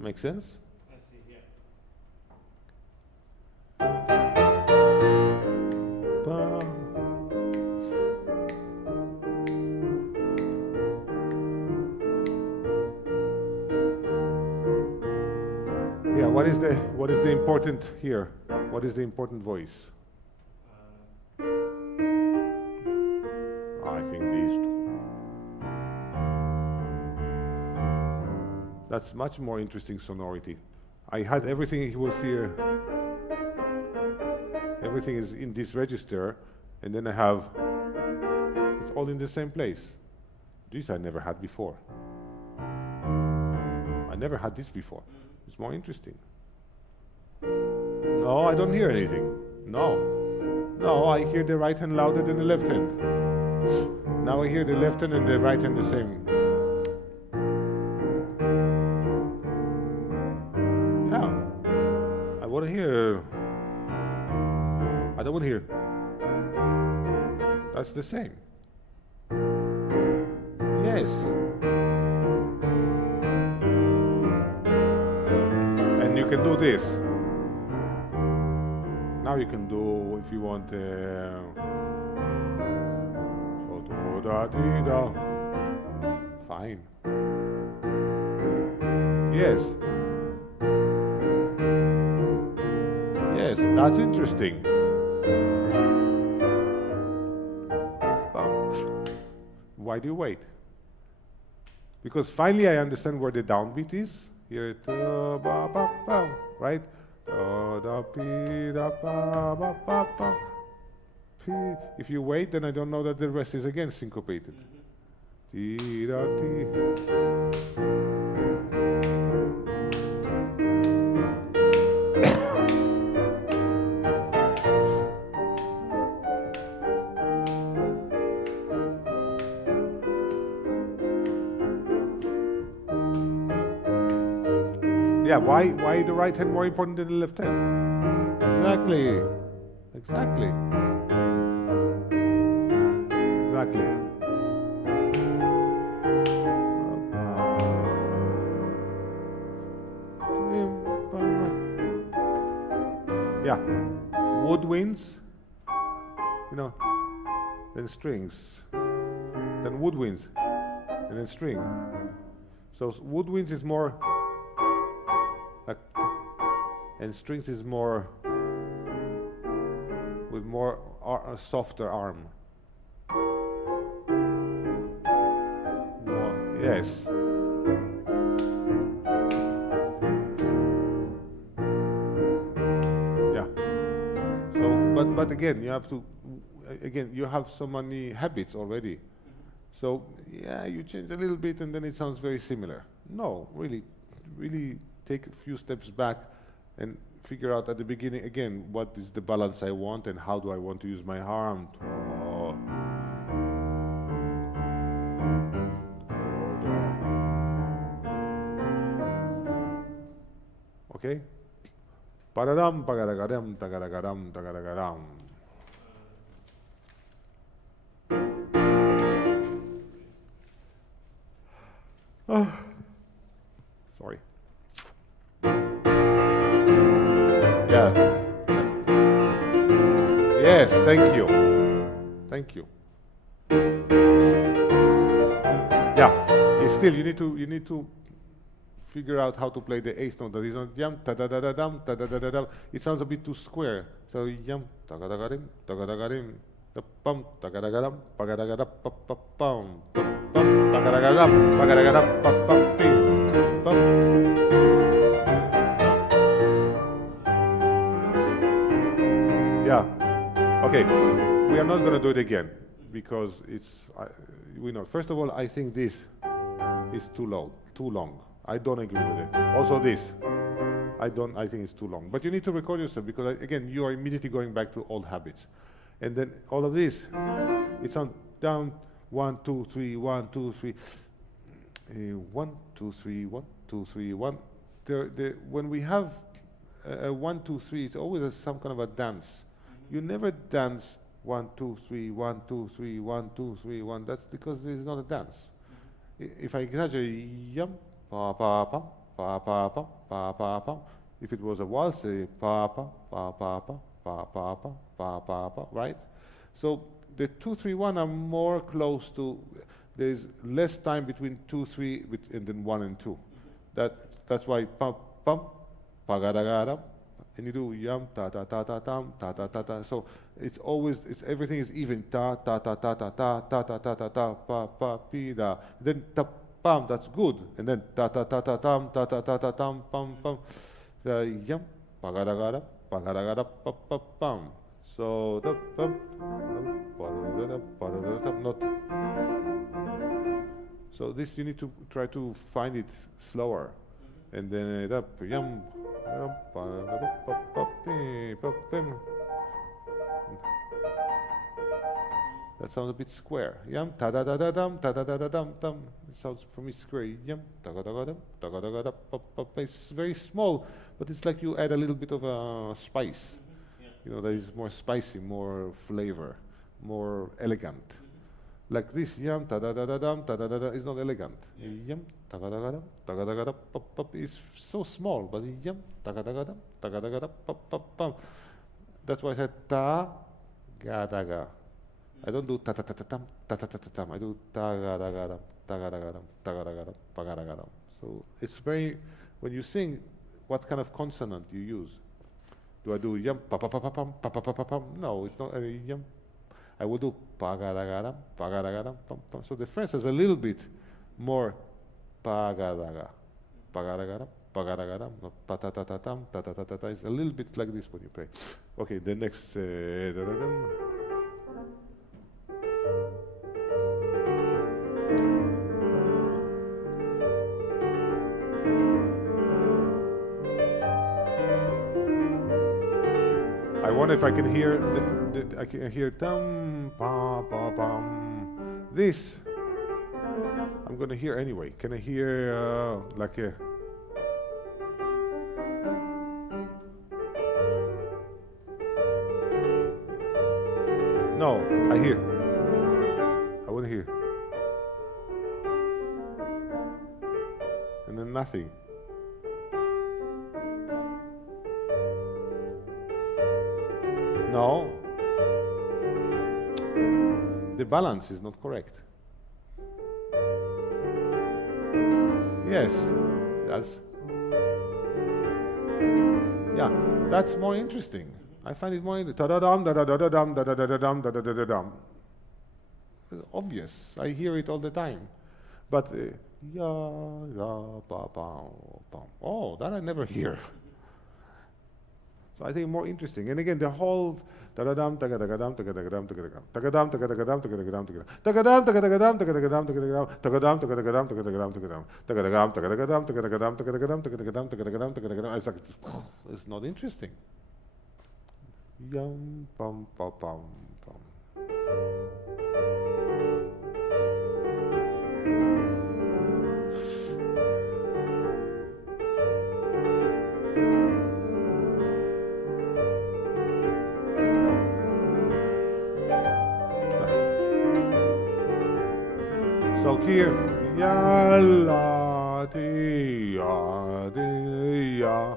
Makes sense? I see, yeah. Yeah, what is the important here? What is the important voice? I think these two. That's much more interesting sonority. I had everything, he was here. Everything is in this register, and then I have, it's all in the same place. This I never had before. I never had this before. It's more interesting. No, I don't hear anything. No. No, I hear the right hand louder than the left hand. Now I hear the left hand and the right hand the same. Yeah. I want to hear. I don't want to hear. That's the same. Yes. And you can do this. Now you can do, if you want, fine. Yes. Yes, that's interesting. Why do you wait? Because finally I understand where the downbeat is. Here, right? If you wait, then I don't know that the rest is again syncopated. Yeah, why the right hand more important than the left hand? Exactly. Exactly. Exactly. Yeah. Woodwinds, you know, then strings, then woodwinds, and then string. So woodwinds is more like, and strings is more with more softer arm. Yes. Yeah. So, but again, you have to, again, you have so many habits already. So, yeah, you change a little bit and then it sounds very similar. No, really take a few steps back and figure out at the beginning, again, what is the balance I want and how do I want to use my arm. Okay? Pararam, pagaragaram, tagaragaram, tagaragaram. Sorry. Yeah. Yes, thank you. Thank you. Yeah. Still, you need to figure out how to play the eighth note. That is not yam ta da da da dam ta da da da dam. It sounds a bit too square. So yam ta ga da ga rim ta ga da ga rim ta pam ta ga da ga dam pa ga da ga da pa pa pam ta pam pa ga da ga dam pa ga da ga da pa pa pi pam. Yeah. Okay. We are not going to do it again because it's we know. First of all, I think this is too low, too long. I don't agree with it. Also this, I think it's too long. But you need to record yourself because again, you are immediately going back to old habits. And then all of this, it sounds down, 1, 2, 3, 1, 2, 3, 1, 2, 3, 1, 2, 3, 1. When we have a 1, 2, 3, it's always some kind of a dance. You never dance 1, 2, 3, 1, 2, 3, 1, 2, 3, 1. That's because it's not a dance. If I exaggerate, yum, pa pa pa pa pa pa pa pa pa. If it was a waltz, pa pa pa pa pa pa pa pa pa pa pa, right? So the 2, 3, 1 are more close to. There's less time between 2, 3, and then 1 and 2. That's why pam pam pa ga da ga da, and you do yam ta ta ta ta tam ta ta ta ta. So it's always everything is even ta ta ta ta ta ta ta ta ta ta ta pa pa pi da. Then ta pam, that's good, and then ta ta ta ta tam ta ta ta ta tam pam pam. Yam pa ga da ga da pa ga da ga da pa pa pam. So the pam not. So this you need to try to find it slower, and then it up yam. That sounds a bit square. Yam ta da da da dam ta da da da dam dam. It sounds for me square. Yam ta ga da ga dam ta ga da ga da pa pa pa. It's very small, but it's like you add a little bit of a spice. You know, there is more spicy, more flavor, more elegant. Like this yam ta da da da dam ta da da da is not elegant. Yam ta ga da ga dam ta ga da ga da pa pa is so small, but yam ta ga da ga dam ta ga da ga da pa pa pa. That's why I said ta ga da ga. I don't do ta ta ta ta tam ta ta ta ta tam. I do ta ga da ga dam ta ga da ga dam ta ga da ga dam pa ga da ga dam. So it's very, when you sing, what kind of consonant you use? Do I do yam pa pa pa pa pam pa pa pa pa pam? No, it's not any yam. I will do pa ga da ga dam pa ga da ga dam pam pam. So the French has a little bit more pa ga da ga pa ga da ga dam pa ga da ga dam. No, ta ta ta ta tam ta ta ta ta ta. It's a little bit like this when you play. Okay, the next. I wonder if I can hear I can hear dum pa pa pam. This I'm gonna hear anyway. Can I hear like a? nothing. No. The balance is not correct. Yes, that's more interesting. I find it more interesting. Da-da-dum, da-da-da-da-dum, da-da-da-da-dum, da-da-da-da-dum. Obvious. I hear it all the time. But oh, that I never hear. So I think more interesting. And again, the whole da-da-dum, taga-daga-dum, taga-daga-dum, taga-daga-dum, taga-dum, taga-daga-dum, taga-daga-dum, taga-dum, taga-daga-dum, taga-daga-dum, taga-daga-dum, taga-dum, taga-daga-dum, taga-daga-dum, taga-dum, taga-daga-dum, taga-daga-dum, taga-daga-dum, taga-daga-dum, taga-daga-dum, taga-daga-dum, taga-daga-dum. It's like, it's not interesting. Yum, pum, pum, pum, pum. So here, ya la di ya.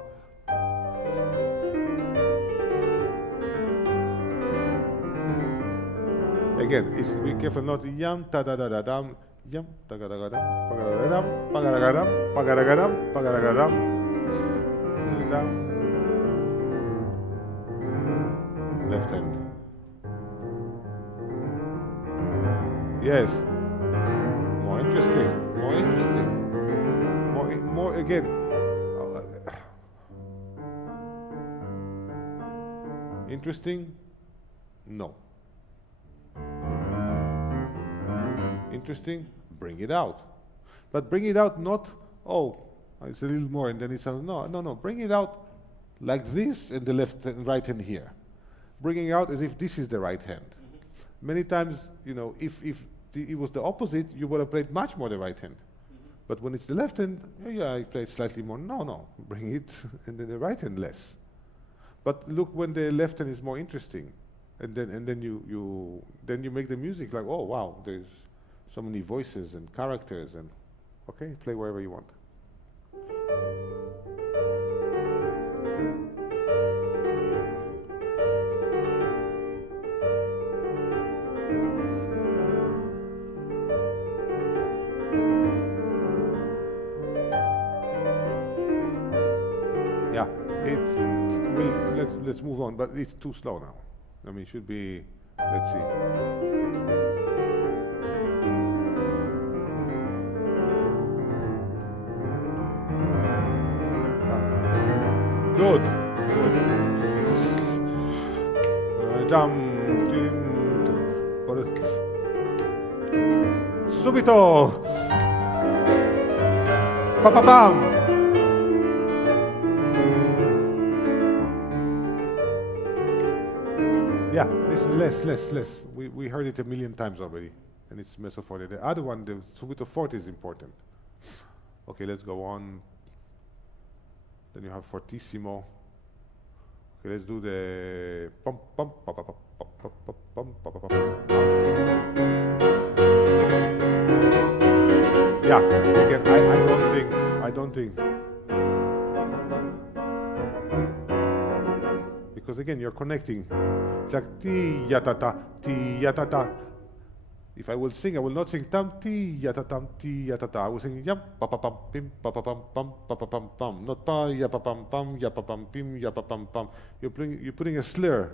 Again, it's be careful not yam ta da da da dam, yam ta ga da ga dam, pa ga da dam, pa ga da ga dam, pa ga da ga dam, pa ga da ga dam, dam. Left hand. Yes. More interesting. More interesting. More again. Interesting? No. Interesting? Bring it out. But bring it out not, oh, it's a little more and then it sounds, no. Bring it out like this and the left and right hand here. Bringing out as if this is the right hand. Many times, you know, if it was the opposite, you would have played much more the right hand. But when it's the left hand, yeah, I played slightly more. No, bring it, and then the right hand less. But look when the left hand is more interesting, and then you make the music like, oh wow, there's so many voices and characters, and okay, play wherever you want. Let's move on, but it's too slow now. I mean, it should be, let's see. Good. Subito. Pa-pa-pam. Yeah, this is less. We heard it a million times already, and it's mezzo forte. The other one, the subito forte, is important. Okay, let's go on. Then you have fortissimo. Okay, let's do the pum pum pum pum pum pum pum pum pum. Yeah, again, I don't think. Because again, you're connecting. It's like ti ya ta ta, ti ya ta ta. If I will sing, I will not sing tam ti ya ta tam ti ya ta ta. I will sing yam pa pa pam pim pa pa pam pam pa pa pam pam. Not pa ya pa pam pam ya pa pam pim ya pa pam pam. You're putting a slur.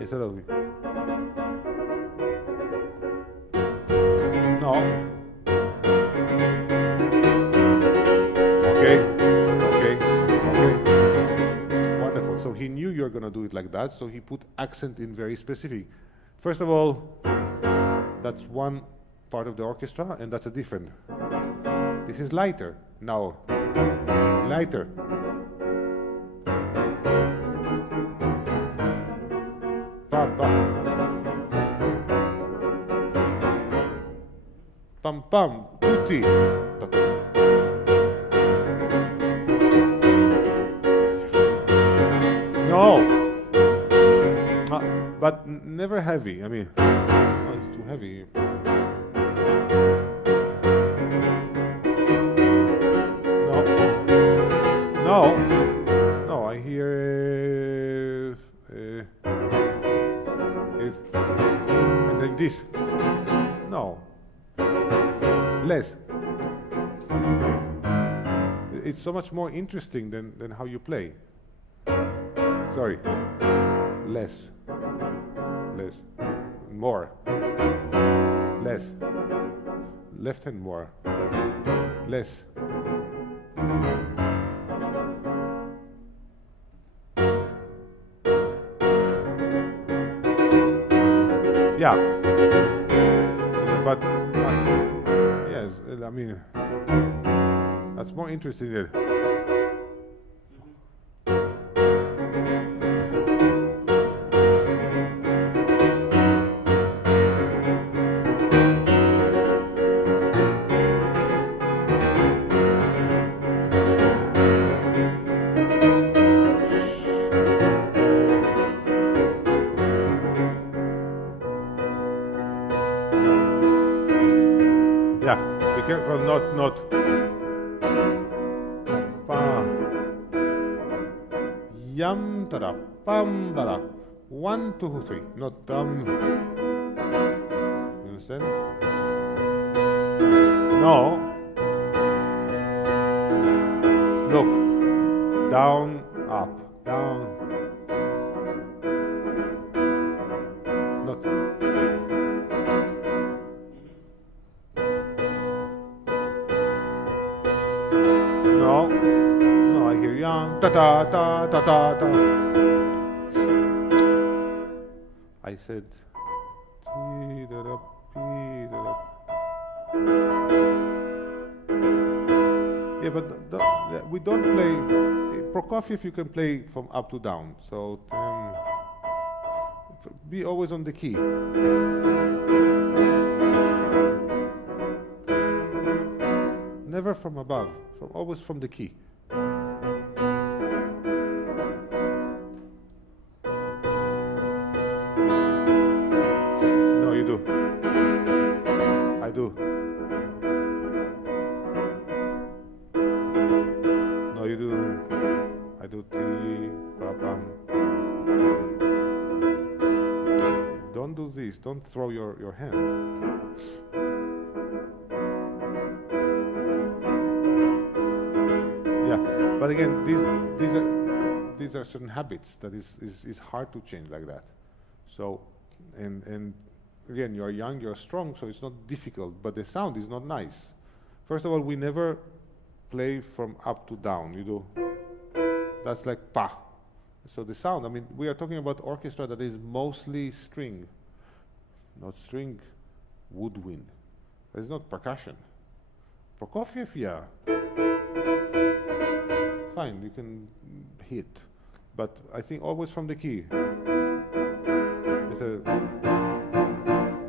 Instead of no. Okay. Wonderful. So he knew you're going to do it like that, so he put accent in very specific. First of all, that's one part of the orchestra, and that's a different. This is lighter. Now, lighter. Pa, pa. Pam, pam, tutti. No, but never heavy. I mean, it's too heavy. less. It's so much more interesting than how you play. Sorry. Less. Less. More. Less. Left hand more. Less. Yeah. But yes, I mean, that's more interesting than. Be careful, not. Pa. Yam tada pam bada. 1, 2, 3. Not You understand? No. Look. Down, up, down. Not. No, I hear young ta ta ta ta ta ta. I said T da da P da da. Yeah, but we don't play Prokofiev. You can play from up to down. So be always on the key. Never from above, always from the key. No, you do. I do. No, you do. I do T, pa, pam. Don't do this. Don't throw your hand. But again, these are certain habits that is hard to change like that. So, and again, you're young, you're strong, so it's not difficult, but the sound is not nice. First of all, we never play from up to down. You do. That's like pa. So the sound, I mean, we are talking about orchestra that is mostly string, not string, woodwind. It's not percussion. Prokofiev, yeah. Fine, you can hit, but I think always from the key. I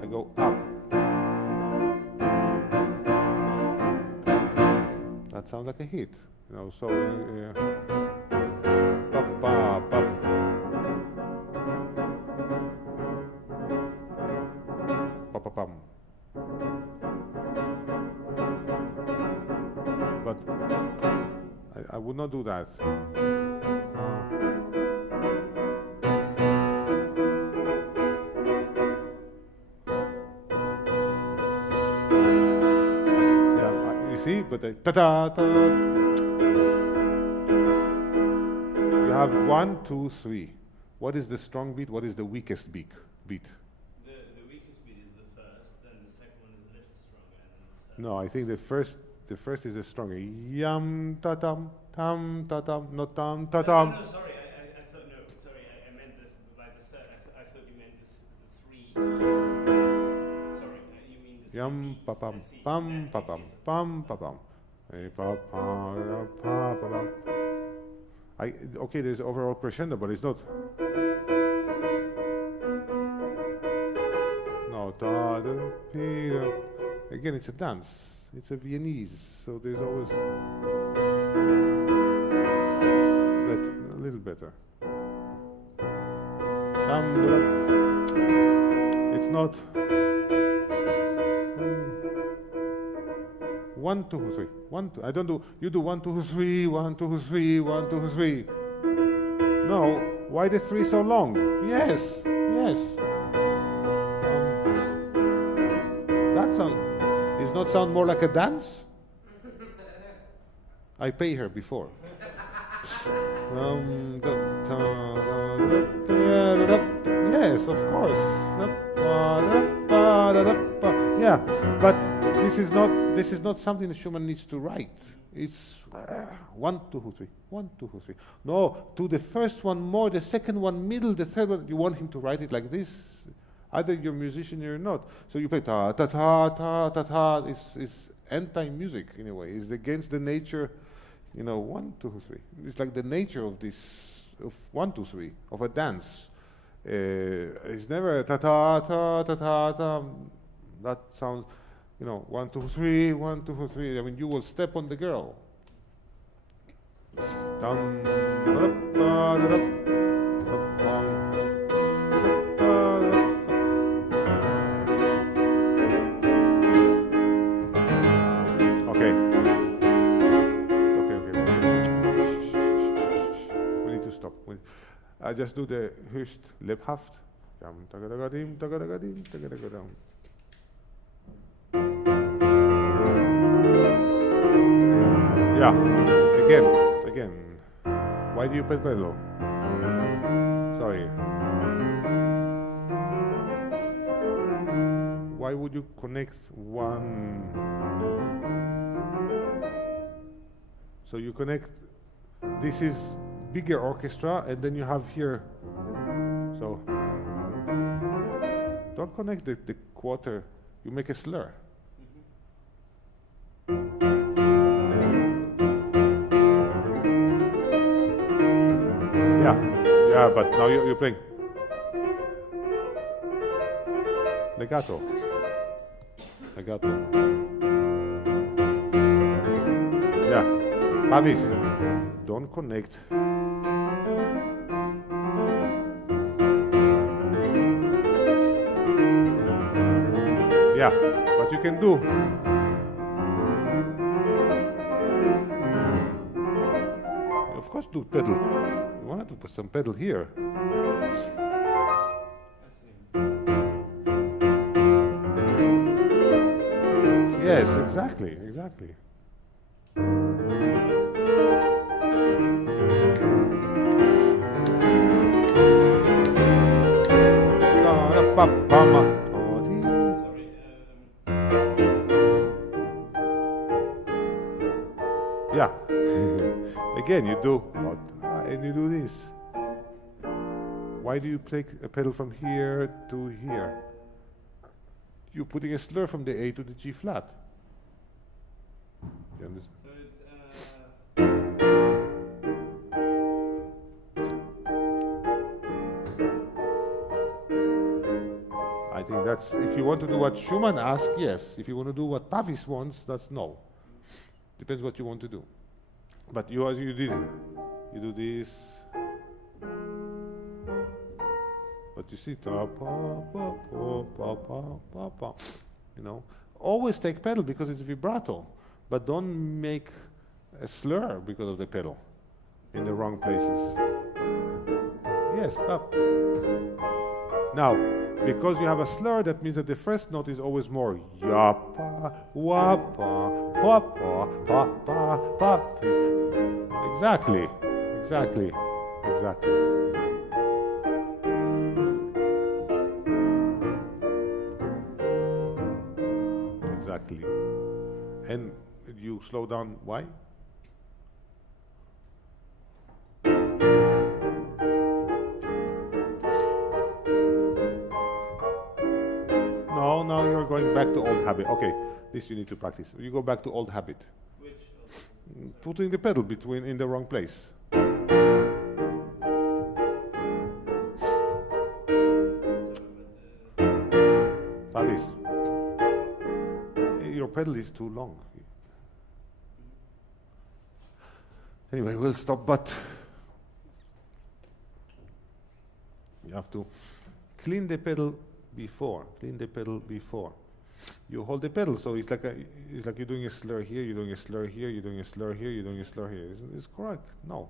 go up. That sounds like a hit, you know. So, pop, pop, pop. Pop, pop, pop. But I would not do that. Yeah, you see, but ta-ta-ta. You have 1, 2, 3. What is the strong beat? What is the weakest beat? The weakest beat is the first, then the second one is a little stronger, and then the third. No, I think the first is the stronger. Yam ta tam tam ta tam no tam ta tam. No, sorry, I thought no. Sorry, I meant by the third. I thought you meant the three. Sorry, you mean the Yam pa pam three. pam pa pam pam pa pam. Pa pa pa pa pam. Okay, there's overall crescendo, but it's not. No, da da pi da. Again, it's a dance. It's a Viennese, so there's always a little better. It's not 1, 2, 3. 1, 2. I don't do. You do 1, 2, 3. 1, 2, 3. 1, 2, 3. No. Why the 3 so long? Yes. Yes. That sound. Does not sound more like a dance? I pay her before. Yes, of course. Yeah, but this is not something that Schumann needs to write. It's 1, 2, 3, 1, 2, 3. No, to the first one more, the second one middle, the third one. You want him to write it like this. Either you're a musician or you're not. So you play ta ta ta ta ta ta. It's anti-music in a way. It's against the nature. 1, 2, 3. It's like the nature of this, of 1, 2, 3, of a dance. It's never ta ta ta ta ta ta. That sounds, 1, 2, 3, 1, 2, 3. I mean, you will step on the girl. I just do the höchst lebhaft. Yeah, again. Why do you play pedal? Sorry. Why would you connect one? So you connect, this is bigger orchestra, and then you have here, so don't connect the quarter, you make a slur. Yeah, but now you're playing legato. Yeah, Parvis, don't connect. Yeah, what you can do. Of course, do pedal. You wanted to put some pedal here. Yes, exactly. Yeah. Again, you do what? And you do this. Why do you play a pedal from here to here? You're putting a slur from the A to the G flat. You understand? So it's I think that's, if you want to do what Schumann asked, yes. If you want to do what Parvis wants, that's no. Depends what you want to do. But you did, you do this. But you see, always take pedal because it's vibrato, but don't make a slur because of the pedal in the wrong places. Yes, up. Now, because you have a slur, that means that the first note is always more yappa, wappa, papa, papa, papi. Exactly. And you slow down, why? No, now you're going back to old habit. Okay, this you need to practice. You go back to old habit. which? Putting the pedal in the wrong place. Parvis. Your pedal is too long. Anyway, we'll stop, but you have to clean the pedal before. You hold the pedal, so it's like you're doing a slur here, you're doing a slur here, you're doing a slur here, you're doing a slur here. It's correct? No.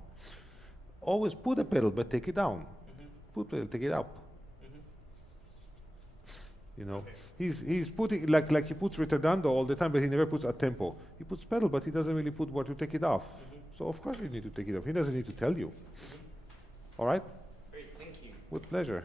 Always put the pedal, but take it down. Put the pedal, take it up. You know, Okay. he's putting like he puts retardando all the time, but he never puts a tempo. He puts pedal, but he doesn't really put where to take it off. So of course you need to take it off. He doesn't need to tell you. All right? Great, thank you. With pleasure.